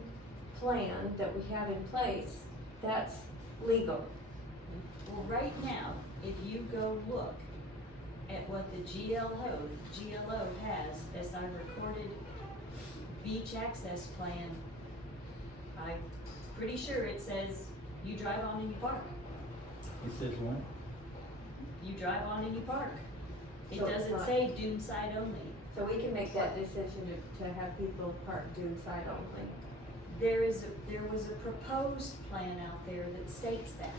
plan that we have in place, that's legal. Well, right now, if you go look at what the GLO has as our recorded beach access plan, I'm pretty sure it says you drive on and you park. It says what? You drive on and you park. It So it's doesn't not- say dune side only. So we can make that decision to have people park dune side only. There was a proposed plan out there that states that.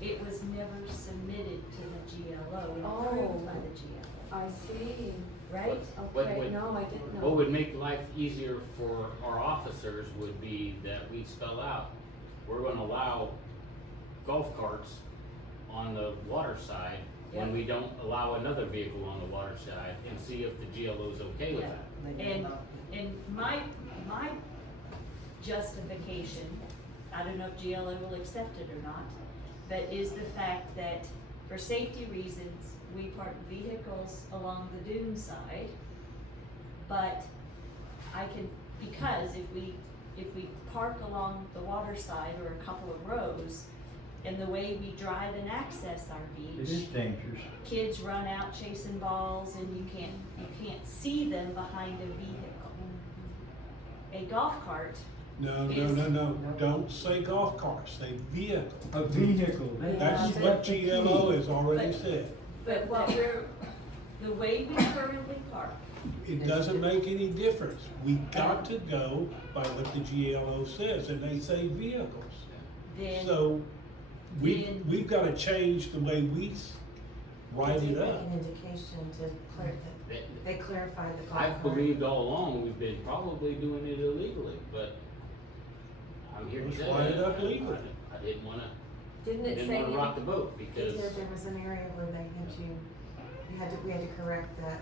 It was never submitted to the GLO and approved by the GLO, I see. right? Okay, no, I didn't know. What would make life easier for our officers would be that we spell out, we're gonna allow golf carts on the water side when Yep. we don't allow another vehicle on the water side, and see if the GLO is okay with Yeah. that. And my justification, I don't know if GLO will accept it or not, but is the fact that for safety reasons, we park vehicles along the dune side. But because if we park along the water side or a couple of rows, and the way we drive and access our It is beach, dangerous. kids run out chasing balls and you can't see them behind a vehicle. A golf cart, No, don't say golf carts, say vehicle. A vehicle, That's that's what the key. GLO has already But- said. but the way we currently park, It doesn't make any difference. We got to go by what the GLO says, and they say vehicles. then, So, then- we've gotta change the way we write They it did up. make an indication to they clarified the golf I've cart. believed all along we've been probably doing it illegally, but I'm here to Let's tell write it you, up legally. I didn't wanna, Didn't it didn't say? wanna rock the boat because. There was an area where they we had to correct that,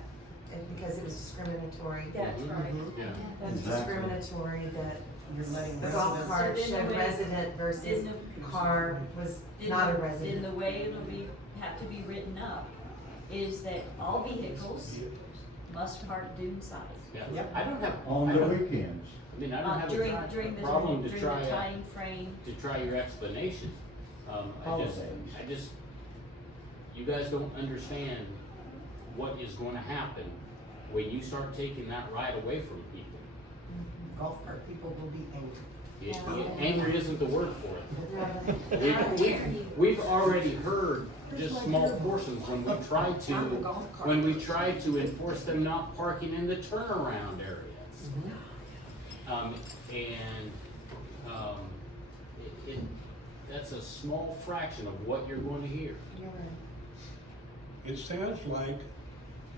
because it was discriminatory. That's right. Yeah. That's Exactly. discriminatory that You're letting the golf residents- cart So then showed the way- resident versus then car was then not a the- resident. Then the way it'll have to be written up is that all vehicles must park dune side. Yeah, Yep. I don't have, On I the don't, weekends. I mean, I don't have During a problem to the try, time frame. to try your explanation. I Holidays. just, you guys don't understand what is gonna happen when you start taking that right away from people. Golf cart people will be angry. Angry isn't the word for it. Yeah. We've already heard just small portions when we tried to enforce them not parking in the turnaround areas. That's a small fraction of what you're going to hear. You're right. It sounds like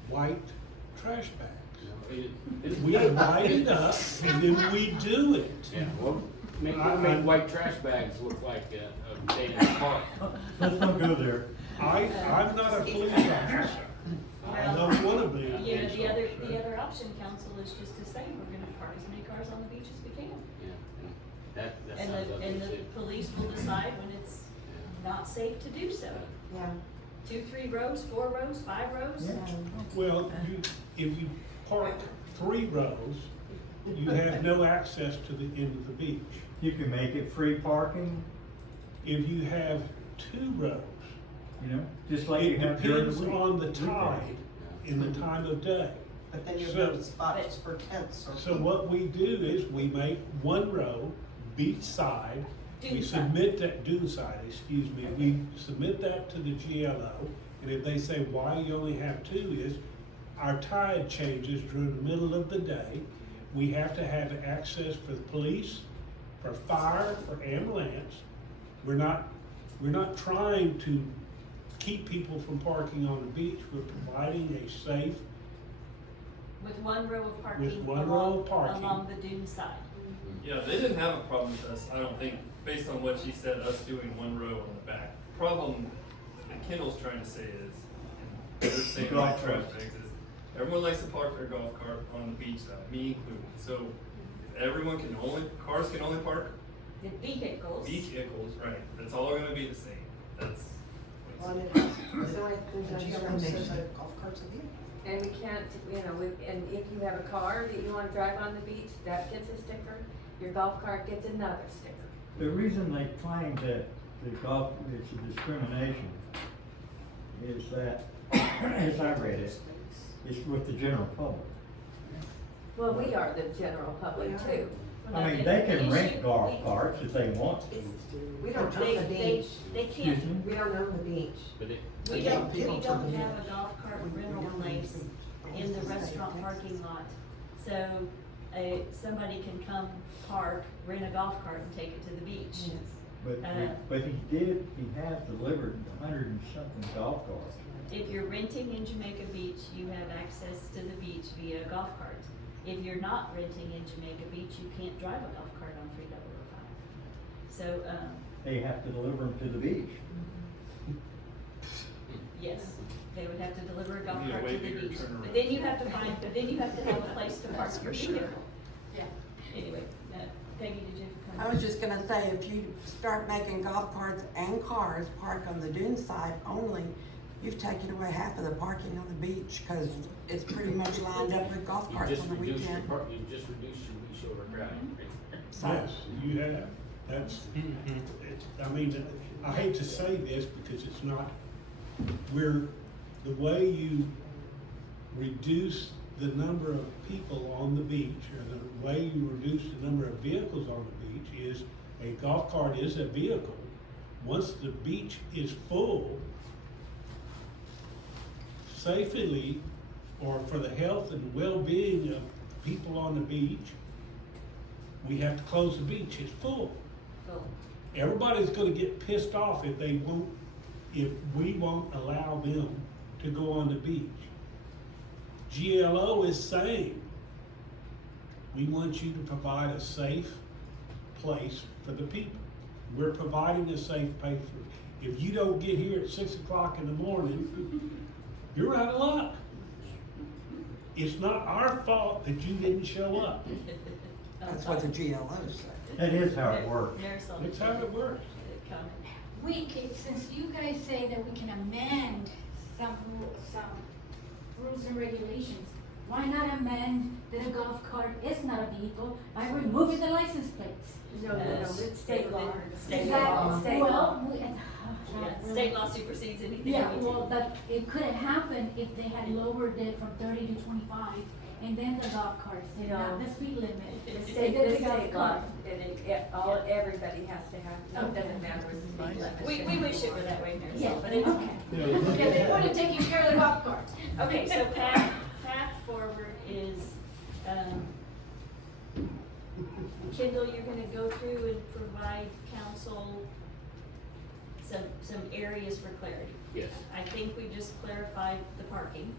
white trash bags. It- We write it up and then we do it. Yeah, well, make white trash bags look like a day in the park. Let's not go there. I'm not a police officer. I don't wanna be a You know, police the officer. other option, council, is just to say, we're gonna park as many cars on the beach as we can. Yeah, that And sounds the ugly too. police will decide when it's not safe to do so. Yeah. 2, 3 rows, 4 rows, 5 rows? Yeah. Well, if you park 3 rows, you have no access to the end of the beach. You can make it free parking, If you have 2 rows, you know, just like you it have during the depends week. on the tide in the time of day. But then you're So- going to spots for tents or. So what we do is we make 1 row beach side. We Dune side. submit that, dune side, excuse me, we submit that to the GLO, and if they say why you only have 2 is, our tide changes during the middle of the day. We have to have access for the police, for fire, for ambulance. We're not trying to keep people from parking on the beach, we're providing a safe, With 1 row of parking With 1 row of parking. along the dune side. Yeah, they didn't have a problem with us, I don't think, based on what she said, us doing 1 row on the back. Problem that Kendall's trying to say is, and they're saying Golf like trash carts. bags is, everyone likes to park their golf cart on the beach side, me included. So if cars can only park The vehicles. vehicles, right, that's all gonna be the same. That's. Well, and there's no way, there's no GLO says discrimination. that golf carts are vehicle. And we can't, and if you have a car that you wanna drive on the beach, that gets a sticker, your golf cart gets another sticker. The reason they claim that the golf, it's a discrimination is that, as I read it, it's with the general public. Well, we are the general public too. I mean, they can rent golf carts if they want to. We don't They, own the they, beach. they Excuse can't, me? We don't own the beach. But it, we Yeah, don't people have from the a golf cart rental place in the restaurant parking lot. So, somebody can come park, rent a golf cart and take it to the beach. But he has delivered 100 and something golf carts. If you're renting in Jamaica Beach, you have access to the beach via a golf cart. If you're not renting in Jamaica Beach, you can't drive a golf cart on 3005. So, They have to deliver them to the beach. yes, they would have to deliver a golf You need a cart way to the bigger beach. turnaround. But then you have to have a place to park your vehicle. Yeah. Anyway, Peggy, did you have a I comment? was just gonna say, if you start making golf carts and cars park on the dune side only, you've taken away half of the parking on the beach, cause it's pretty much lined up with golf you carts just on the reduced weekend. you just reduced your beach overcrowding. So, Yes, you have. That's, I mean, I hate to say this because it's not, the way you reduce the number of people on the beach, or the way you reduce the number of vehicles on the beach is, a golf cart is a vehicle. Once the beach is full, safely, or for the health and well-being of people on the beach, we have to close the beach. It's full. Cool. Everybody's gonna get pissed off if we won't allow them to go on the beach. GLO is saying, we want you to provide a safe place for the people. We're providing a safe place for, if you don't get here at 6 o'clock in the morning, you're out of luck. It's not our fault that you didn't show up. That's what the GLOs say. That is how it works. Marisol. That's how it works. We since you guys say that we can amend some rules and regulations, why not amend that a golf cart is not a vehicle by removing the license plates? No, it's state law. State Is law. that, State well, law. Yeah, state law supersedes anything Yeah, we do. well, but it could have happened if they had lowered it from 30 to 25, and then the golf carts, No. not the speed limit. The They did the golf state law, cart. everybody has to have, no, it doesn't matter what the speed limit. We wish it were that way, Yeah, Marisol, but it's. okay. Yeah, they would have taken care of the golf cart. Okay, so path forward is, Kendall, you're gonna go through and provide council some areas for clarity. Yes. I think we just clarified the parking.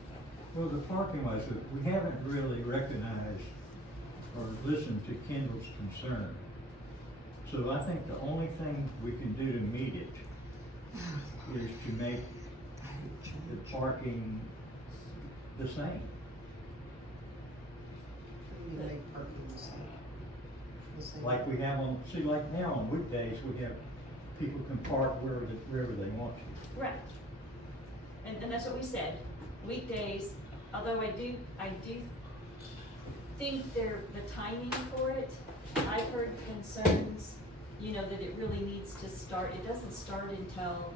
Well, the parking was, we haven't really recognized or listened to Kendall's concern. So I think the only thing we can do to meet it is to make the parking the same. You make parking the same. The same. Like we have on, see, like now on weekdays, we have, people can park wherever they want to. Right. And that's what we said, weekdays, although I do think the timing for it, I've heard concerns, that it really needs to start, it doesn't start until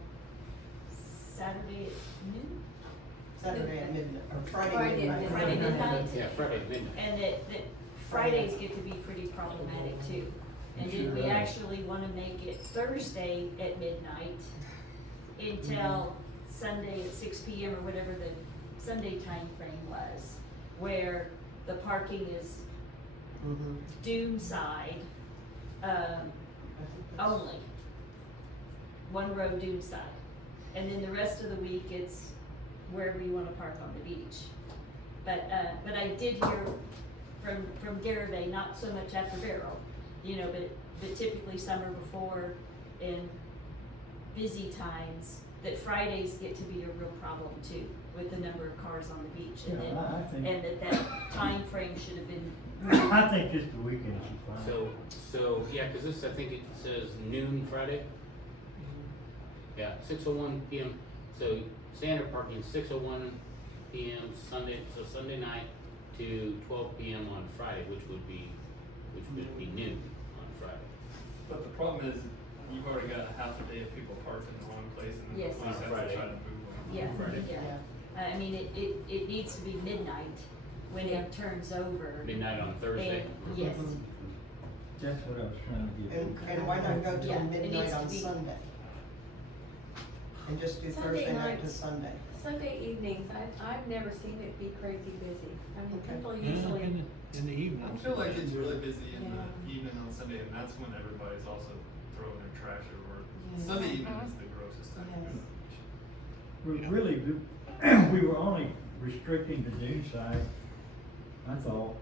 Saturday at noon? Saturday at midnight, or Friday Friday at midnight. Friday midnight? Yeah, Friday at midnight. And that Fridays get to be pretty problematic too. And then we actually wanna make it Thursday at midnight until Sunday at 6 p.m. or whatever the Sunday time frame was, where the parking is Mhm. dune side, only. One road dune side. And then the rest of the week, it's wherever you wanna park on the beach. But I did hear from Garibay, not so much after Barrel, but typically summer before in busy times, that Fridays get to be a real problem too, with the number of cars on the beach. And Yeah, then, I think- and that time frame should have been. I think just the weekends is fine. So, yeah, cause this, I think it says noon Friday. Yeah, 6:01 PM, so standard parking, 6:01 PM Sunday, so Sunday night to 12 PM on Friday, which would be noon on Friday. But the problem is, you've already got a half a day of people parked in the wrong place and then Yes. the police On have to Friday. try to move them. Yeah, Friday. yeah. I mean, it needs to be midnight when it turns over. Midnight on Thursday. And, yes, That's what I was trying to get. And why not go Yeah, till it midnight needs to on be- Sunday? And just do Sunday Thursday night to nights. Sunday? Sunday evenings, I've never seen it be crazy busy. I mean, Okay. people usually, In the evening. I feel like it's really busy in Yeah. the evening on Sunday, and that's when everybody's also throwing their trash over. Yeah. Sunday evening is the grossest time to go to the beach. We really, we were only restricting the dune side, I thought,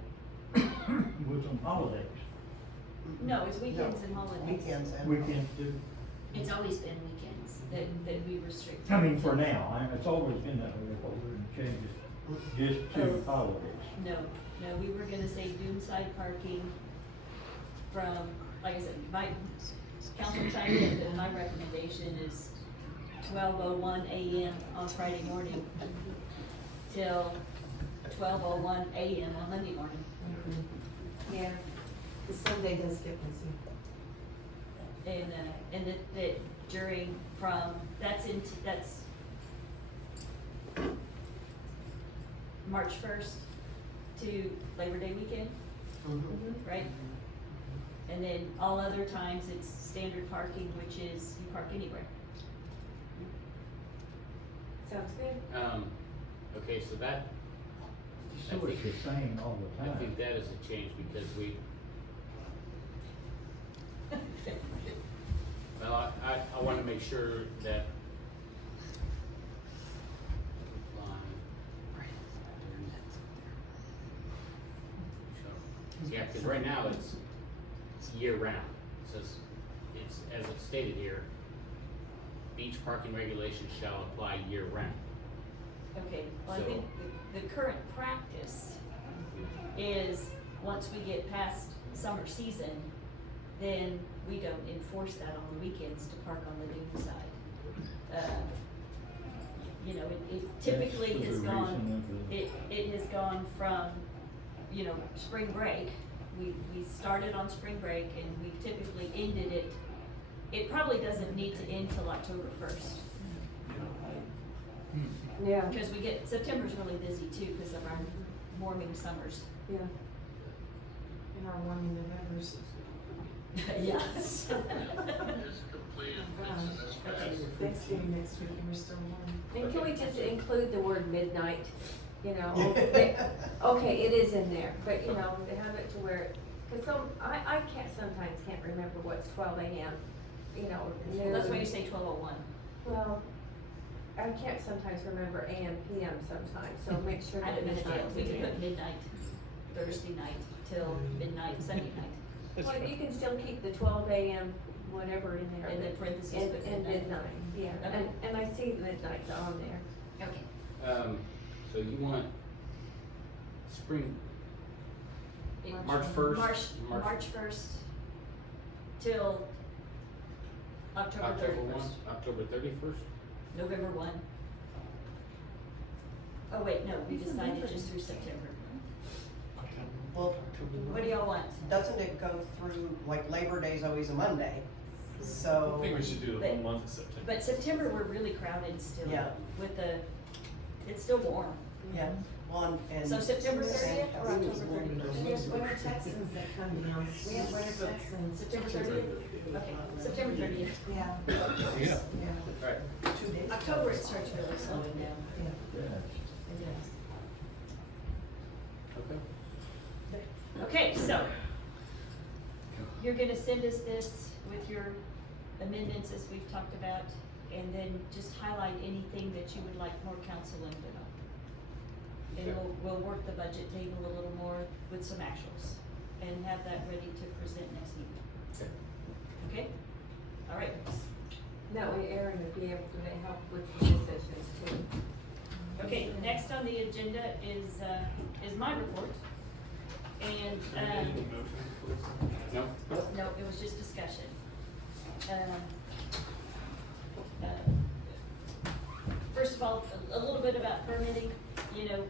was on holidays. no, it's weekends and holidays. Weekends and. Weekends too. It's always been weekends that we restrict. I mean, for now, it's always been that way, but we're gonna change it just to holidays. No, we were gonna say dune side parking from, like I said, my council chimed in, but my recommendation is 12:01 a.m. on Friday morning till 12:01 a.m. on Monday morning. Yeah, the Sunday does get busy. And that during that's March 1st to Labor Day weekend, right? And then all other times it's standard parking, which is you park anywhere. Sounds good. Okay, so that, So it's the same all the I time. think that is a change because well, I wanna make sure that. Yeah, cause right now it's year round, it says, it's, as it's stated here, beach parking regulations shall apply year round. Okay, well, I So- think the current practice is, once we get past summer season, then we don't enforce that on the weekends to park on the dune side. You know, it typically That's has for the gone, reason of the- it has gone from, you know, spring break. We started on spring break and we typically ended it, it probably doesn't need to end till October 1st. Yeah. Because September's really busy too, because of our warming summers. Yeah. In our warming Novembers. Yes. Thanksgiving next week and we're still warm. And can we just include the word midnight, you know? Okay, it is in there, but you know, they have it to where, cause I sometimes can't remember what's 12 a.m., you know. That's why noon. you say 12:01. Well, I can't sometimes remember AM, PM sometimes, so make sure I that don't know, midnight's we in could there. put midnight, Thursday night till midnight, Sunday night. Well, you can still keep the 12 a.m. whatever in there. And then but- parentheses and- put and midnight. midnight, yeah, Okay. and I see midnight's on there. Okay. So you want spring, It- March 1st? March 1st till October October 31st. 1, October 31st? November 1. Oh, wait, no, we decided just through September. Well, What do y'all want? doesn't it go through, like Labor Day's always a Monday, I so. think we should do the But- whole month of September. But September, we're really crowded still. Yeah. With it's still warm. Yeah, well, and. So September 30th or October We 31st? have winter Texans that come down. We have winter Texans. September 30th? Okay, September 30th. Yeah. Yeah. Yeah. Alright, 2 days. October, it starts really slowing down. Yes. It does. okay. Okay, so you're gonna send us this with your amendments as we've talked about, and then just highlight anything that you would like more council input on. And Okay. we'll work the budget table a little more with some actuals and have that ready to present next meeting. Okay. Okay? All right. That way Aaron would be able to help with the decisions too. Okay, next on the agenda is my report. And, Do we need any motion, please? No? no, it was just discussion. First of all, a little bit about permitting, you know,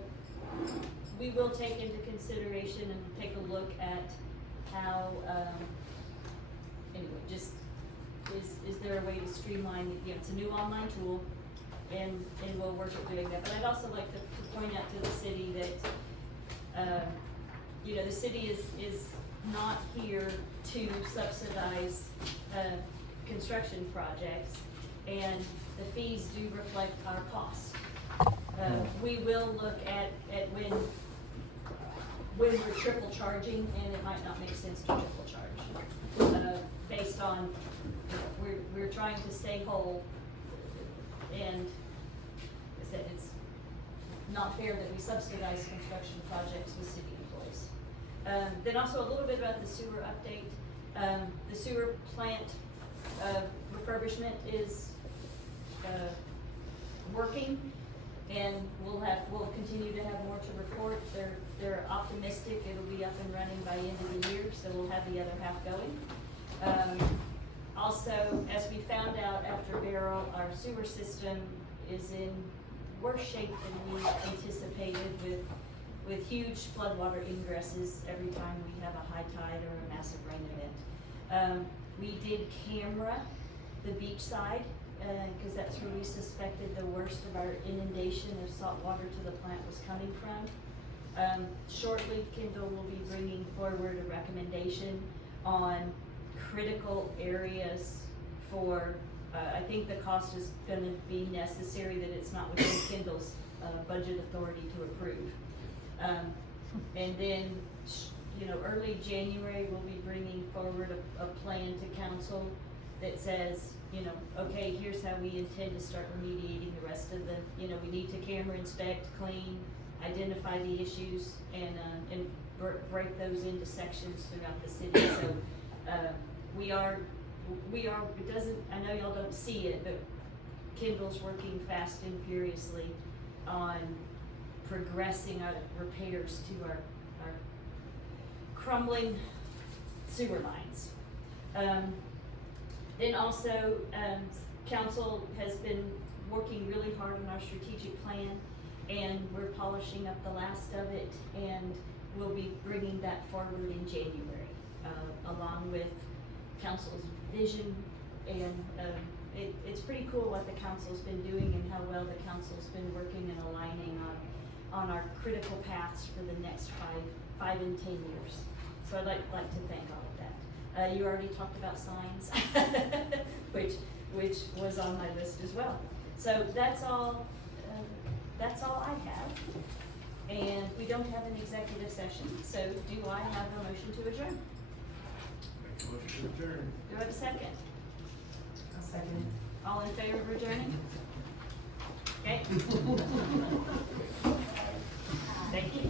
we will take into consideration and take a look at how, anyway, just, is there a way to streamline, you know, it's a new online tool, and we'll work at doing that, but I'd also like to point out to the city that, you know, the city is not here to subsidize, construction projects, and the fees do reflect our costs. We will look at when we're triple charging, and it might not make sense to triple charge. Based on, you know, we're trying to stay whole, and I said it's not fair that we subsidize construction projects with city employees. Then also a little bit about the sewer update. The sewer plant refurbishment is working, and we'll continue to have more to report. They're optimistic it'll be up and running by the end of the year, so we'll have the other half going. Also, as we found out after Beryl, our sewer system is in worse shape than we anticipated, with huge floodwater ingresses every time we have a high tide or a massive rain event. We did camera the beach side, cause that's where we suspected the worst of our inundation of salt water to the plant was coming from. Shortly, Kendall will be bringing forward a recommendation on critical areas for, I think the cost is gonna be necessary, that it's not within Kendall's, budget authority to approve. And then, you know, early January, we'll be bringing forward a plan to council that says, you know, okay, here's how we intend to start remediating the rest of the, you know, we need to camera inspect, clean, identify the issues, and break those into sections throughout the city. So, we are, it doesn't, I know y'all don't see it, but Kendall's working fast and furiously on progressing our repairs to our crumbling sewer lines. Then also, council has been working really hard on our strategic plan, and we're polishing up the last of it, and we'll be bringing that forward in January, along with council's vision, and it's pretty cool what the council's been doing and how well the council's been working and aligning on our critical paths for the next 5 and 10 years. So I'd like to thank all of that. You already talked about signs, which was on my list as well. So that's all I have. And we don't have an executive session, so do I have a motion to adjourn? Make a motion to adjourn. Do I have a second? I'll second it. All in favor of adjourning? Okay. Thank you.